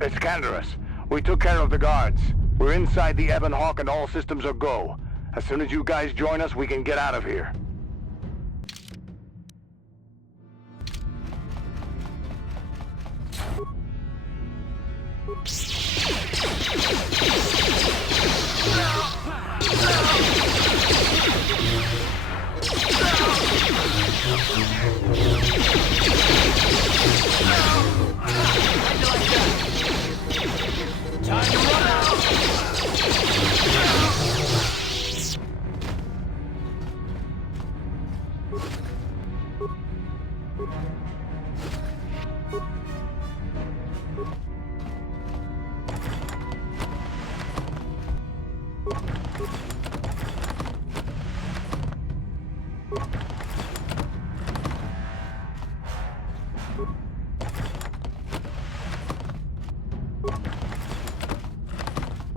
It's Canderous. We took care of the guards. We're inside the Ebon Hawk and all systems are go. As soon as you guys join us, we can get out of here. Time to run out!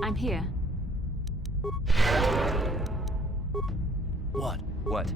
I'm here. What? What?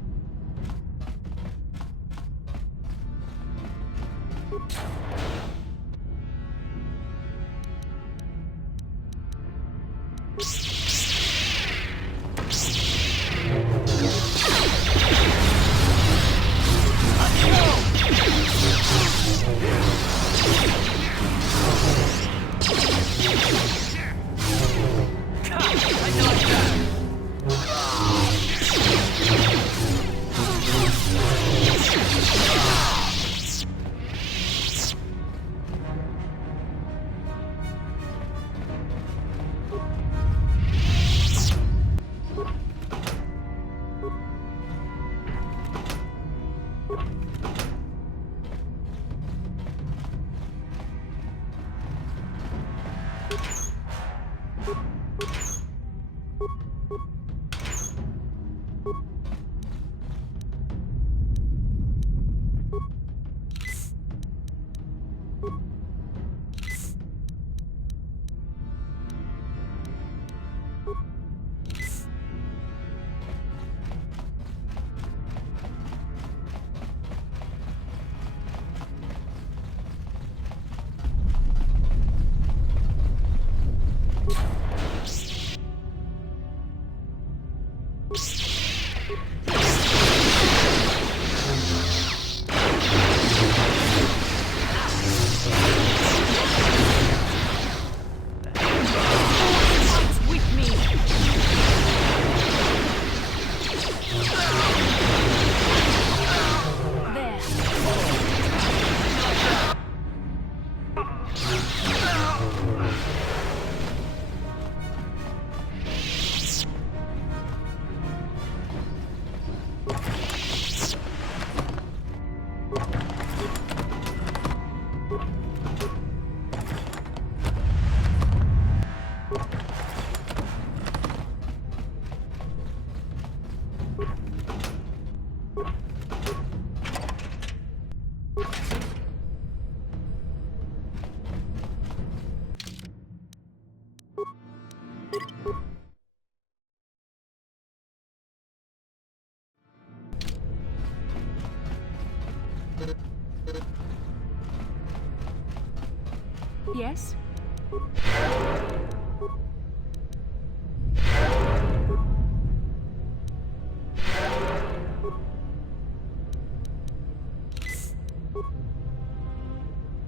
Yes?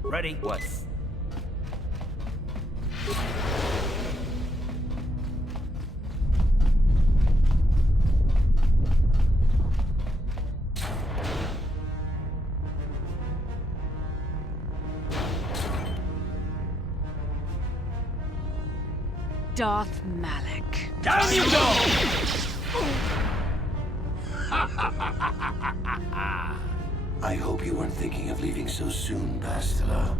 Ready? What? Darth Malak. Down you go! I hope you weren't thinking of leaving so soon, Bastila.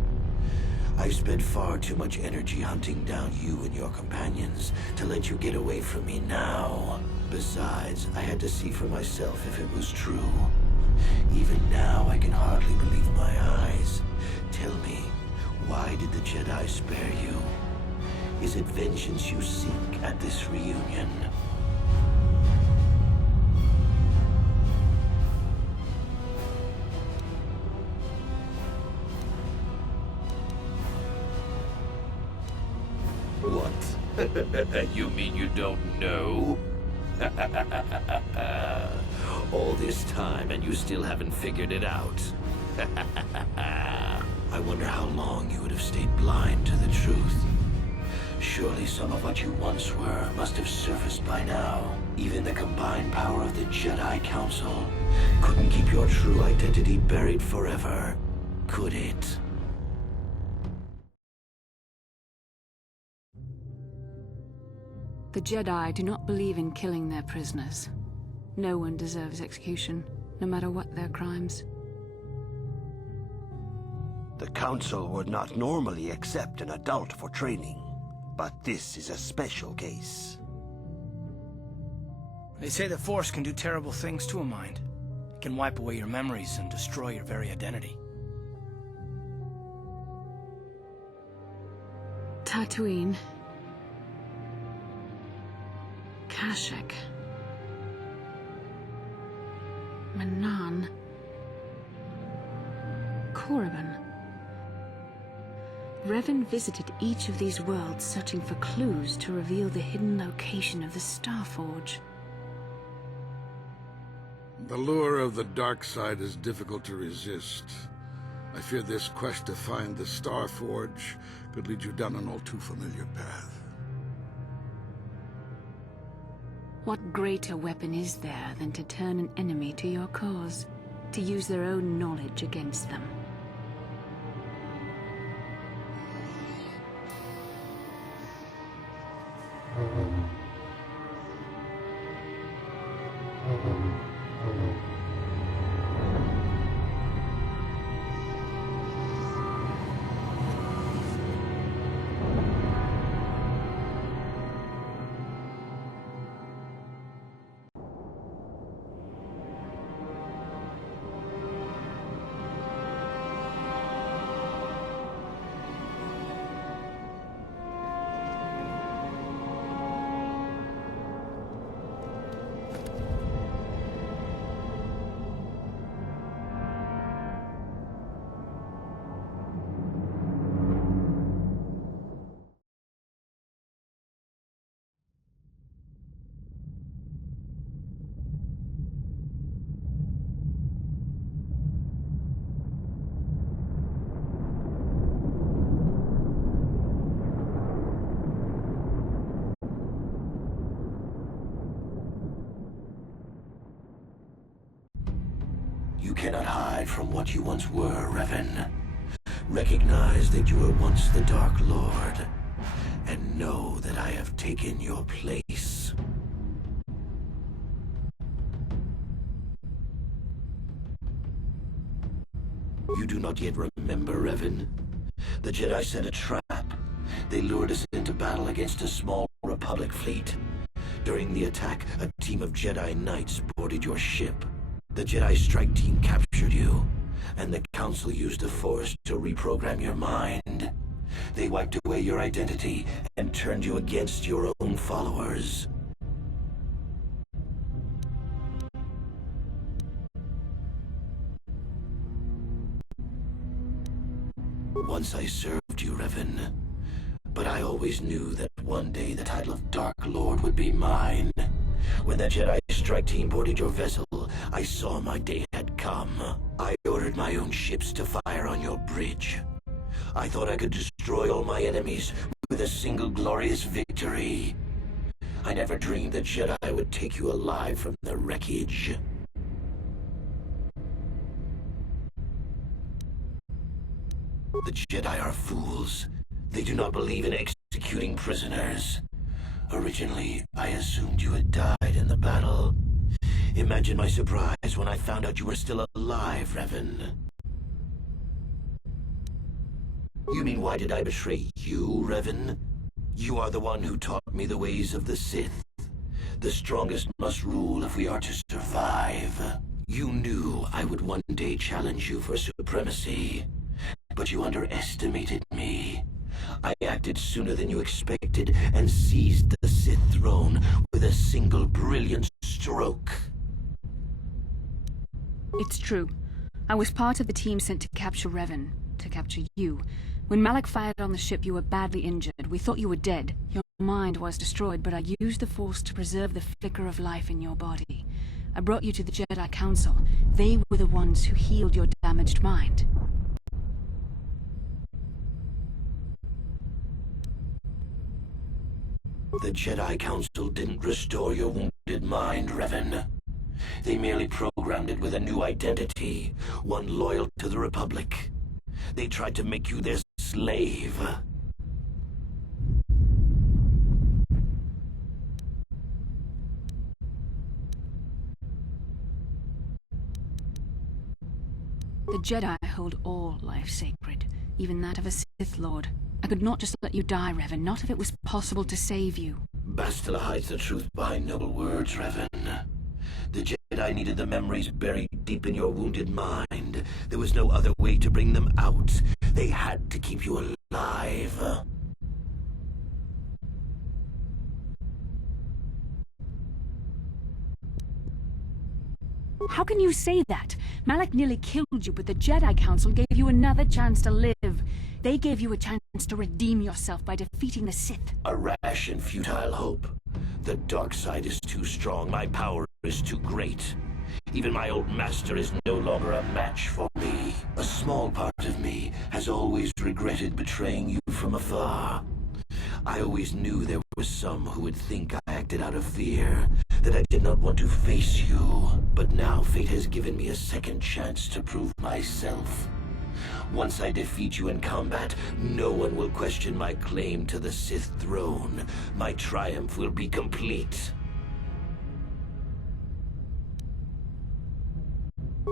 I've spent far too much energy hunting down you and your companions to let you get away from me now. Besides, I had to see for myself if it was true. Even now, I can hardly believe my eyes. Tell me, why did the Jedi spare you? Is it vengeance you seek at this reunion? What? You mean you don't know? All this time and you still haven't figured it out. I wonder how long you would have stayed blind to the truth. Surely some of what you once were must have surfaced by now. Even the combined power of the Jedi Council couldn't keep your true identity buried forever, could it? The Jedi do not believe in killing their prisoners. No one deserves execution, no matter what their crimes. The Council would not normally accept an adult for training, but this is a special case. They say the Force can do terrible things to a mind. It can wipe away your memories and destroy your very identity. Tatooine. Kashyyyk. Manaan. Korriban. Revan visited each of these worlds searching for clues to reveal the hidden location of the Starforge. The lure of the dark side is difficult to resist. I fear this quest to find the Starforge could lead you down an all too familiar path. What greater weapon is there than to turn an enemy to your cause, to use their own knowledge against them? You cannot hide from what you once were, Revan. Recognize that you were once the Dark Lord, and know that I have taken your place. You do not yet remember, Revan? The Jedi set a trap. They lured us into battle against a small Republic fleet. During the attack, a team of Jedi Knights boarded your ship. The Jedi strike team captured you, and the Council used the Force to reprogram your mind. They wiped away your identity and turned you against your own followers. Once I served you, Revan, but I always knew that one day the title of Dark Lord would be mine. When the Jedi strike team boarded your vessel, I saw my day had come. I ordered my own ships to fire on your bridge. I thought I could destroy all my enemies with a single glorious victory. I never dreamed the Jedi would take you alive from the wreckage. The Jedi are fools. They do not believe in executing prisoners. Originally, I assumed you had died in the battle. Imagine my surprise when I found out you were still alive, Revan. You mean, why did I betray you, Revan? You are the one who taught me the ways of the Sith. The strongest must rule if we are to survive. You knew I would one day challenge you for supremacy, but you underestimated me. I acted sooner than you expected and seized the Sith throne with a single brilliant stroke. It's true. I was part of the team sent to capture Revan, to capture you. When Malak fired on the ship, you were badly injured. We thought you were dead. Your mind was destroyed, but I used the Force to preserve the flicker of life in your body. I brought you to the Jedi Council. They were the ones who healed your damaged mind. The Jedi Council didn't restore your wounded mind, Revan. They merely programmed it with a new identity, one loyal to the Republic. They tried to make you their slave. The Jedi hold all life sacred, even that of a Sith Lord. I could not just let you die, Revan, not if it was possible to save you. Bastila hides the truth behind noble words, Revan. The Jedi needed the memories buried deep in your wounded mind. There was no other way to bring them out. They had to keep you alive. How can you say that? Malak nearly killed you, but the Jedi Council gave you another chance to live. They gave you a chance to redeem yourself by defeating the Sith. A rash and futile hope. The dark side is too strong. My power is too great. Even my old master is no longer a match for me. A small part of me has always regretted betraying you from afar. I always knew there were some who would think I acted out of fear, that I did not want to face you. But now fate has given me a second chance to prove myself. Once I defeat you in combat, no one will question my claim to the Sith throne. My triumph will be complete.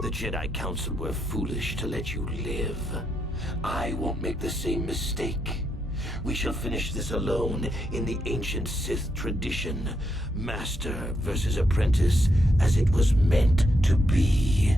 The Jedi Council were foolish to let you live. I won't make the same mistake. We shall finish this alone in the ancient Sith tradition. Master versus apprentice, as it was meant to be.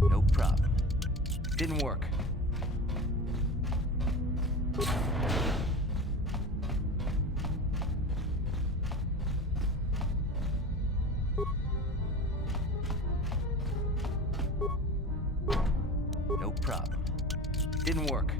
No problem. Didn't work. No problem. Didn't work.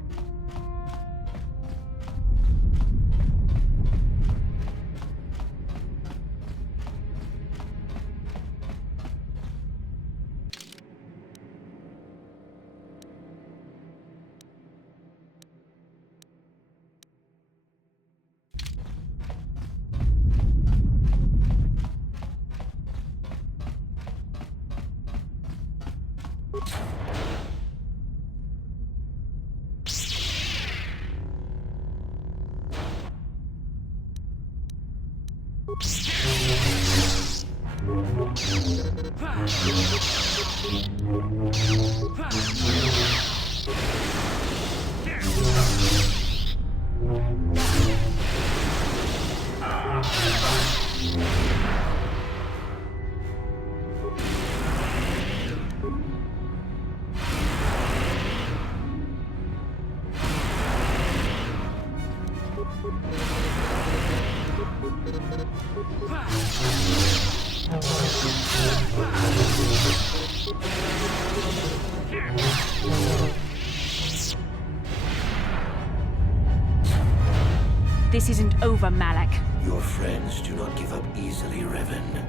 This isn't over, Malak. Your friends do not give up easily, Revan.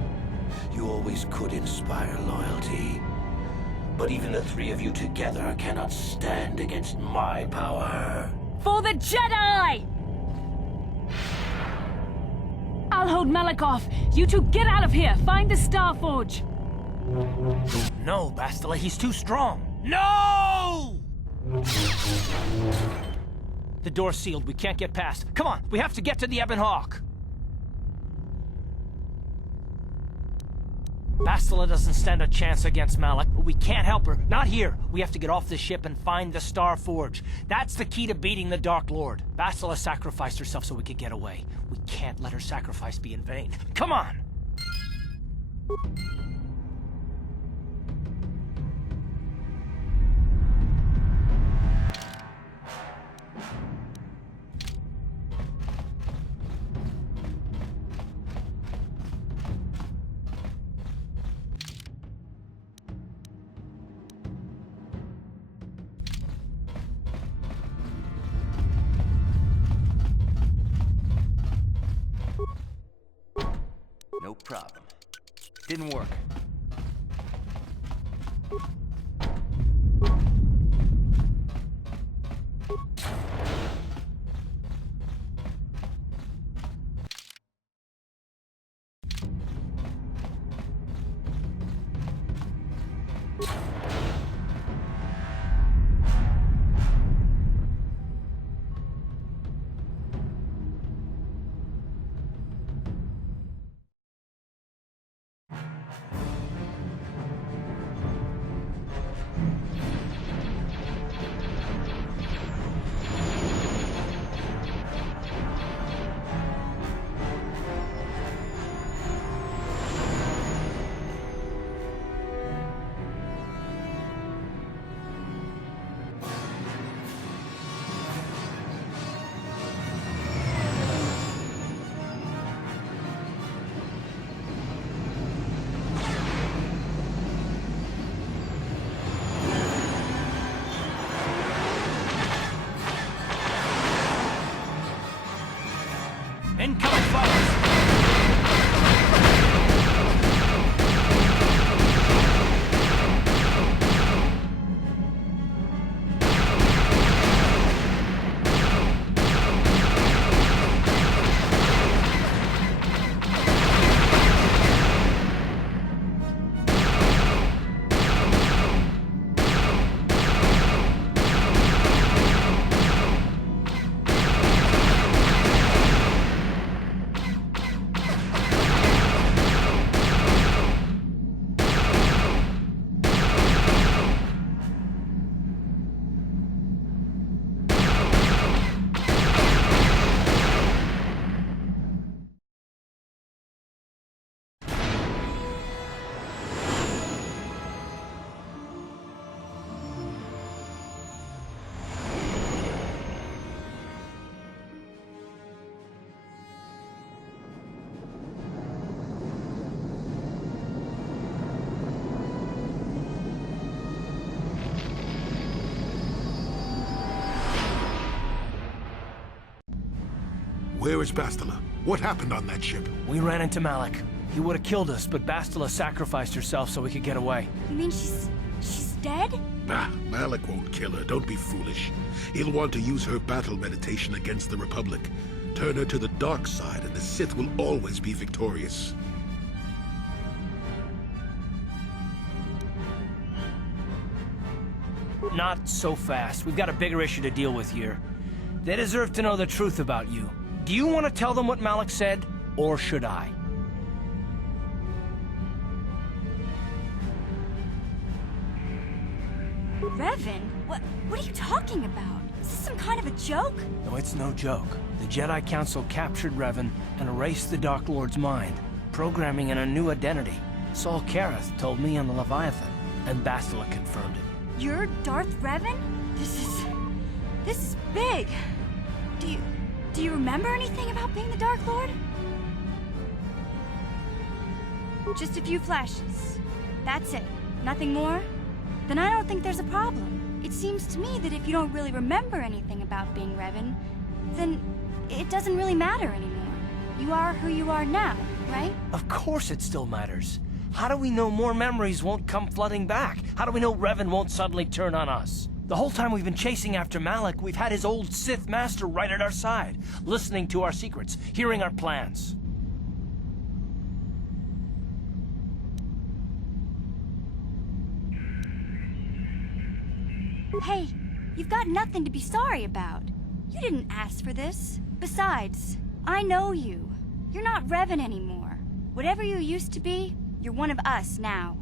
You always could inspire loyalty. But even the three of you together cannot stand against my power. For the Jedi! I'll hold Malak off. You two get out of here. Find the Star Forge. No, Bastila, he's too strong. No! The door's sealed. We can't get past. Come on, we have to get to the Ebon Hawk. Bastila doesn't stand a chance against Malak, but we can't help her. Not here. We have to get off the ship and find the Star Forge. That's the key to beating the Dark Lord. Bastila sacrificed herself so we could get away. We can't let her sacrifice be in vain. Come on! No problem. Didn't work. Where is Bastila? What happened on that ship? We ran into Malik. He would have killed us, but Bastila sacrificed herself so we could get away. You mean she's dead? Bah, Malik won't kill her. Don't be foolish. He'll want to use her battle meditation against the Republic. Turn her to the dark side, and the Sith will always be victorious. Not so fast. We've got a bigger issue to deal with here. They deserve to know the truth about you. Do you want to tell them what Malik said, or should I? Revan? What are you talking about? Is this some kind of a joke? No, it's no joke. The Jedi Council captured Revan and erased the Dark Lord's mind, programming in a new identity. Saul Kareth told me on the Leviathan, and Bastila confirmed it. You're Darth Revan? This is big. Do you remember anything about being the Dark Lord? Just a few flashes. That's it. Nothing more? Then I don't think there's a problem. It seems to me that if you don't really remember anything about being Revan, then it doesn't really matter anymore. You are who you are now, right? Of course it still matters. How do we know more memories won't come flooding back? How do we know Revan won't suddenly turn on us? The whole time we've been chasing after Malik, we've had his old Sith master right at our side, listening to our secrets, hearing our plans. Hey, you've got nothing to be sorry about. You didn't ask for this. Besides, I know you. You're not Revan anymore. Whatever you used to be, you're one of us now.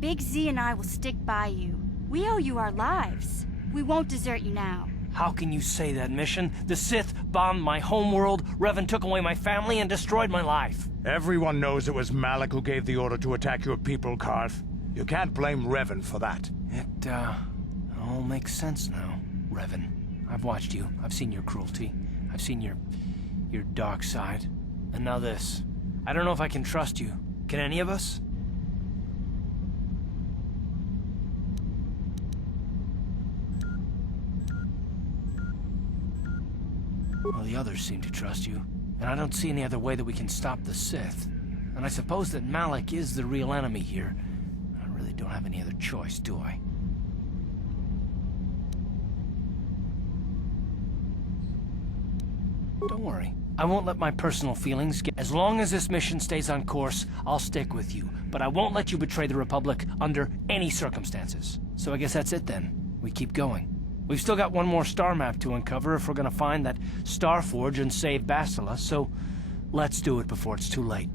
Big Z and I will stick by you. We owe you our lives. We won't desert you now. How can you say that, Mission? The Sith bombed my homeworld, Revan took away my family, and destroyed my life. Everyone knows it was Malik who gave the order to attack your people, Karth. You can't blame Revan for that. It all makes sense now, Revan. I've watched you. I've seen your cruelty. I've seen your dark side. And now this. I don't know if I can trust you. Can any of us? Well, the others seem to trust you. And I don't see any other way that we can stop the Sith. And I suppose that Malik is the real enemy here. I really don't have any other choice, do I? Don't worry. I won't let my personal feelings get... As long as this mission stays on course, I'll stick with you. But I won't let you betray the Republic under any circumstances. So I guess that's it then. We keep going. We've still got one more star map to uncover if we're gonna find that Star Forge and save Bastila, so let's do it before it's too late.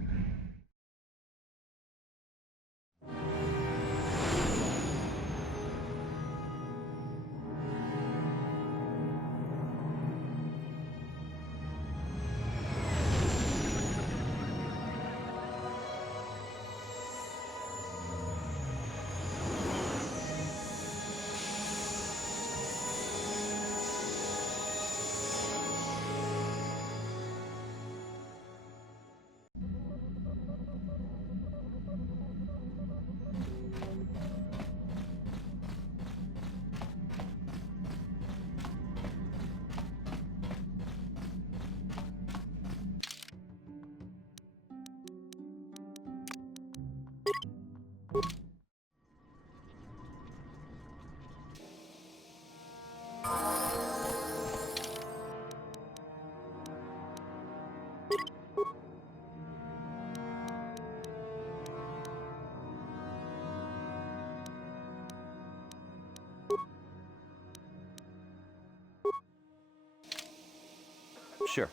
Sure.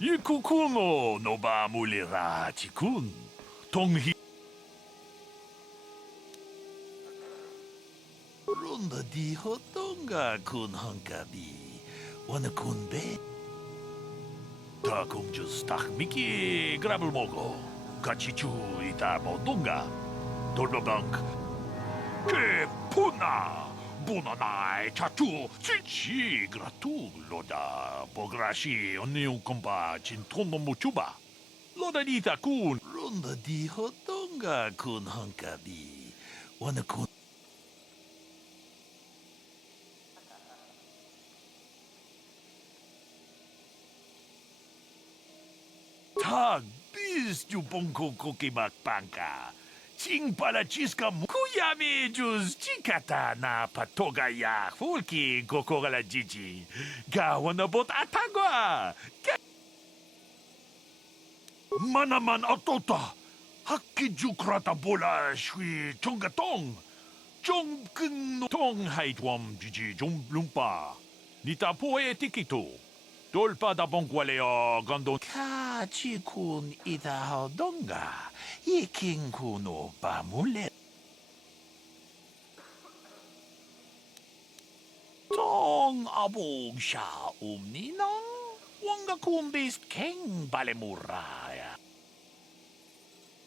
Ikukuno no ba mulira chikun. Tonghi. Ronda di hotonga kun hankabi. Wana kun be. Ta kung just tak miki grabel mogo. Kachichu ita modunga. Tornobank. Ke puna. Bunanai chatu chichi gratu loda pograshi oniu kompa chintono muchuba. Loda dita kun. Ronda di hotonga kun hankabi. Wana kun. Tag bis ju bonko kokimak panka. Ching pala chiska kuyami juz chikata na patoga ya fulki kokogala jiji. Gawana bot atagwa. Manaman atota. Hakki jukrata bola shui chongatong. Chong kun tong haitwam jiji jom lumpa. Nita poe tikito. Dolpa da bongwaleo gando. Ka chikun ida hodonga. Iking kuno pamule. Tong abog siya ninang. Wanga kumbis keng balemuraya.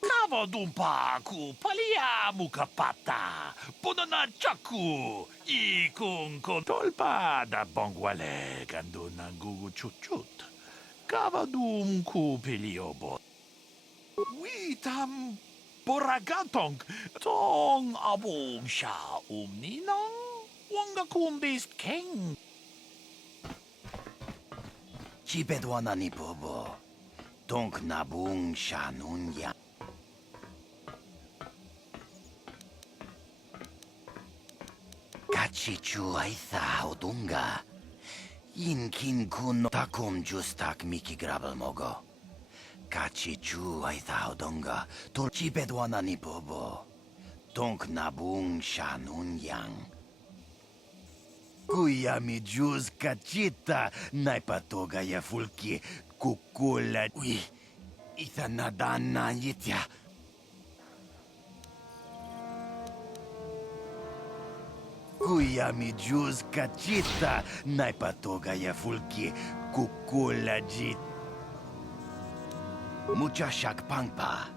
Kava dumpa ku palia mukapata. Punana chaku. Ikung kontolpa da bongwale gando nangugu chuchut. Kava dum ku piliobot. Witam boragantong tong abong siya ninang wanga kumbis keng. Chibedwana ni bobo. Tong nabung siya nunya. Kachichu aitha odunga. Inkin kuno takum justak miki grabel mogo. Kachichu ay taodonga, torchi bedwana ni bobo. Tonk nabung shanun yang. Kuya mi juz kachita, naipatoga ya fulki, kukula. Uy, ita nadana yitya. Kuya mi juz kachita, naipatoga ya fulki, kukula jit. Mucha shakpangpa.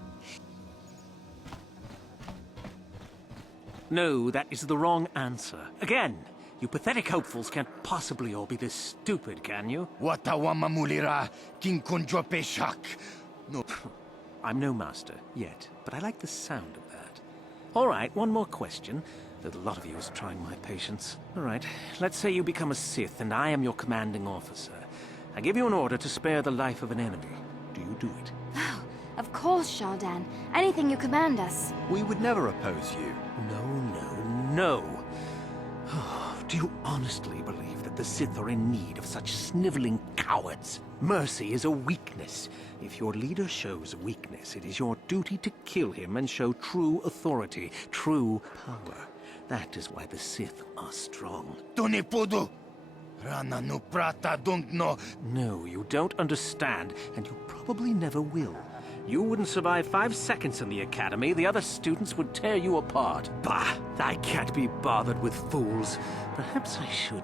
No, that is the wrong answer. Again, you pathetic hopefuls can't possibly all be this stupid, can you? Watawama mulira, kinkunjope shak. No. I'm no master, yet, but I like the sound of that. All right, one more question. A lot of you is trying my patience. All right, let's say you become a Sith and I am your commanding officer. I give you an order to spare the life of an enemy. Do you do it? Oh, of course, Shardan. Anything you command us. We would never oppose you. No. Do you honestly believe that the Sith are in need of such sniveling cowards? Mercy is a weakness. If your leader shows weakness, it is your duty to kill him and show true authority, true power. That is why the Sith are strong. Tunipudu! Rana no prata don't know. No, you don't understand, and you probably never will. You wouldn't survive 5 seconds in the academy. The other students would tear you apart. Bah! I can't be bothered with fools. Perhaps I should,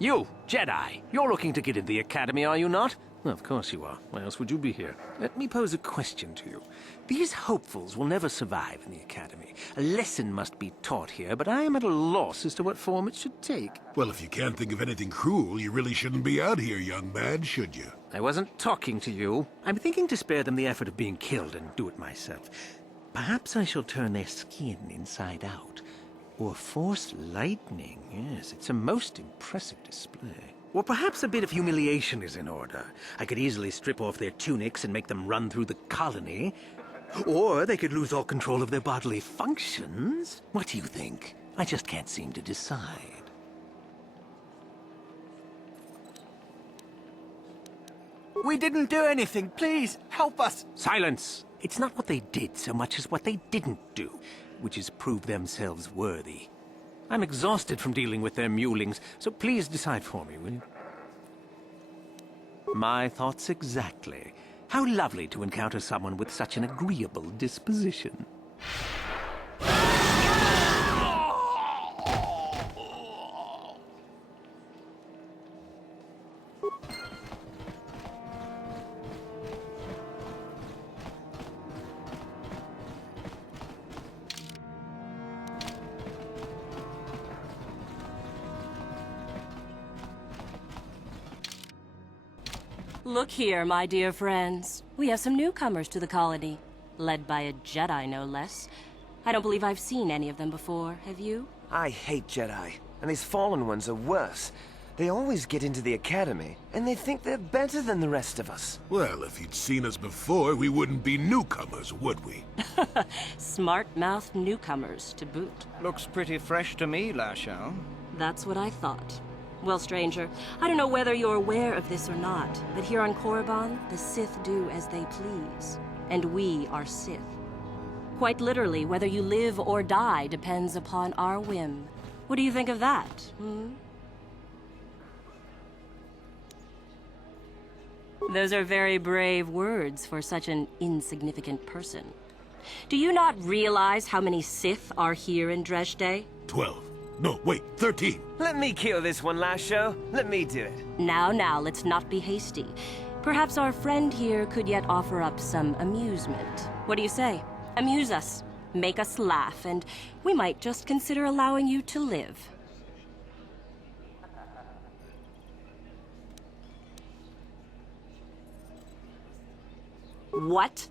You, Jedi, you're looking to get in the academy, are you not? Of course you are. Why else would you be here? Let me pose a question to you. These hopefuls will never survive in the academy. A lesson must be taught here, but I am at a loss as to what form it should take. Well, if you can't think of anything cruel, you really shouldn't be out here, young man, should you? I wasn't talking to you. I'm thinking to spare them the effort of being killed and do it myself. Perhaps I shall turn their skin inside out. Or force lightning. Yes, it's a most impressive display. Or perhaps a bit of humiliation is in order. I could easily strip off their tunics and make them run through the colony. Or they could lose all control of their bodily functions. What do you think? I just can't seem to decide. We didn't do anything. Please, help us. Silence! It's not what they did so much as what they didn't do, which is prove themselves worthy. I'm exhausted from dealing with their mulings, so please decide for me, will you? My thoughts exactly. How lovely to encounter someone with such an agreeable disposition. Look here, my dear friends. We have some newcomers to the colony, led by a Jedi, no less. I don't believe I've seen any of them before, have you? I hate Jedi, and these fallen ones are worse. They always get into the academy, and they think they're better than the rest of us. Well, if you'd seen us before, we wouldn't be newcomers, would we? Smart-mouthed newcomers, to boot. Looks pretty fresh to me, Lashao. That's what I thought. Well, stranger, I don't know whether you're aware of this or not, but here on Korriban, the Sith do as they please. And we are Sith. Quite literally, whether you live or die depends upon our whim. What do you think of that, Those are very brave words for such an insignificant person. Do you not realize how many Sith are here in Dresde? 12. No, wait, 13. Let me kill this one, Lasho. Let me do it. Now, let's not be hasty. Perhaps our friend here could yet offer up some amusement. What do you say? Amuse us, make us laugh, and we might just consider allowing you to live. What?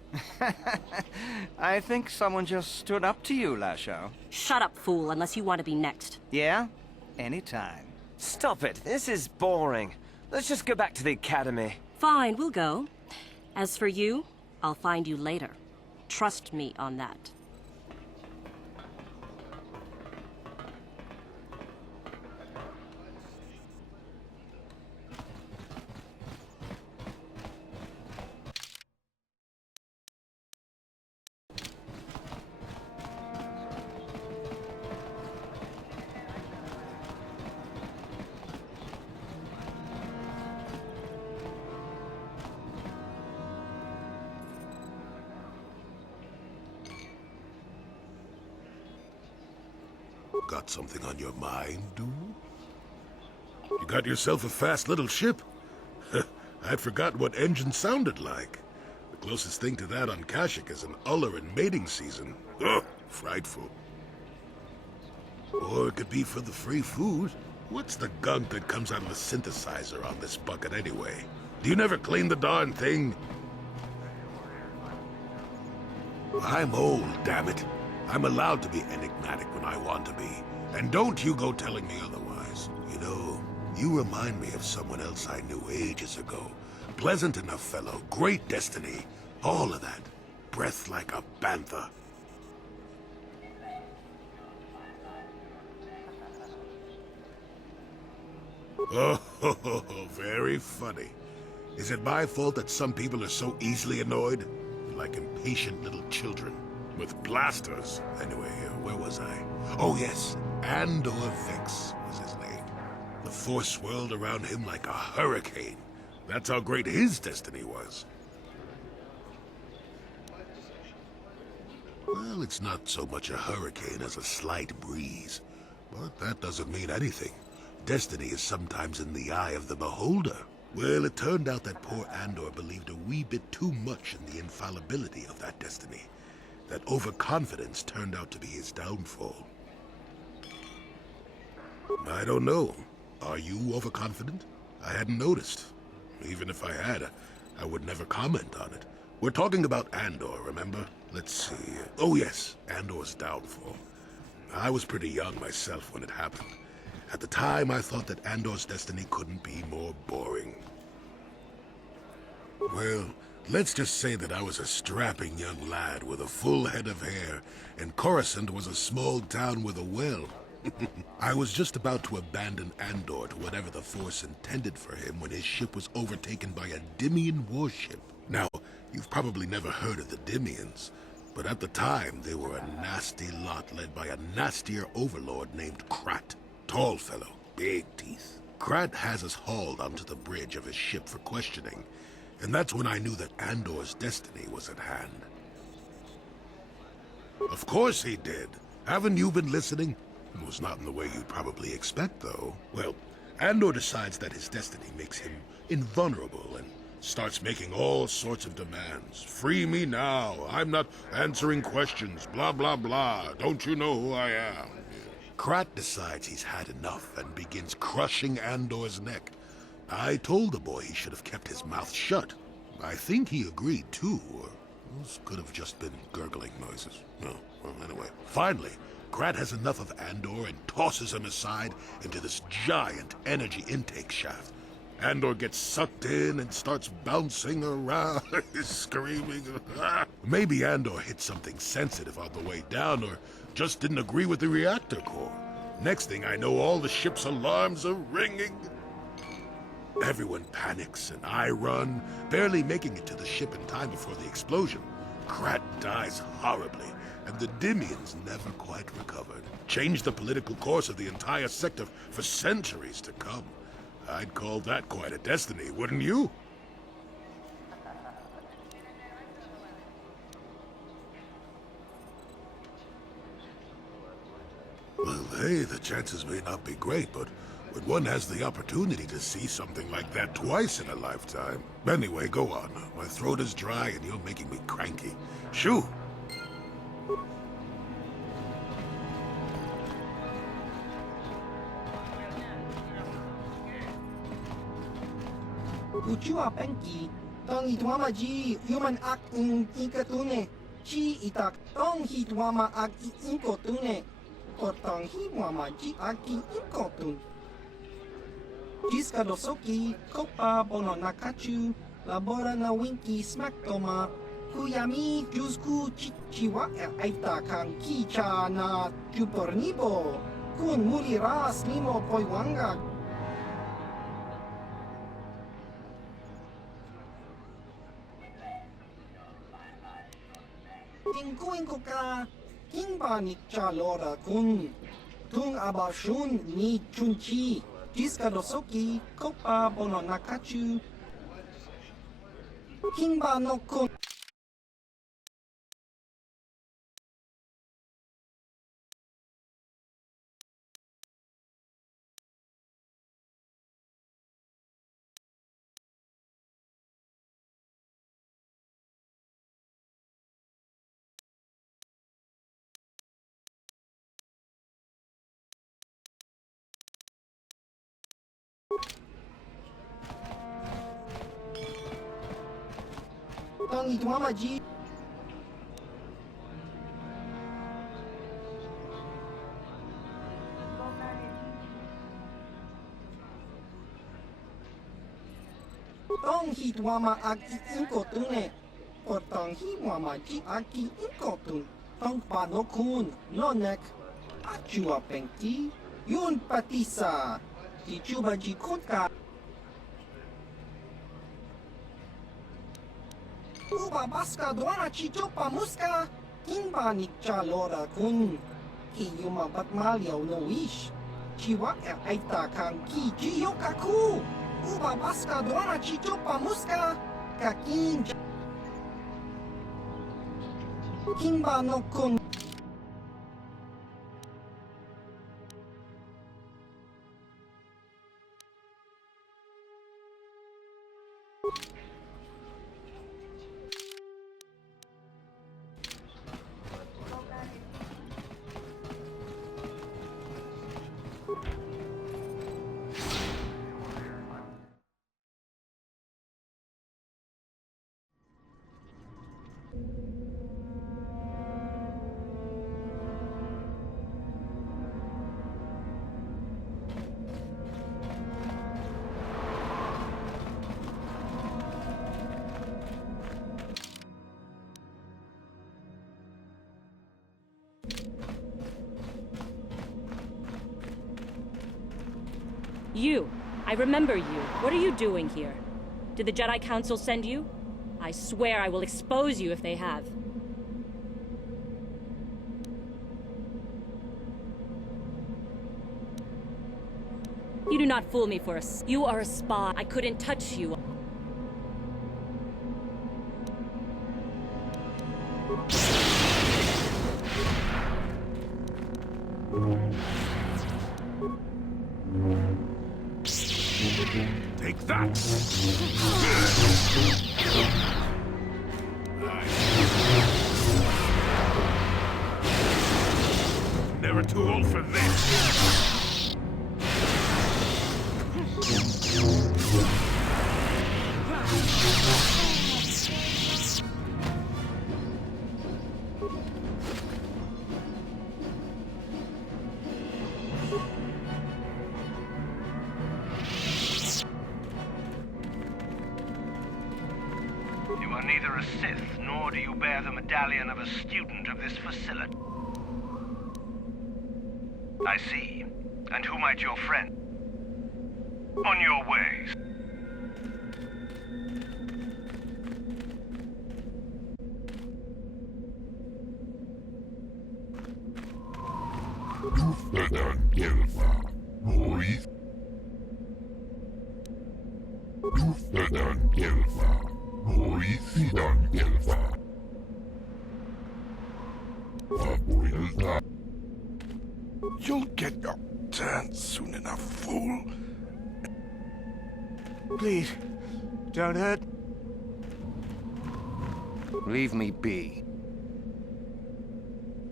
I think someone just stood up to you, Lashao. Shut up, fool, unless you want to be next. Yeah? Anytime. Stop it. This is boring. Let's just go back to the academy. Fine, we'll go. As for you, I'll find you later. Trust me on that. Got something on your mind, dude? You got yourself a fast little ship? I'd forgotten what engine sounded like. The closest thing to that on Kashyyyk is an uller in mating season. Ugh, frightful. Or it could be for the free food. What's the gunk that comes out of the synthesizer on this bucket anyway? Do you never clean the darn thing? I'm old, damn it. I'm allowed to be enigmatic when I want to be. And don't you go telling me otherwise. You know, you remind me of someone else I knew ages ago. Pleasant enough fellow, great destiny, all of that. Breath like a bantha. Oh, very funny. Is it my fault that some people are so easily annoyed? Like impatient little children. With blasters. Anyway, where was I? Oh yes, Andor Vex was his name. The Force swirled around him like a hurricane. That's how great his destiny was. Well, it's not so much a hurricane as a slight breeze. But that doesn't mean anything. Destiny is sometimes in the eye of the beholder. Well, it turned out that poor Andor believed a wee bit too much in the infallibility of that destiny. That overconfidence turned out to be his downfall. I don't know. Are you overconfident? I hadn't noticed. Even if I had, I would never comment on it. We're talking about Andor, remember? Let's see. Oh yes, Andor's downfall. I was pretty young myself when it happened. At the time, I thought that Andor's destiny couldn't be more boring. Well, let's just say that I was a strapping young lad with a full head of hair, and Coruscant was a small town with a well. I was just about to abandon Andor to whatever the Force intended for him when his ship was overtaken by a Dimian warship. Now, you've probably never heard of the Dimians, but at the time they were a nasty lot led by a nastier overlord named Krat. Tall fellow, big teeth. Krat has us hauled onto the bridge of his ship for questioning, and that's when I knew that Andor's destiny was at hand. Of course he did. Haven't you been listening? It was not in the way you'd probably expect, though. Well, Andor decides that his destiny makes him invulnerable and starts making all sorts of demands. Free me now. I'm not answering questions. Blah, blah, blah. Don't you know who I am? Krat decides he's had enough and begins crushing Andor's neck. I told the boy he should have kept his mouth shut. I think he agreed, too, or those could have just been gurgling noises. Oh, well, anyway. Finally, Krat has enough of Andor and tosses him aside into this giant energy intake shaft. Andor gets sucked in and starts bouncing around, screaming. Maybe Andor hit something sensitive on the way down, or just didn't agree with the reactor core. Next thing I know, all the ship's alarms are ringing. Everyone panics, and I run, barely making it to the ship in time before the explosion. Krat dies horribly, and the Dimians never quite recovered. Changed the political course of the entire sector for centuries to come. I'd call that quite a destiny, wouldn't you? Well, hey, the chances may not be great, but when one has the opportunity to see something like that twice in a lifetime... Anyway, go on. My throat is dry and you're making me cranky. Shoo! Ucua penki, tong ituama ji human ak inkatune, chi itak tong hituama ak inkotune, or tong hiwama ji ak inkotun. Jiska dosoki, kopa bono nakachu, labora na winki smaktoma, kuyami jusku chichiwa aita kang kicha na jupornibo, kun muliras nimo poiwanga. Tingkuin ko ka, kingba ni Chalora kun, tung abashun ni chunchi, jiska dosoki, kopa bono nakachu, kingba no kun. Tong ituama ji. Tong hituama aki inkotune, or tong hiwama ji aki inkotun, tong panokun, nonek, achua pengti, yun patisa, di chuba ji kunka. Uba baska doana chichopa muska, kimba ni chalora kun, kiyuma batmalyaw no ish, chiwa aita kang ki jiyokaku, uba baska doana chichopa muska, kakin kimba no kun. You! I remember you. What are you doing here? Did the Jedi Council send you? I swear I will expose you if they have. You do not fool me for You are a spy. I couldn't touch you. Take that! Never too old for this! You are neither a Sith, nor do you bear the medallion of a student of this facility. I see. And who might your friend? On your ways. You'll get your turn soon enough, fool. Please, don't hurt. Leave me be.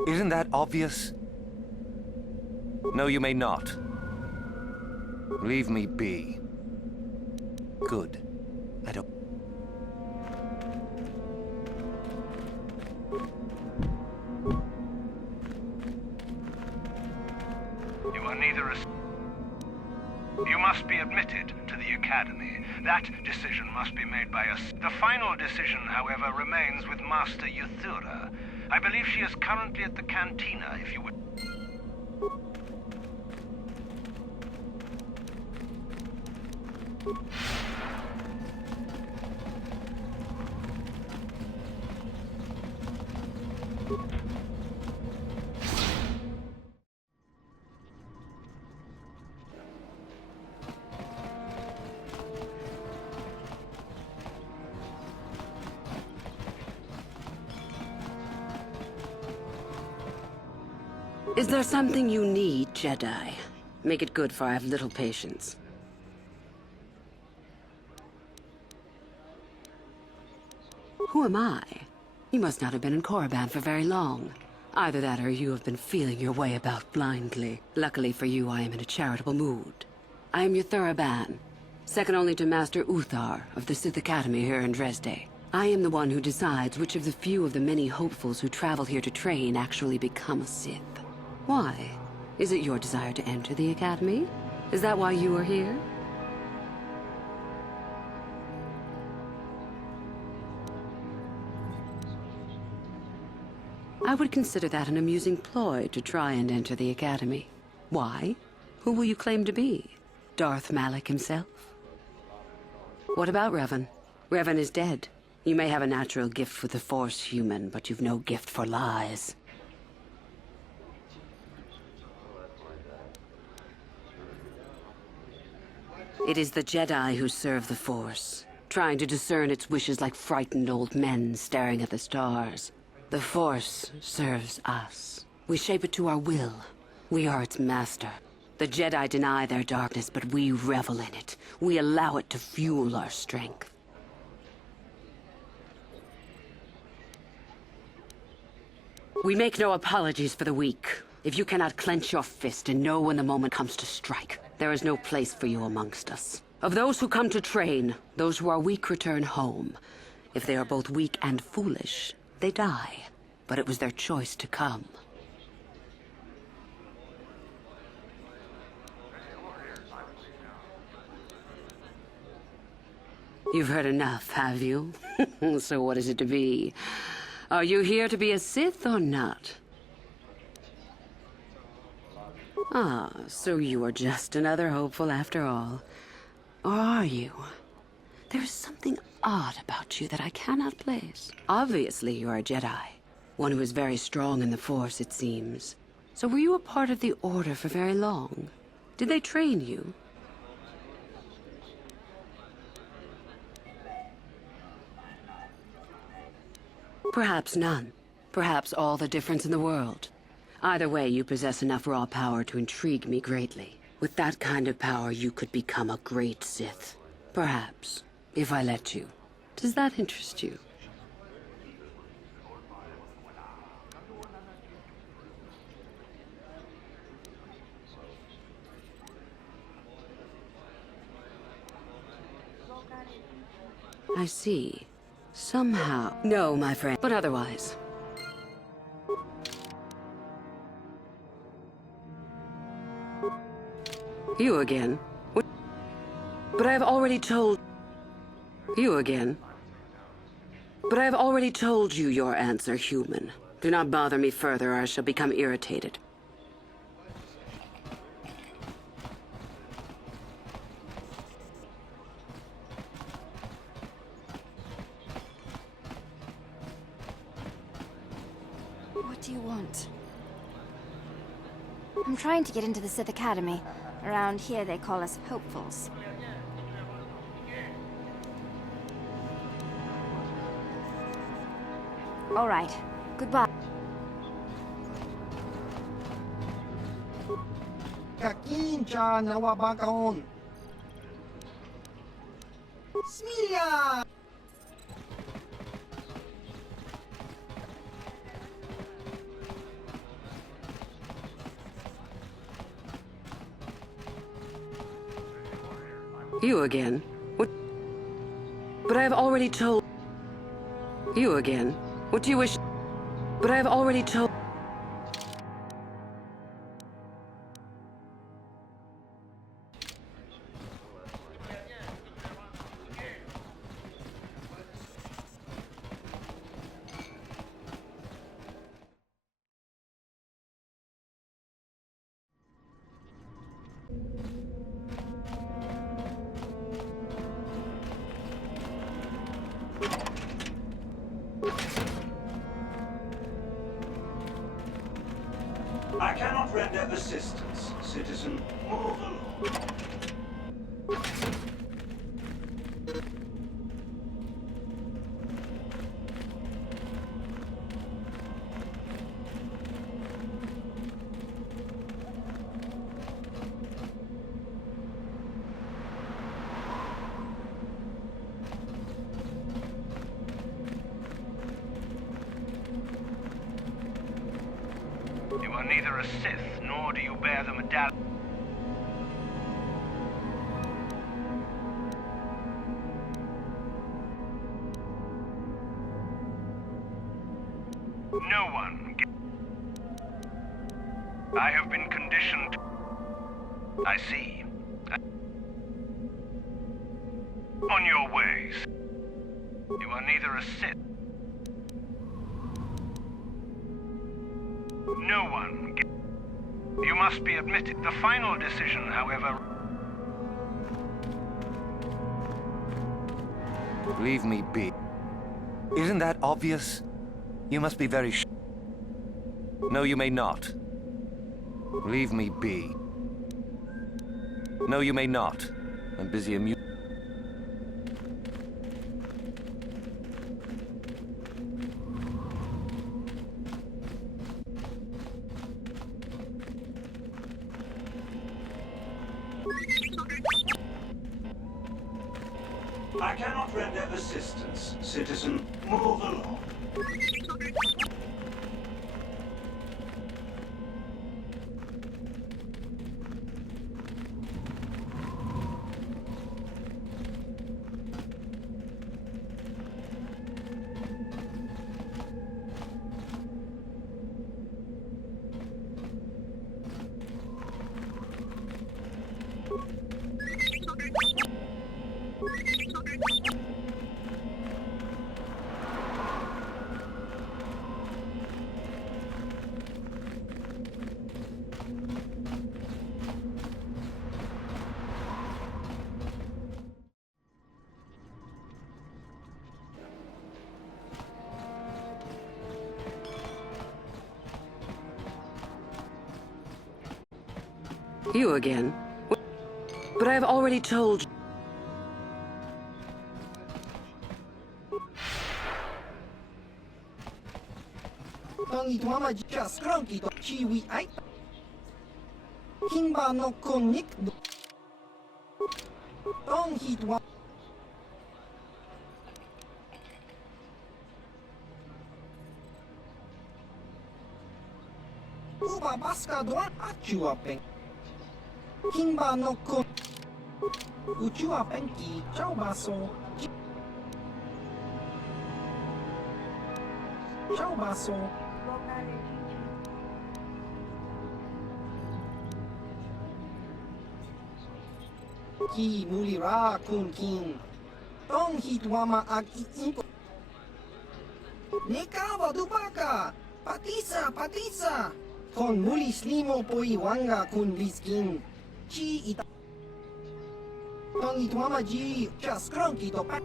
Isn't that obvious? No, you may not. Leave me be. Good. I don't... You are neither a... You must be admitted to the Academy. That decision must be made by us. The final decision, however, remains with Master Yuthura. I believe she is currently at the cantina, if you would... Is there something you need, Jedi? Make it good, for I have little patience. Who am I? You must not have been in Korriban for very long. Either that or you have been feeling your way about blindly. Luckily for you, I am in a charitable mood. I am Yuthura Ban, second only to Master Uthar of the Sith Academy here in Dresde. I am the one who decides which of the few of the many hopefuls who travel here to train actually become a Sith. Why? Is it your desire to enter the Academy? Is that why you are here? I would consider that an amusing ploy to try and enter the Academy. Why? Who will you claim to be? Darth Malak himself? What about Revan? Revan is dead. You may have a natural gift for the Force, human, but you've no gift for lies. It is the Jedi who serve the Force, trying to discern its wishes like frightened old men staring at the stars. The Force serves us. We shape it to our will. We are its master. The Jedi deny their darkness, but we revel in it. We allow it to fuel our strength. We make no apologies for the weak. If you cannot clench your fist and know when the moment comes to strike, there is no place for you amongst us. Of those who come to train, those who are weak return home. If they are both weak and foolish, they die. But it was their choice to come. You've heard enough, have you? So what is it to be? Are you here to be a Sith or not? Ah, so you are just another hopeful after all. Or are you? There is something odd about you that I cannot place. Obviously, you are a Jedi. One who is very strong in the Force, it seems. So were you a part of the Order for very long? Did they train you? Perhaps none. Perhaps all the difference in the world. Either way, you possess enough raw power to intrigue me greatly. With that kind of power, you could become a great Sith. Perhaps, if I let you. Does that interest you? I see. Somehow... No, my friend. But otherwise... You again? What? But I have already told... You again? But I have already told you your answer, human. Do not bother me further or I shall become irritated. What do you want? I'm trying to get into the Sith Academy. Around here they call us hopefuls. All right. Goodbye. Kakincha nawabakaon. Smilia! You again? What? But I have already told... You again? What do you wish? But I have already told... I cannot render assistance, citizen. Move along. You are neither a Sith, nor do you bear the medallion. No one. I have been conditioned. I see. On your ways. You are neither a Sith. No one. You must be admitted. The final decision, however... Leave me be. Isn't that obvious? You must be very No, you may not. Leave me be. No, you may not. I'm busy amusing. I cannot render assistance, citizen. Move along. You again? But I have already told you. Itwama just cronky to chiwi I. Kimba no konik. Tong hitwa. Uba baska doan achua peng. Kimba no kon. Uchua penki chao baso. Chao baso. Ki mulira kun kin. Tong hitwama ag iinko. Nekawa dubaka. Patisa. Kon mulis limo po iwanga kun liskin. Chi ita. Tong itwama ji just cronky to pat.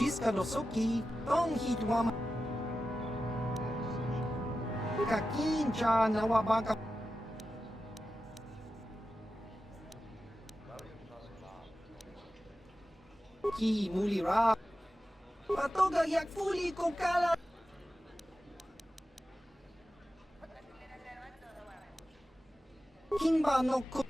Jiska dosoki. Tong hitwama. Kakincha nawabaka. Ki mulira. Patoga yak fuli ko kala. Kimba no ko.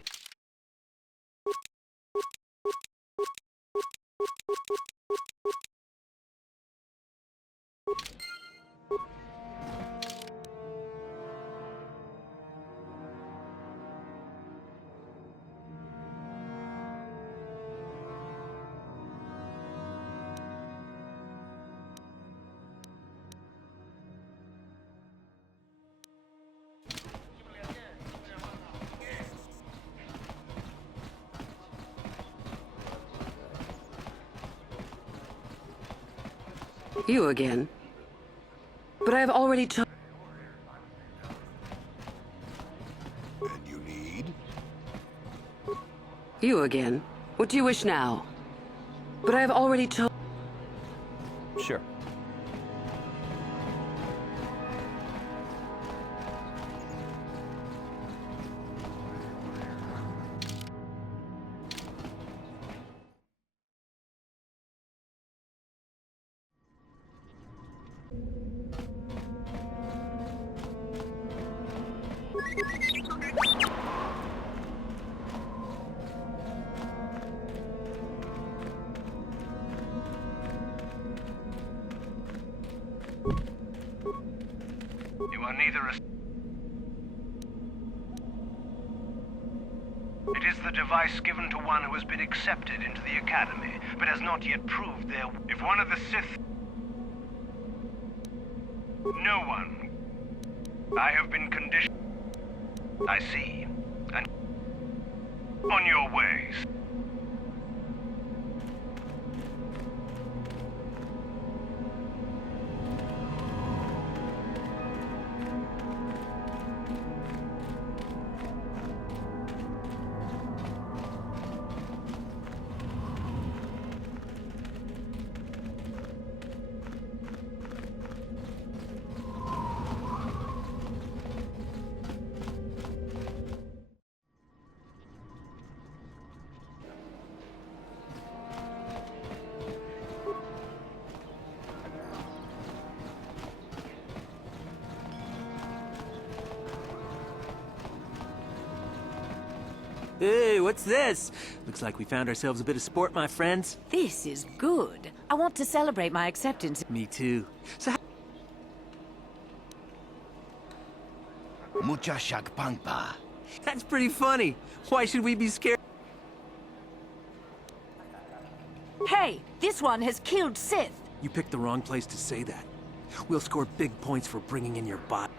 You again. But I have already told... And you need? You again. What do you wish now? But I have already told... Sure. You are neither a... It is the device given to one who has been accepted into the Academy, but has not yet proved their... If one of the Sith... No one. I have been conditioned... I see. And... On your ways. Hey, what's this? Looks like we found ourselves a bit of sport, my friends. This is good. I want to celebrate my acceptance. Me too. So Mucha shakpangpa. that's pretty funny. Why should we be scared? Hey, this one has killed Sith. You picked the wrong place to say that. We'll score big points for bringing in your bot.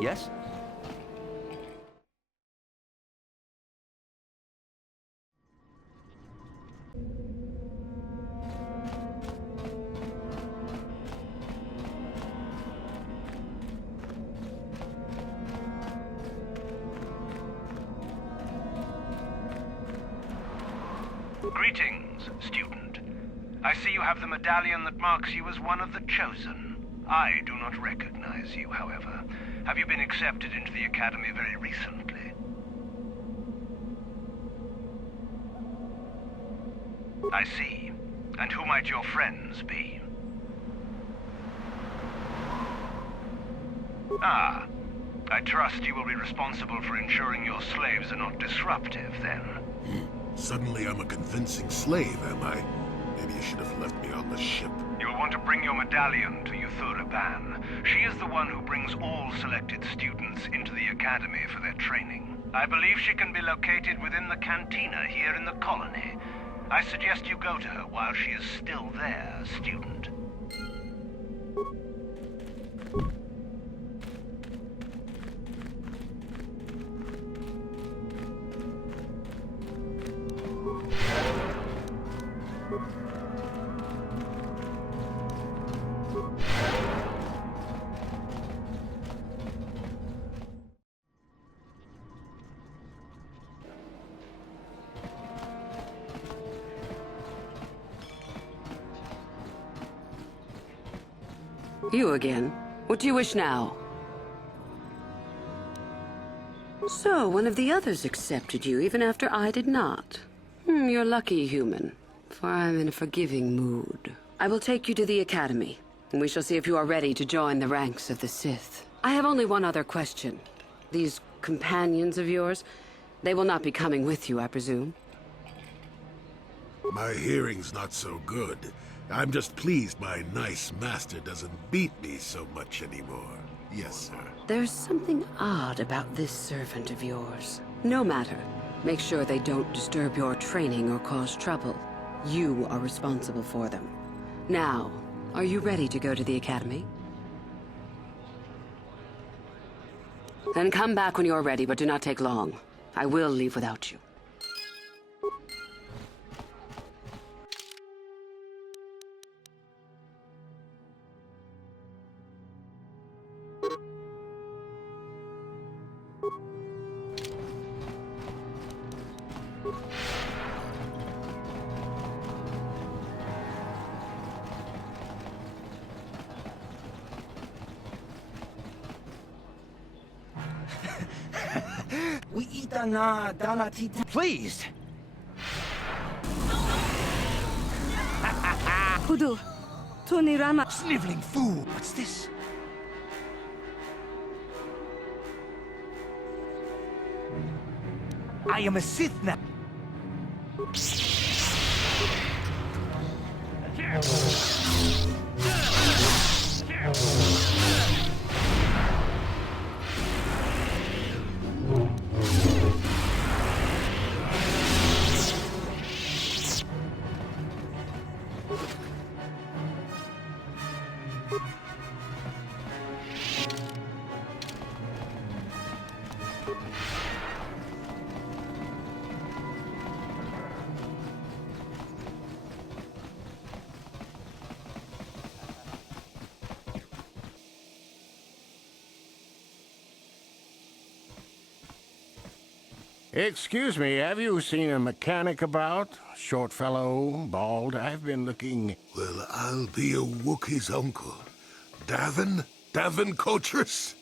Yes? Greetings, student. I see you have the medallion that marks you as one of the chosen. I do not recognize you, however. Have you been accepted into the Academy very recently? I see. And who might your friends be? Ah, I trust you will be responsible for ensuring your slaves are not disruptive, then. Suddenly I'm a convincing slave, am I? Maybe you should have left me on the ship. You'll want to bring your medallion to Euthura Ban. She is the one who brings all selected students into the Academy for their training. I believe she can be located within the cantina here in the colony. I suggest you go to her while she is still there, student. You again. What do you wish now? So, one of the others accepted you, even after I did not. You're lucky, human, for I'm in a forgiving mood. I will take you to the Academy, and we shall see if you are ready to join the ranks of the Sith. I have only one other question. These companions of yours, they will not be coming with you, I presume? My hearing's not so good. I'm just pleased my nice master doesn't beat me so much anymore. Yes, sir. There's something odd about this servant of yours. No matter. Make sure they don't disturb your training or cause trouble. You are responsible for them. Now, are you ready to go to the Academy? Then come back when you're ready, but do not take long. I will leave without you. Please! Hudu, Tony Rama. Sniveling fool! What's this? I am a Sith now. Excuse me, have you seen a mechanic about? Short fellow, bald. I've been looking... Well, I'll be a Wookiee's uncle. Davin? Davin Coatrus?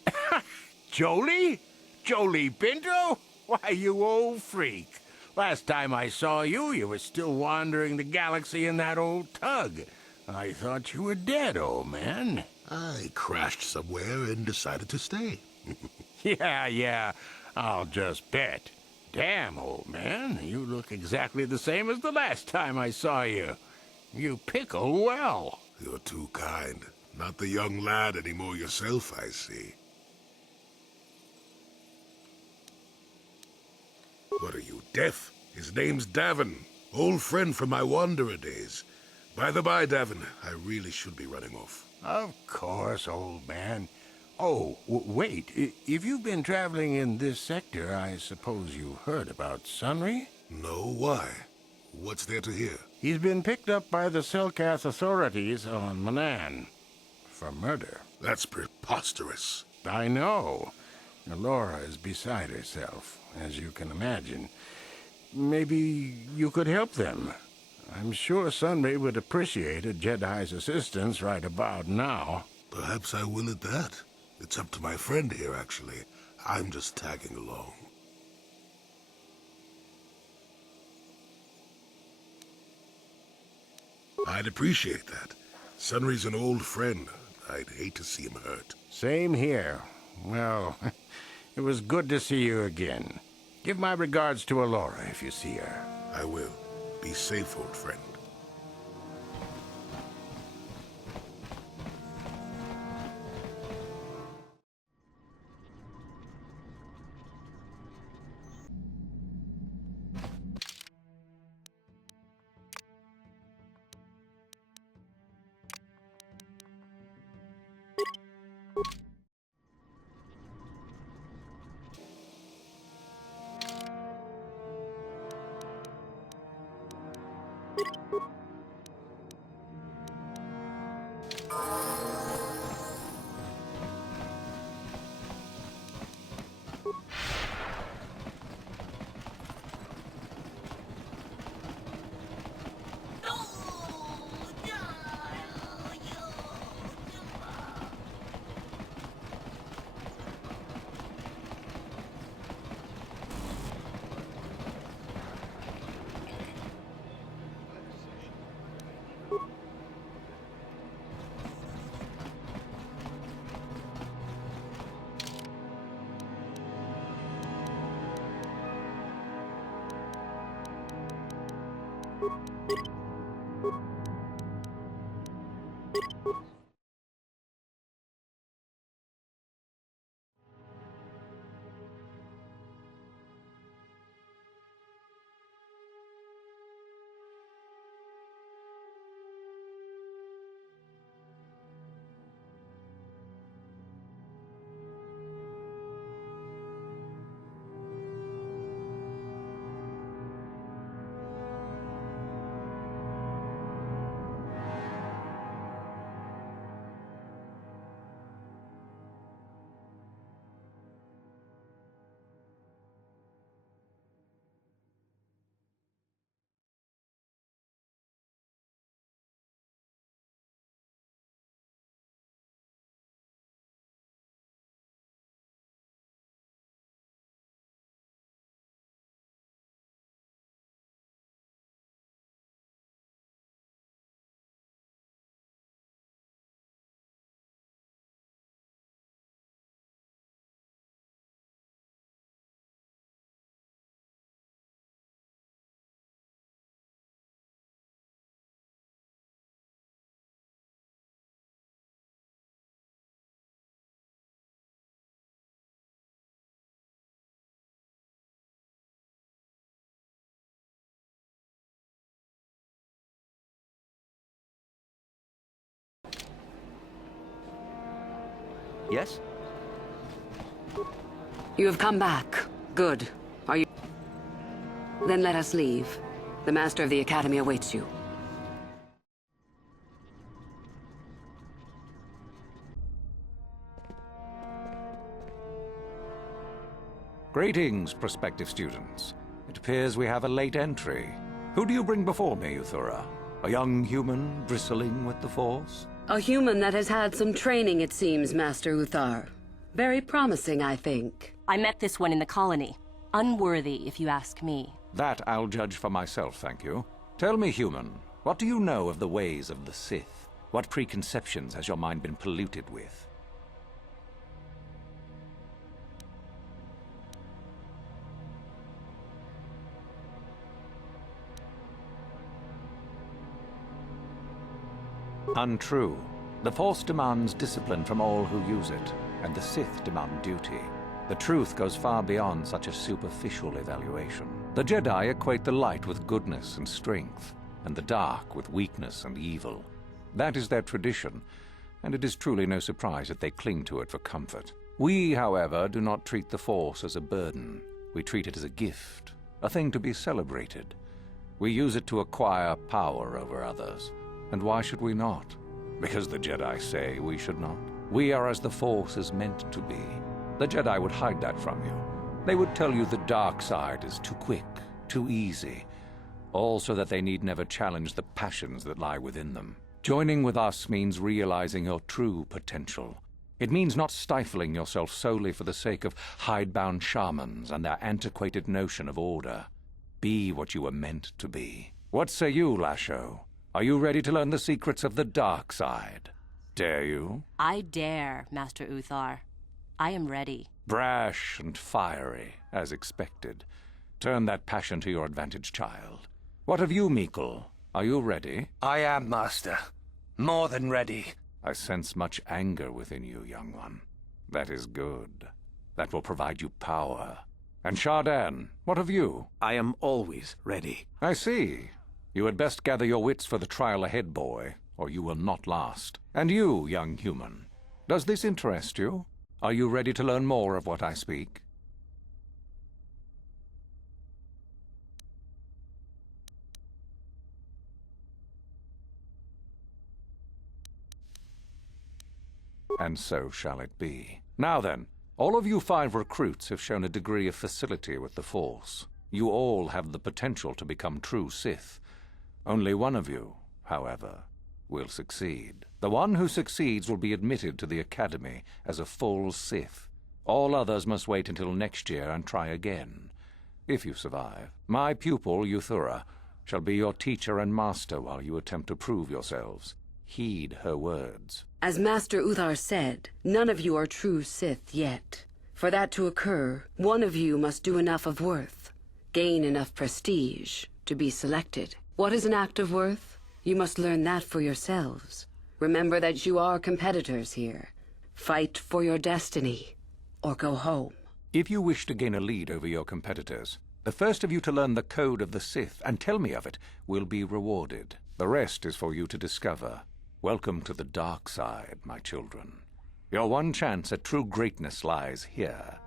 Jolie? Jolie Pinto? Why, you old freak. Last time I saw you, you were still wandering the galaxy in that old tug. I thought you were dead, old man. I crashed somewhere and decided to stay. Yeah, I'll just bet. Damn, old man, you look exactly the same as the last time I saw you. You pickle well. You're too kind. Not the young lad anymore yourself, I see. What are you, deaf? His name's Davin. Old friend from my Wanderer days. By the by, Davin, I really should be running off. Of course, old man. Oh, wait. If you've been traveling in this sector, I suppose you heard about Sunry? No, why? What's there to hear? He's been picked up by the Selkath authorities on Manan for murder. That's preposterous. I know. Laura is beside herself, as you can imagine. Maybe you could help them. I'm sure Sunray would appreciate a Jedi's assistance right about now. Perhaps I will at that. It's up to my friend here, actually. I'm just tagging along. I'd appreciate that. Sunry's an old friend. I'd hate to see him hurt. Same here. Well, it was good to see you again. Give my regards to Alora if you see her. I will. Be safe, old friend. Yes? You have come back. Good. Are you... Then let us leave. The Master of the Academy awaits you. Greetings, prospective students. It appears we have a late entry. Who do you bring before me, Uthura? A young human bristling with the Force? A human that has had some training, it seems, Master Uthar. Very promising, I think. I met this one in the colony. Unworthy, if you ask me. That I'll judge for myself, thank you. Tell me, human, what do you know of the ways of the Sith? What preconceptions has your mind been polluted with? Untrue. The Force demands discipline from all who use it, and the Sith demand duty. The truth goes far beyond such a superficial evaluation. The Jedi equate the light with goodness and strength, and the dark with weakness and evil. That is their tradition, and it is truly no surprise that they cling to it for comfort. We, however, do not treat the Force as a burden. We treat it as a gift, a thing to be celebrated. We use it to acquire power over others. And why should we not? Because the Jedi say we should not. We are as the Force is meant to be. The Jedi would hide that from you. They would tell you the dark side is too quick, too easy, all so that they need never challenge the passions that lie within them. Joining with us means realizing your true potential. It means not stifling yourself solely for the sake of hidebound shamans and their antiquated notion of order. Be what you were meant to be. What say you, Lasho? Are you ready to learn the secrets of the dark side? Dare you? I dare, Master Uthar. I am ready. Brash and fiery, as expected. Turn that passion to your advantage, child. What of you, Meekle? Are you ready? I am, Master. More than ready. I sense much anger within you, young one. That is good. That will provide you power. And Shardan, what of you? I am always ready. I see. You had best gather your wits for the trial ahead, boy, or you will not last. And you, young human, does this interest you? Are you ready to learn more of what I speak? And so shall it be. Now then, all of you 5 recruits have shown a degree of facility with the Force. You all have the potential to become true Sith. Only one of you, however, will succeed. The one who succeeds will be admitted to the Academy as a full Sith. All others must wait until next year and try again. If you survive, my pupil, Euthura, shall be your teacher and master while you attempt to prove yourselves. Heed her words. As Master Uthar said, none of you are true Sith yet. For that to occur, one of you must do enough of worth, gain enough prestige, to be selected. What is an act of worth? You must learn that for yourselves. Remember that you are competitors here. Fight for your destiny, or go home. If you wish to gain a lead over your competitors, the first of you to learn the code of the Sith and tell me of it will be rewarded. The rest is for you to discover. Welcome to the dark side, my children. Your one chance at true greatness lies here.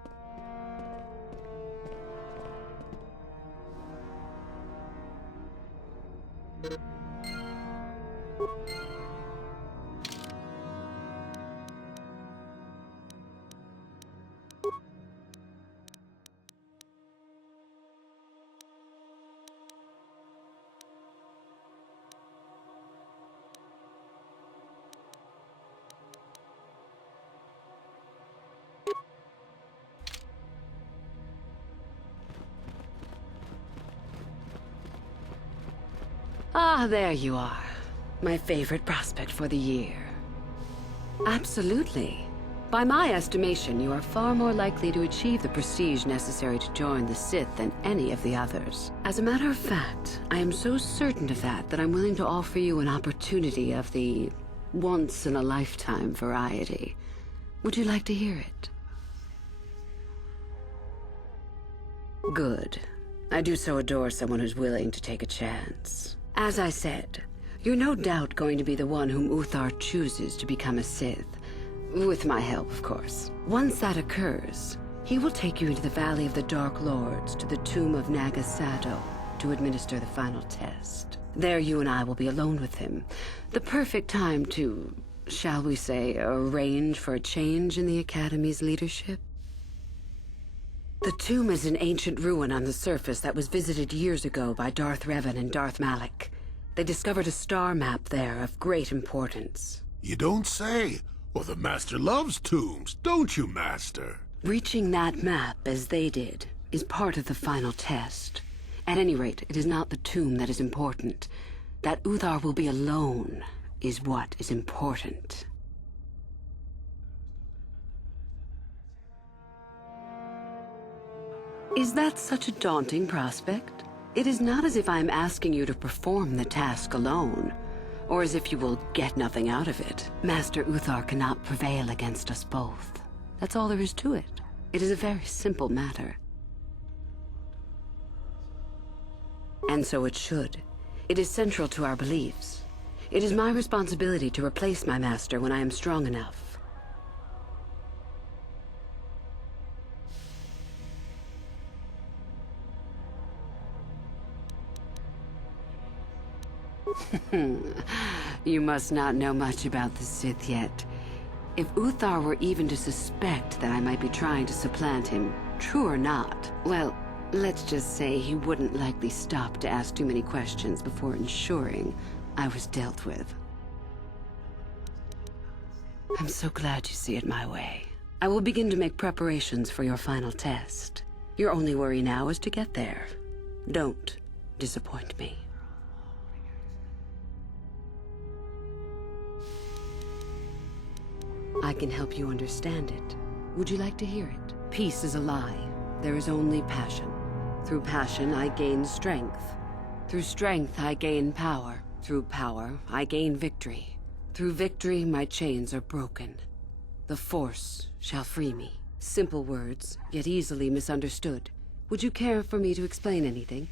Ah, there you are. My favorite prospect for the year. Absolutely. By my estimation, you are far more likely to achieve the prestige necessary to join the Sith than any of the others. As a matter of fact, I am so certain of that I'm willing to offer you an opportunity of the once-in-a-lifetime variety. Would you like to hear it? Good. I do so adore someone who's willing to take a chance. As I said, you're no doubt going to be the one whom Uthar chooses to become a Sith. With my help, of course. Once that occurs, he will take you into the Valley of the Dark Lords to the tomb of Naga Sato to administer the final test. There you and I will be alone with him. The perfect time to, shall we say, arrange for a change in the Academy's leadership. The tomb is an ancient ruin on the surface that was visited years ago by Darth Revan and Darth Malak. They discovered a star map there of great importance. You don't say. Well, the Master loves tombs, don't you, Master? Reaching that map, as they did, is part of the final test. At any rate, it is not the tomb that is important. That Uthar will be alone is what is important. Is that such a daunting prospect? It is not as if I am asking you to perform the task alone, or as if you will get nothing out of it. Master Uthar cannot prevail against us both. That's all there is to it. It is a very simple matter. And so it should. It is central to our beliefs. It is my responsibility to replace my master when I am strong enough. You must not know much about the Sith yet. If Uthar were even to suspect that I might be trying to supplant him, true or not, well, let's just say he wouldn't likely stop to ask too many questions before ensuring I was dealt with. I'm so glad you see it my way. I will begin to make preparations for your final test. Your only worry now is to get there. Don't disappoint me. I can help you understand it. Would you like to hear it? Peace is a lie. There is only passion. Through passion, I gain strength. Through strength, I gain power. Through power, I gain victory. Through victory, my chains are broken. The Force shall free me. Simple words, yet easily misunderstood. Would you care for me to explain anything?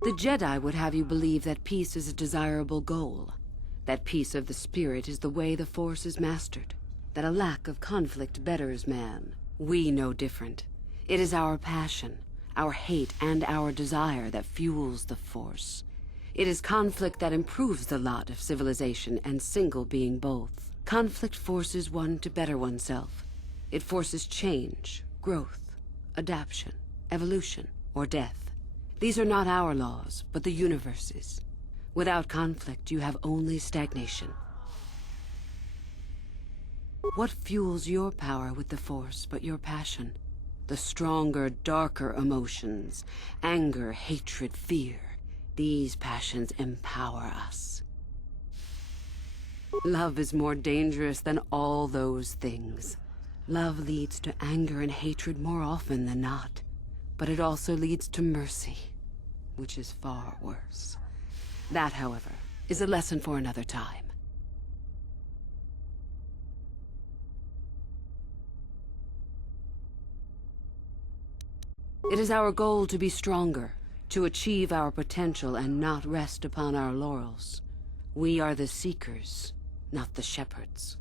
The Jedi would have you believe that peace is a desirable goal. That peace of the spirit is the way the Force is mastered. That a lack of conflict betters man. We know different. It is our passion, our hate, and our desire that fuels the Force. It is conflict that improves the lot of civilization and single being both. Conflict forces one to better oneself. It forces change, growth, adaptation, evolution, or death. These are not our laws, but the universe's. Without conflict, you have only stagnation. What fuels your power with the Force but your passion? The stronger, darker emotions. Anger, hatred, fear. These passions empower us. Love is more dangerous than all those things. Love leads to anger and hatred more often than not. But it also leads to mercy, which is far worse. That, however, is a lesson for another time. It is our goal to be stronger, to achieve our potential and not rest upon our laurels. We are the seekers, not the shepherds.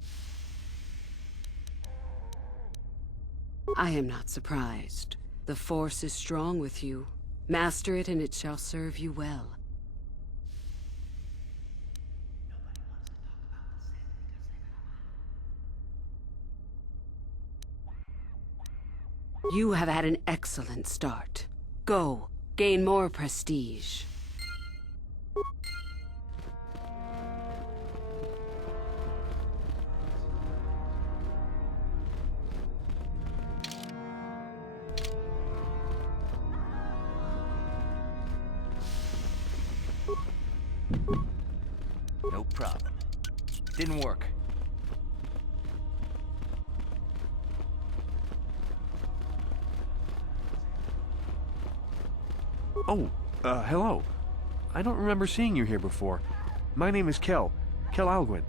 I am not surprised. The Force is strong with you. Master it and it shall serve you well. You have had an excellent start. Go, gain more prestige. No problem. Didn't work. Oh, hello. I don't remember seeing you here before. My name is Kel Alguin.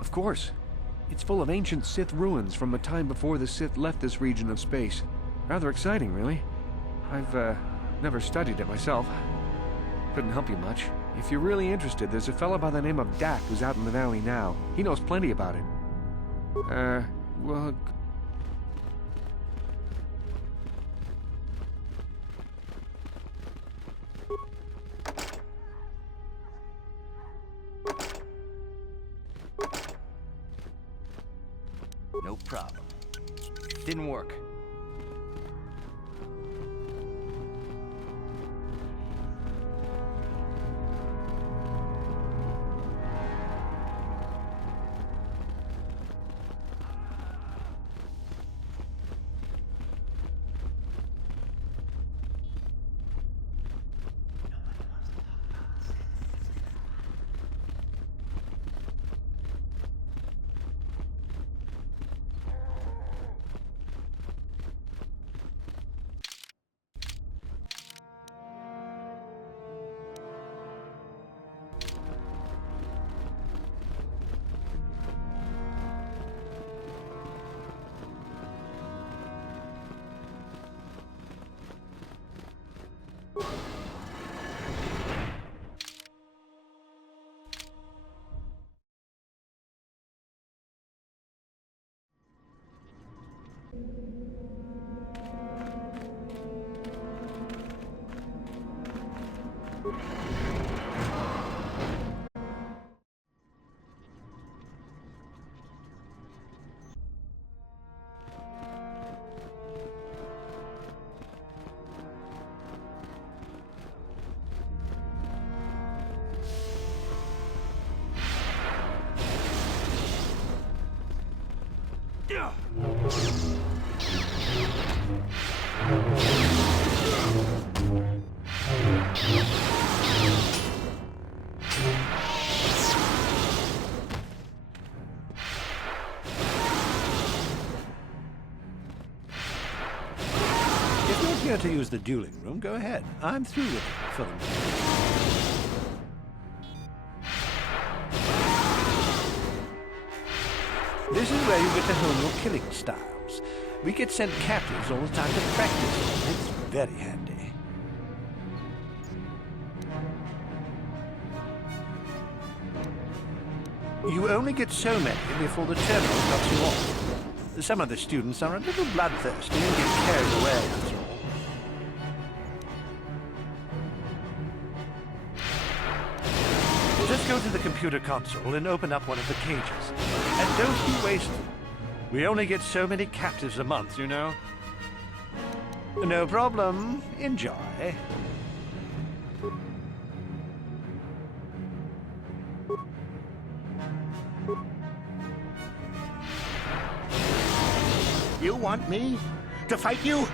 Of course. It's full of ancient Sith ruins from a time before the Sith left this region of space. Rather exciting, really. I've, never studied it myself. Couldn't help you much. If you're really interested, there's a fellow by the name of Dak who's out in the valley now. He knows plenty about it. Well... No problem. Didn't work. If you're here to use the dueling room, go ahead. I'm through with it for the moment. This is where you get to hone your killing styles. We get sent captives all the time to practice. It's very handy. You only get so many before the terminal cuts you off. Some of the students are a little bloodthirsty and get carried away, that's all. Just go to the computer console and open up one of the cages. And don't be wasteful. We only get so many captives a month, you know. No problem. Enjoy. You want me to fight you?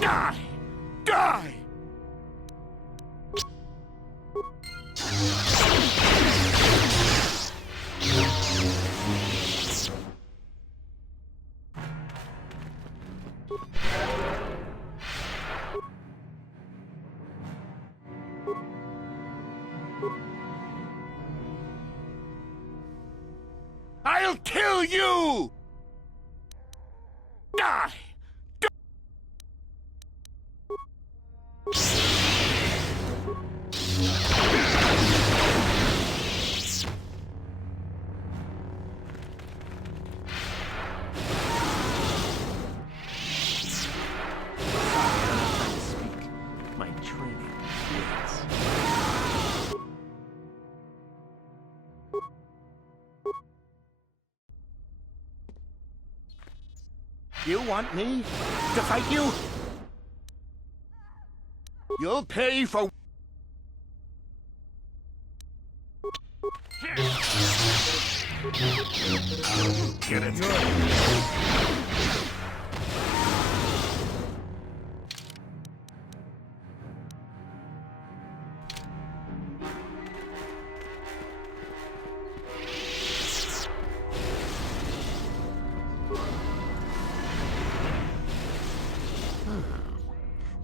Die! Die! I'll kill you! Die! My training waits. You want me to fight you? You'll pay for... Get it?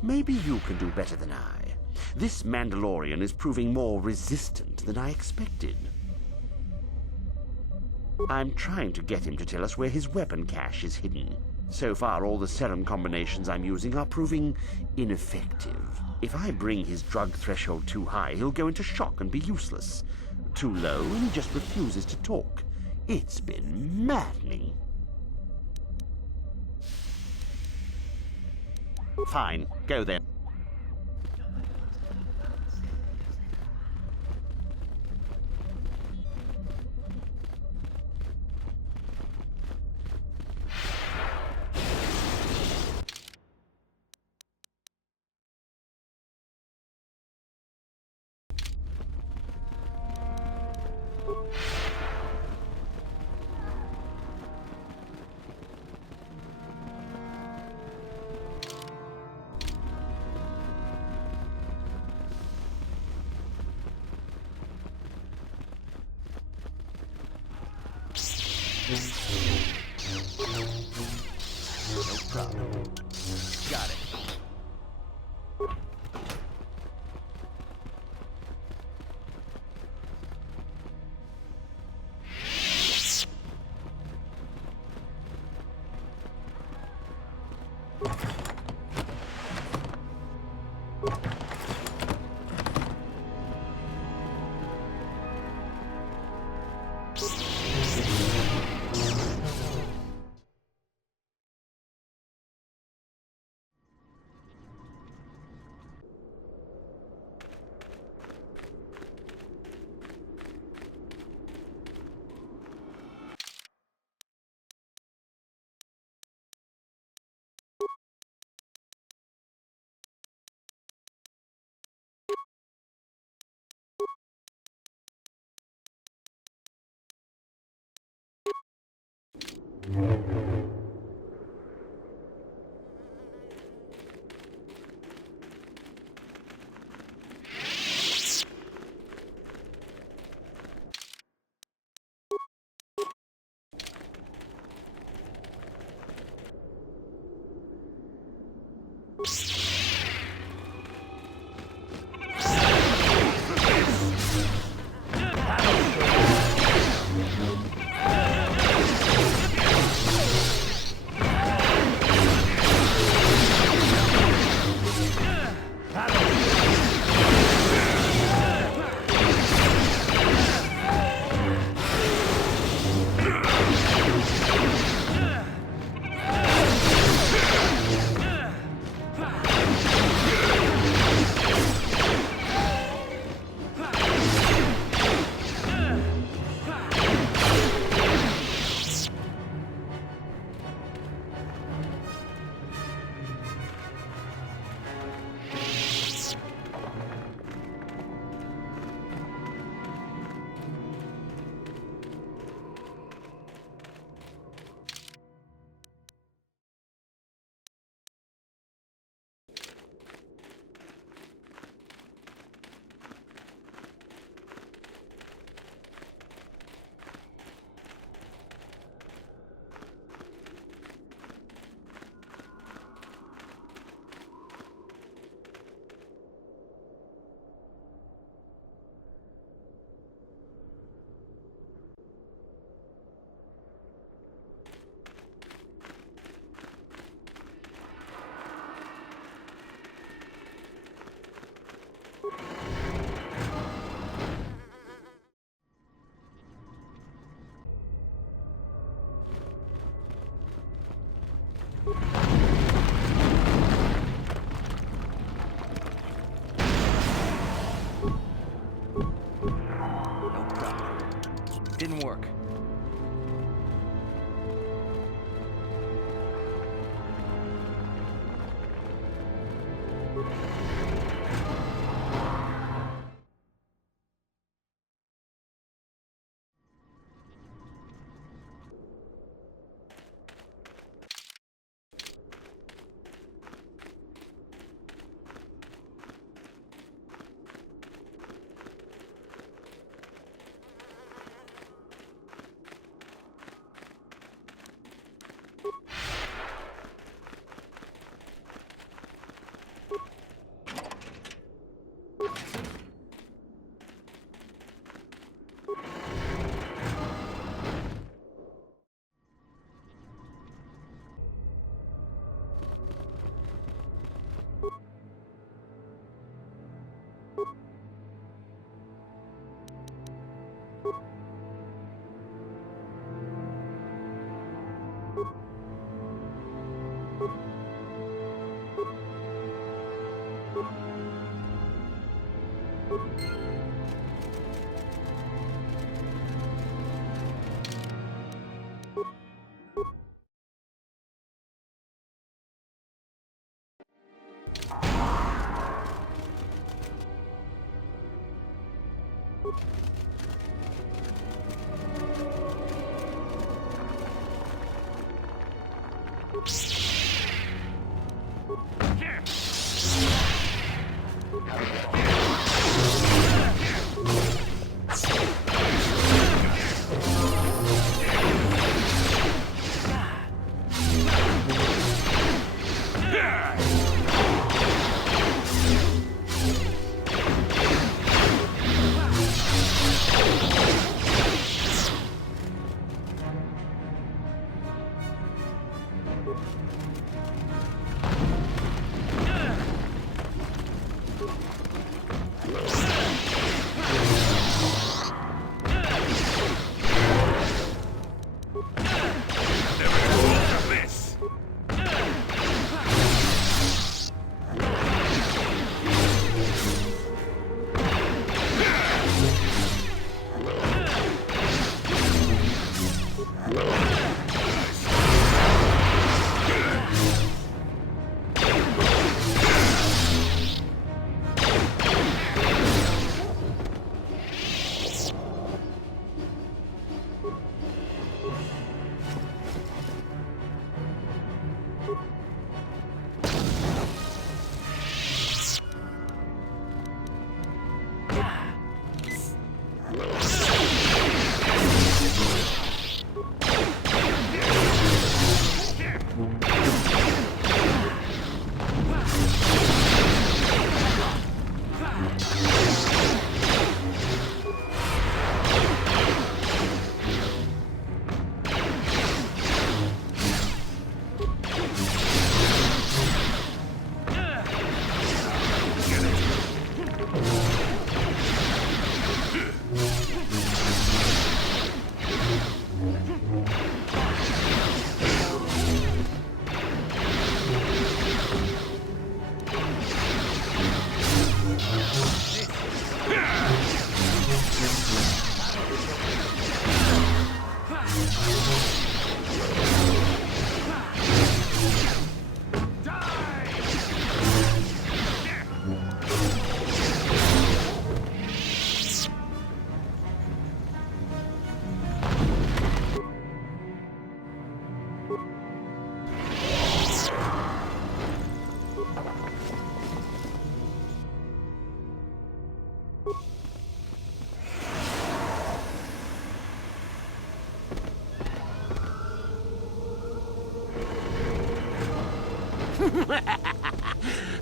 Maybe you can do better than I. This Mandalorian is proving more resistant than I expected. I'm trying to get him to tell us where his weapon cache is hidden. So far, all the serum combinations I'm using are proving ineffective. If I bring his drug threshold too high, he'll go into shock and be useless. Too low, and he just refuses to talk. It's been maddening. Fine, go then. No problem. Got it.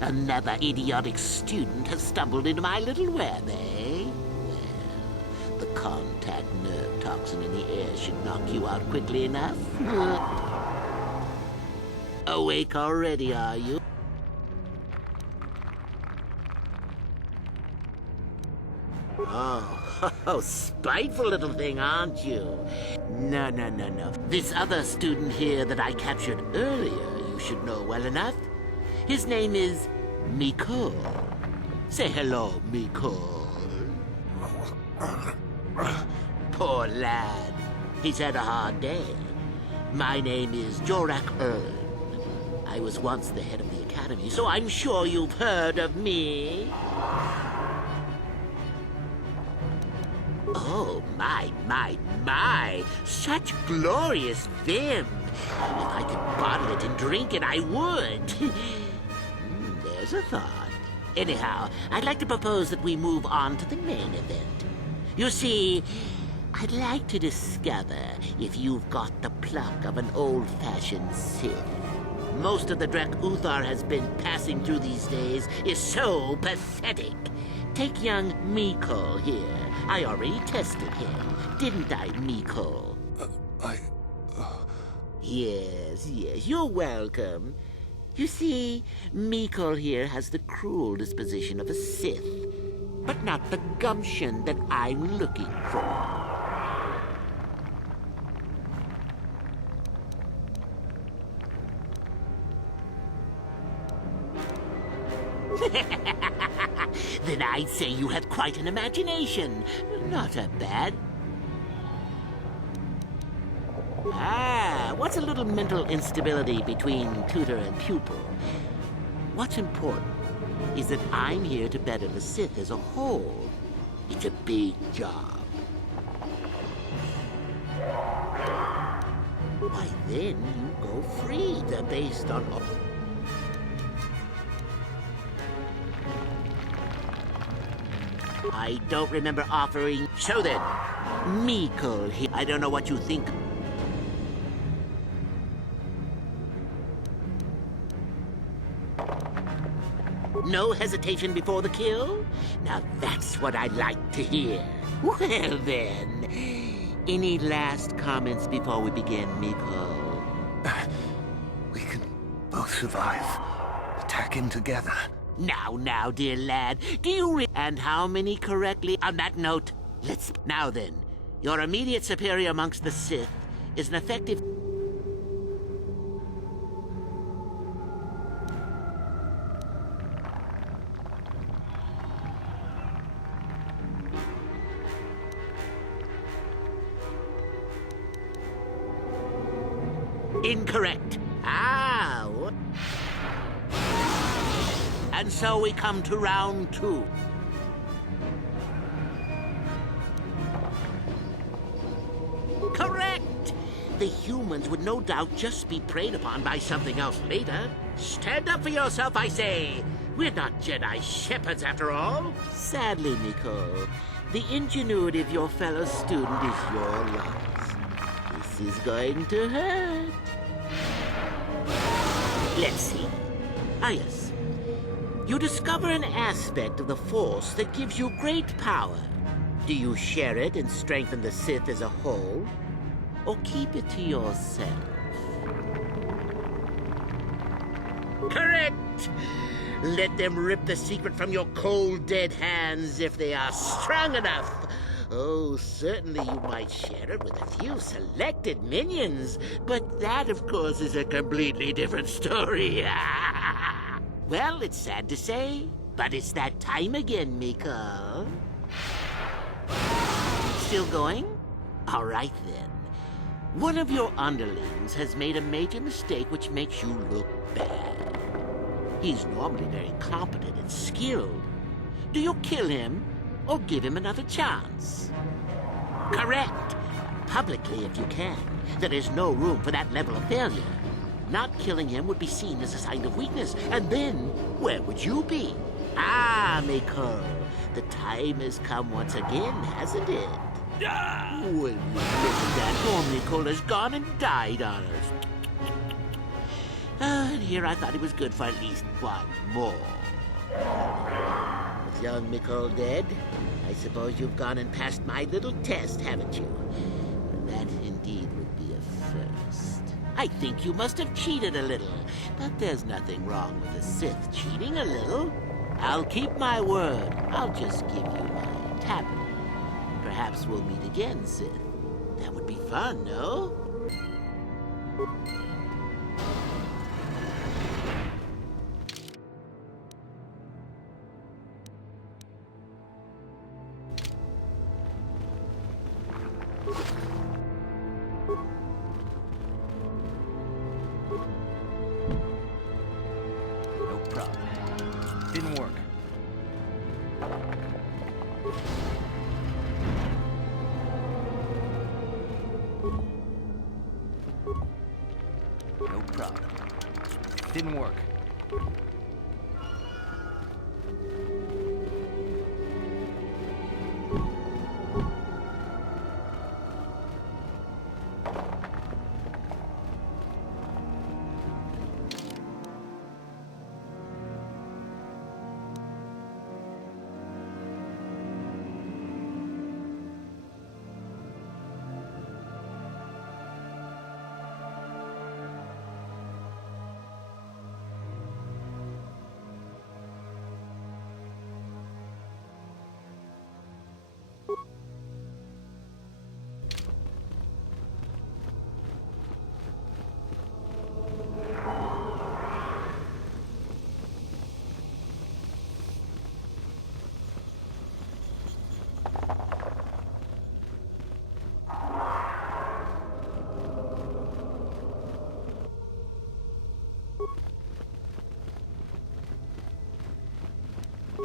Another idiotic student has stumbled into my little web, eh? Well, the contact nerve toxin in the air should knock you out quickly enough. Awake already, are you? Oh, spiteful little thing, aren't you? No. This other student here that I captured earlier, you should know well enough. His name is Miko. Say hello, Miko. Poor lad. He's had a hard day. My name is Jorak Ern. I was once the head of the academy, so I'm sure you've heard of me. Oh, my. Such glorious vim. If I could bottle it and drink it, I would. There's a thought. Anyhow, I'd like to propose that we move on to the main event. You see, I'd like to discover if you've got the pluck of an old-fashioned Sith. Most of the Drek Uthar has been passing through these days is so pathetic. Take young Miko here. I already tested him, didn't I, Miko? Yes, you're welcome. You see, Miko here has the cruel disposition of a Sith, but not the gumption that I'm looking for. Then I'd say you have quite an imagination. Not a bad... what's a little mental instability between tutor and pupil? What's important is that I'm here to better the Sith as a whole. It's a big job. Why, then you go free. They're based on... I don't remember offering... So then, Mikol here. I don't know what you think. No hesitation before the kill? Now that's what I like to hear. Well then, any last comments before we begin, Mikol? We can both survive. Attacking together. Now, dear lad, do you and how many correctly? On that note, let's... Now then, your immediate superior amongst the Sith is an effective... Incorrect. Ow. And so we come to round 2. Correct! The humans would no doubt just be preyed upon by something else later. Stand up for yourself, I say! We're not Jedi shepherds, after all. Sadly, Mikol, the ingenuity of your fellow student is your loss. This is going to hurt. Let's see. Ah, yes. You discover an aspect of the Force that gives you great power. Do you share it and strengthen the Sith as a whole? Or keep it to yourself? Correct! Let them rip the secret from your cold, dead hands if they are strong enough. Oh, certainly you might share it with a few selected minions, but that, of course, is a completely different story. Well, it's sad to say, but it's that time again, Mikol. Still going? All right, then. One of your underlings has made a major mistake which makes you look bad. He's normally very competent and skilled. Do you kill him or give him another chance? Correct. Publicly, if you can. There is no room for that level of failure. Not killing him would be seen as a sign of weakness, and then where would you be? Ah, Mikol, the time has come once again, hasn't it? When we look at that, poor Mikol has gone and died on us. And here I thought he was good for at least one more. With young Mikol dead, I suppose you've gone and passed my little test, haven't you? That indeed would be a first. I think you must have cheated a little, but there's nothing wrong with a Sith cheating a little. I'll keep my word. I'll just give you my tablet. Perhaps we'll meet again, Sith. That would be fun, no? No problem. Didn't work. No problem. Didn't work.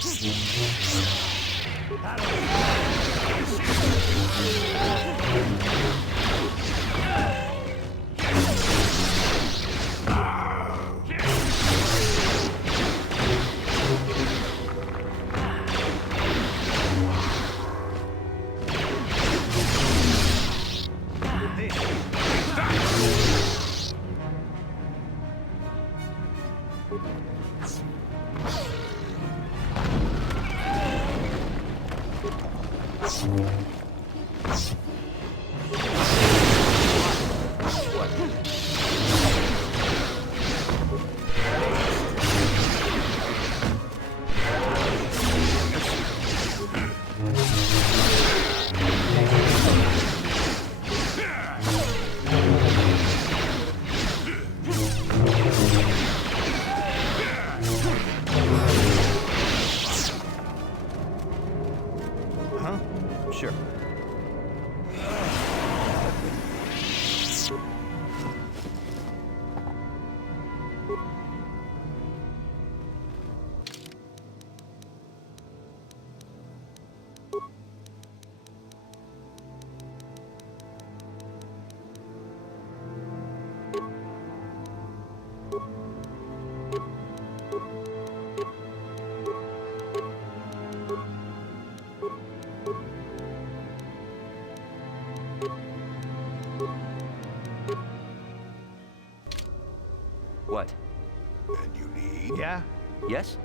Sure. What? And you need? Yeah? Yes?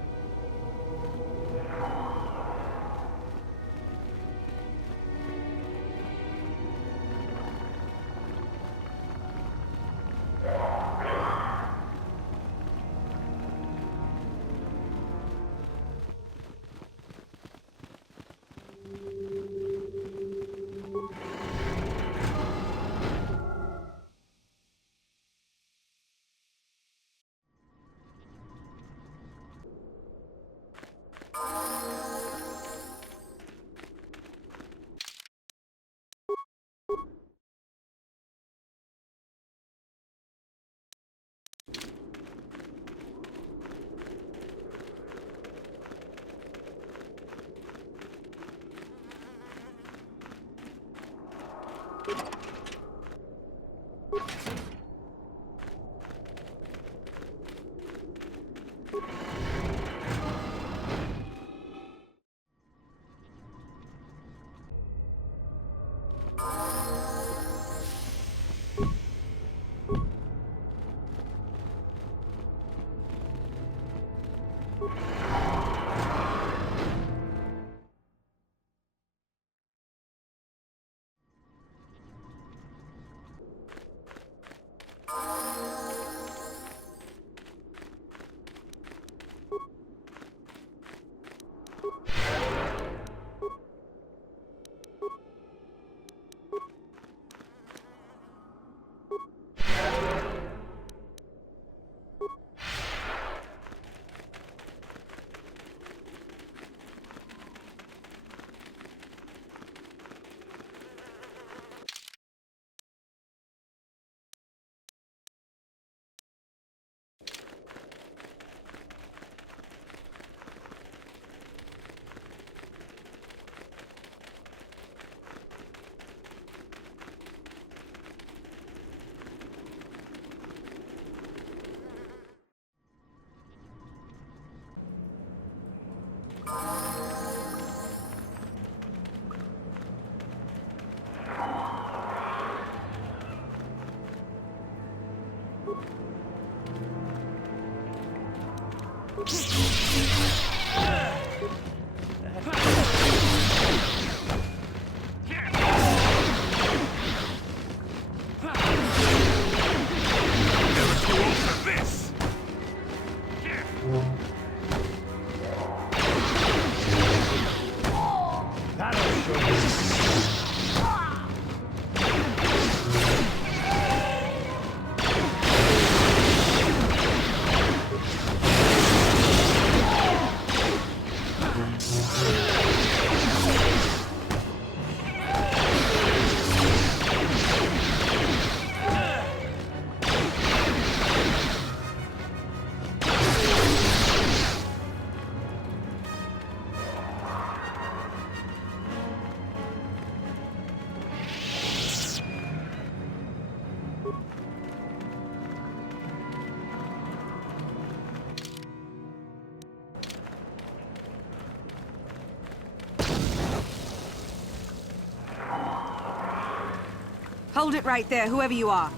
Hold it right there, whoever you are.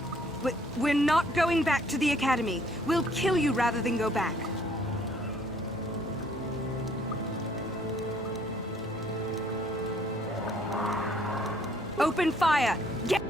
We're not going back to the Academy. We'll kill you rather than go back. Open fire! Get...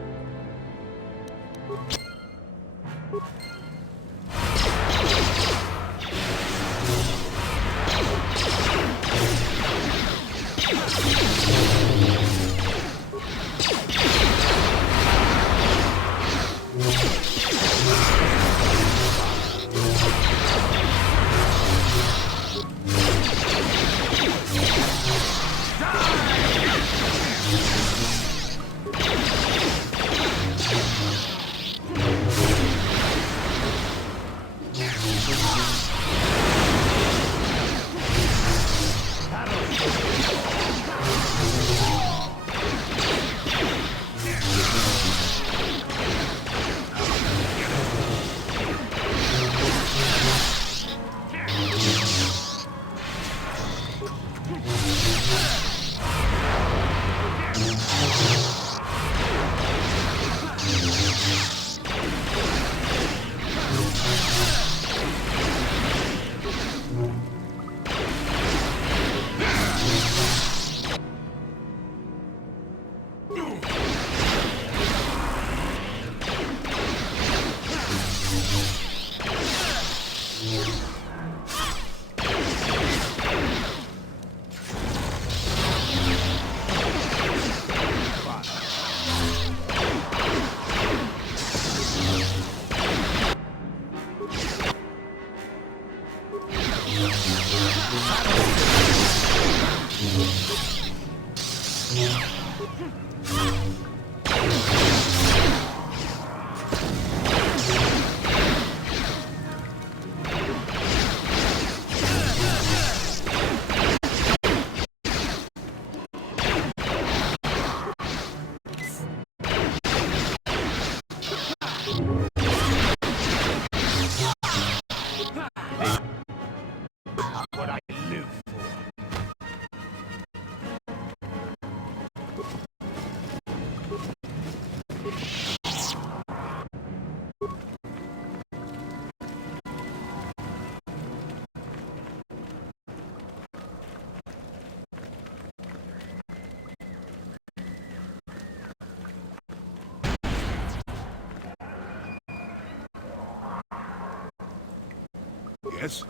Yes?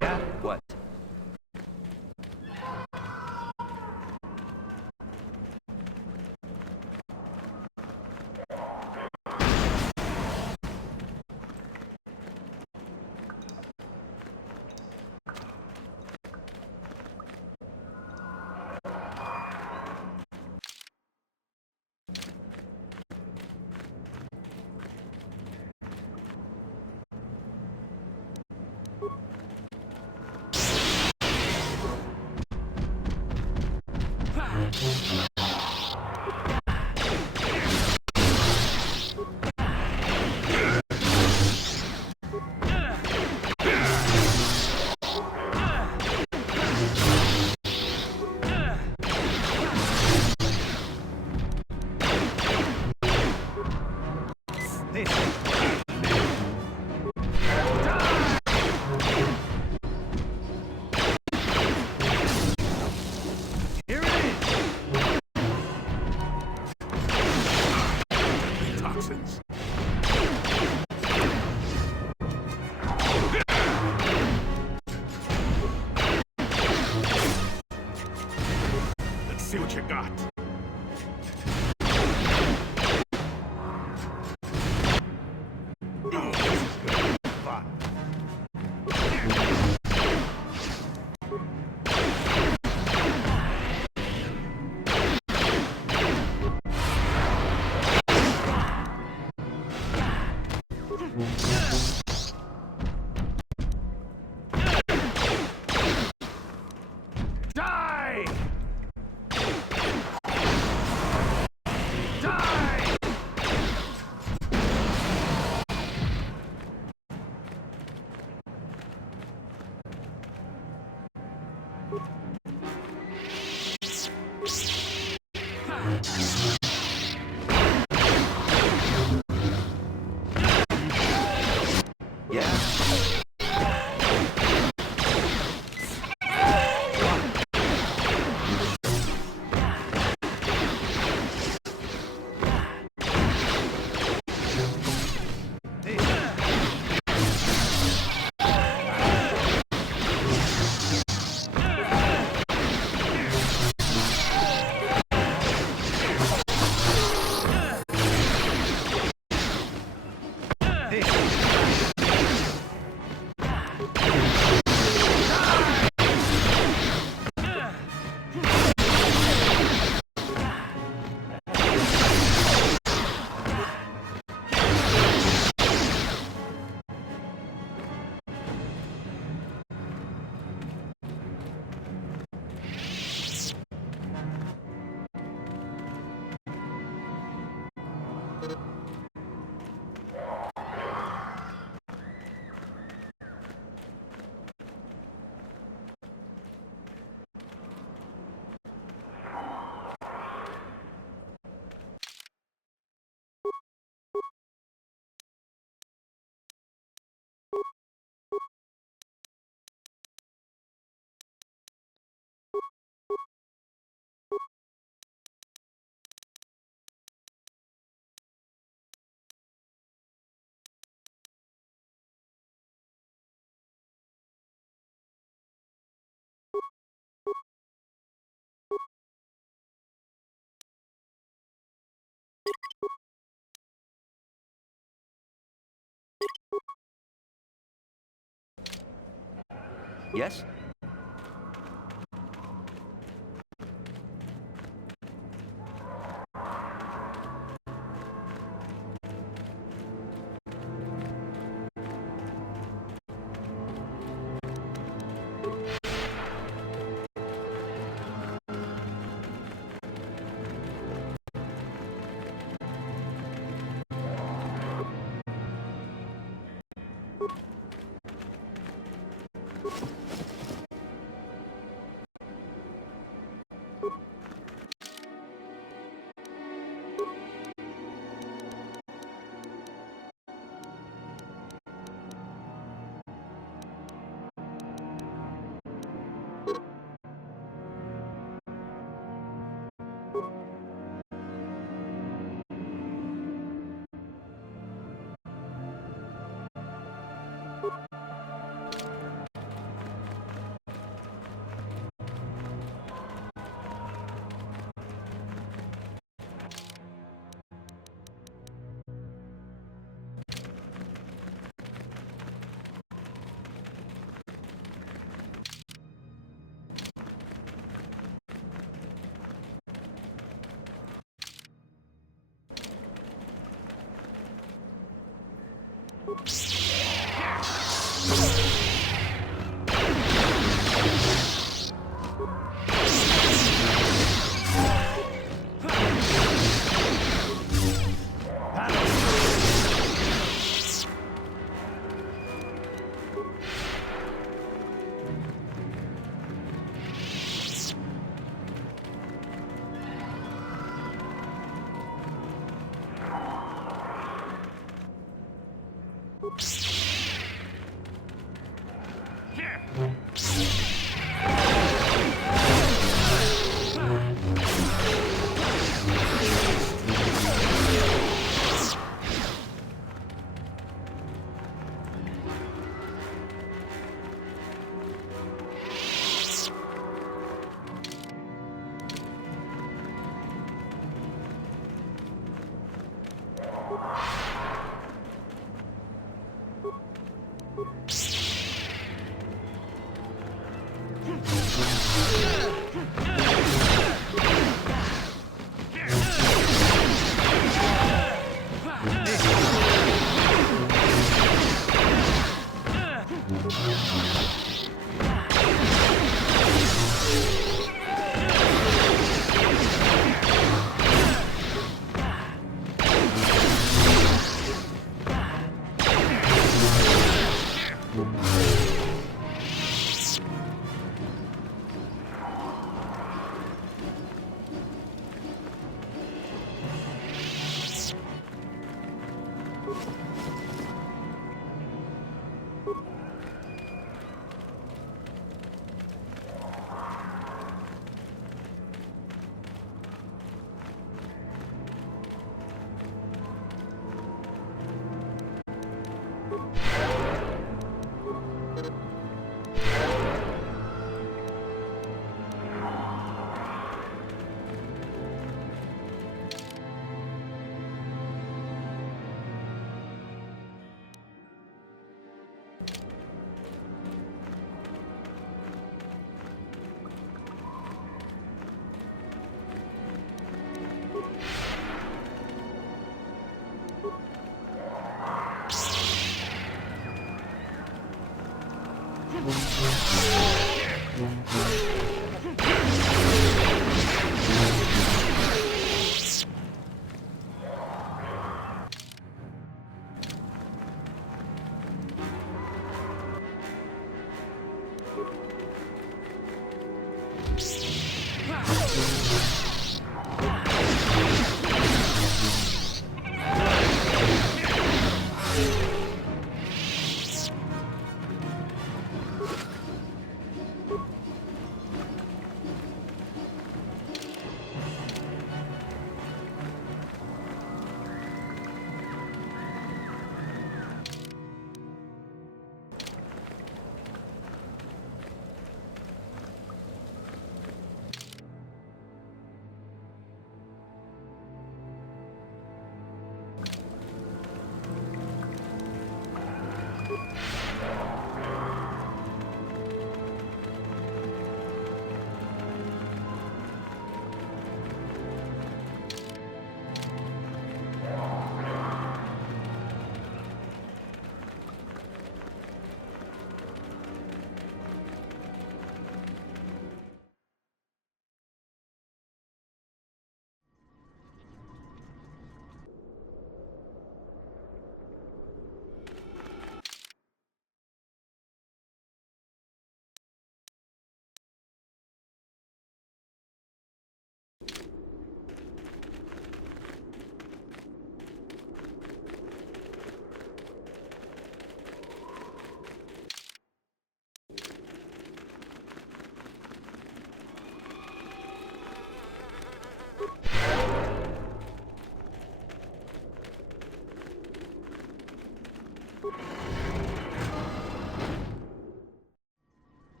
Yeah? What? Toxins. Let's see what you got. Oh, this is gonna be fun. Die! Yes?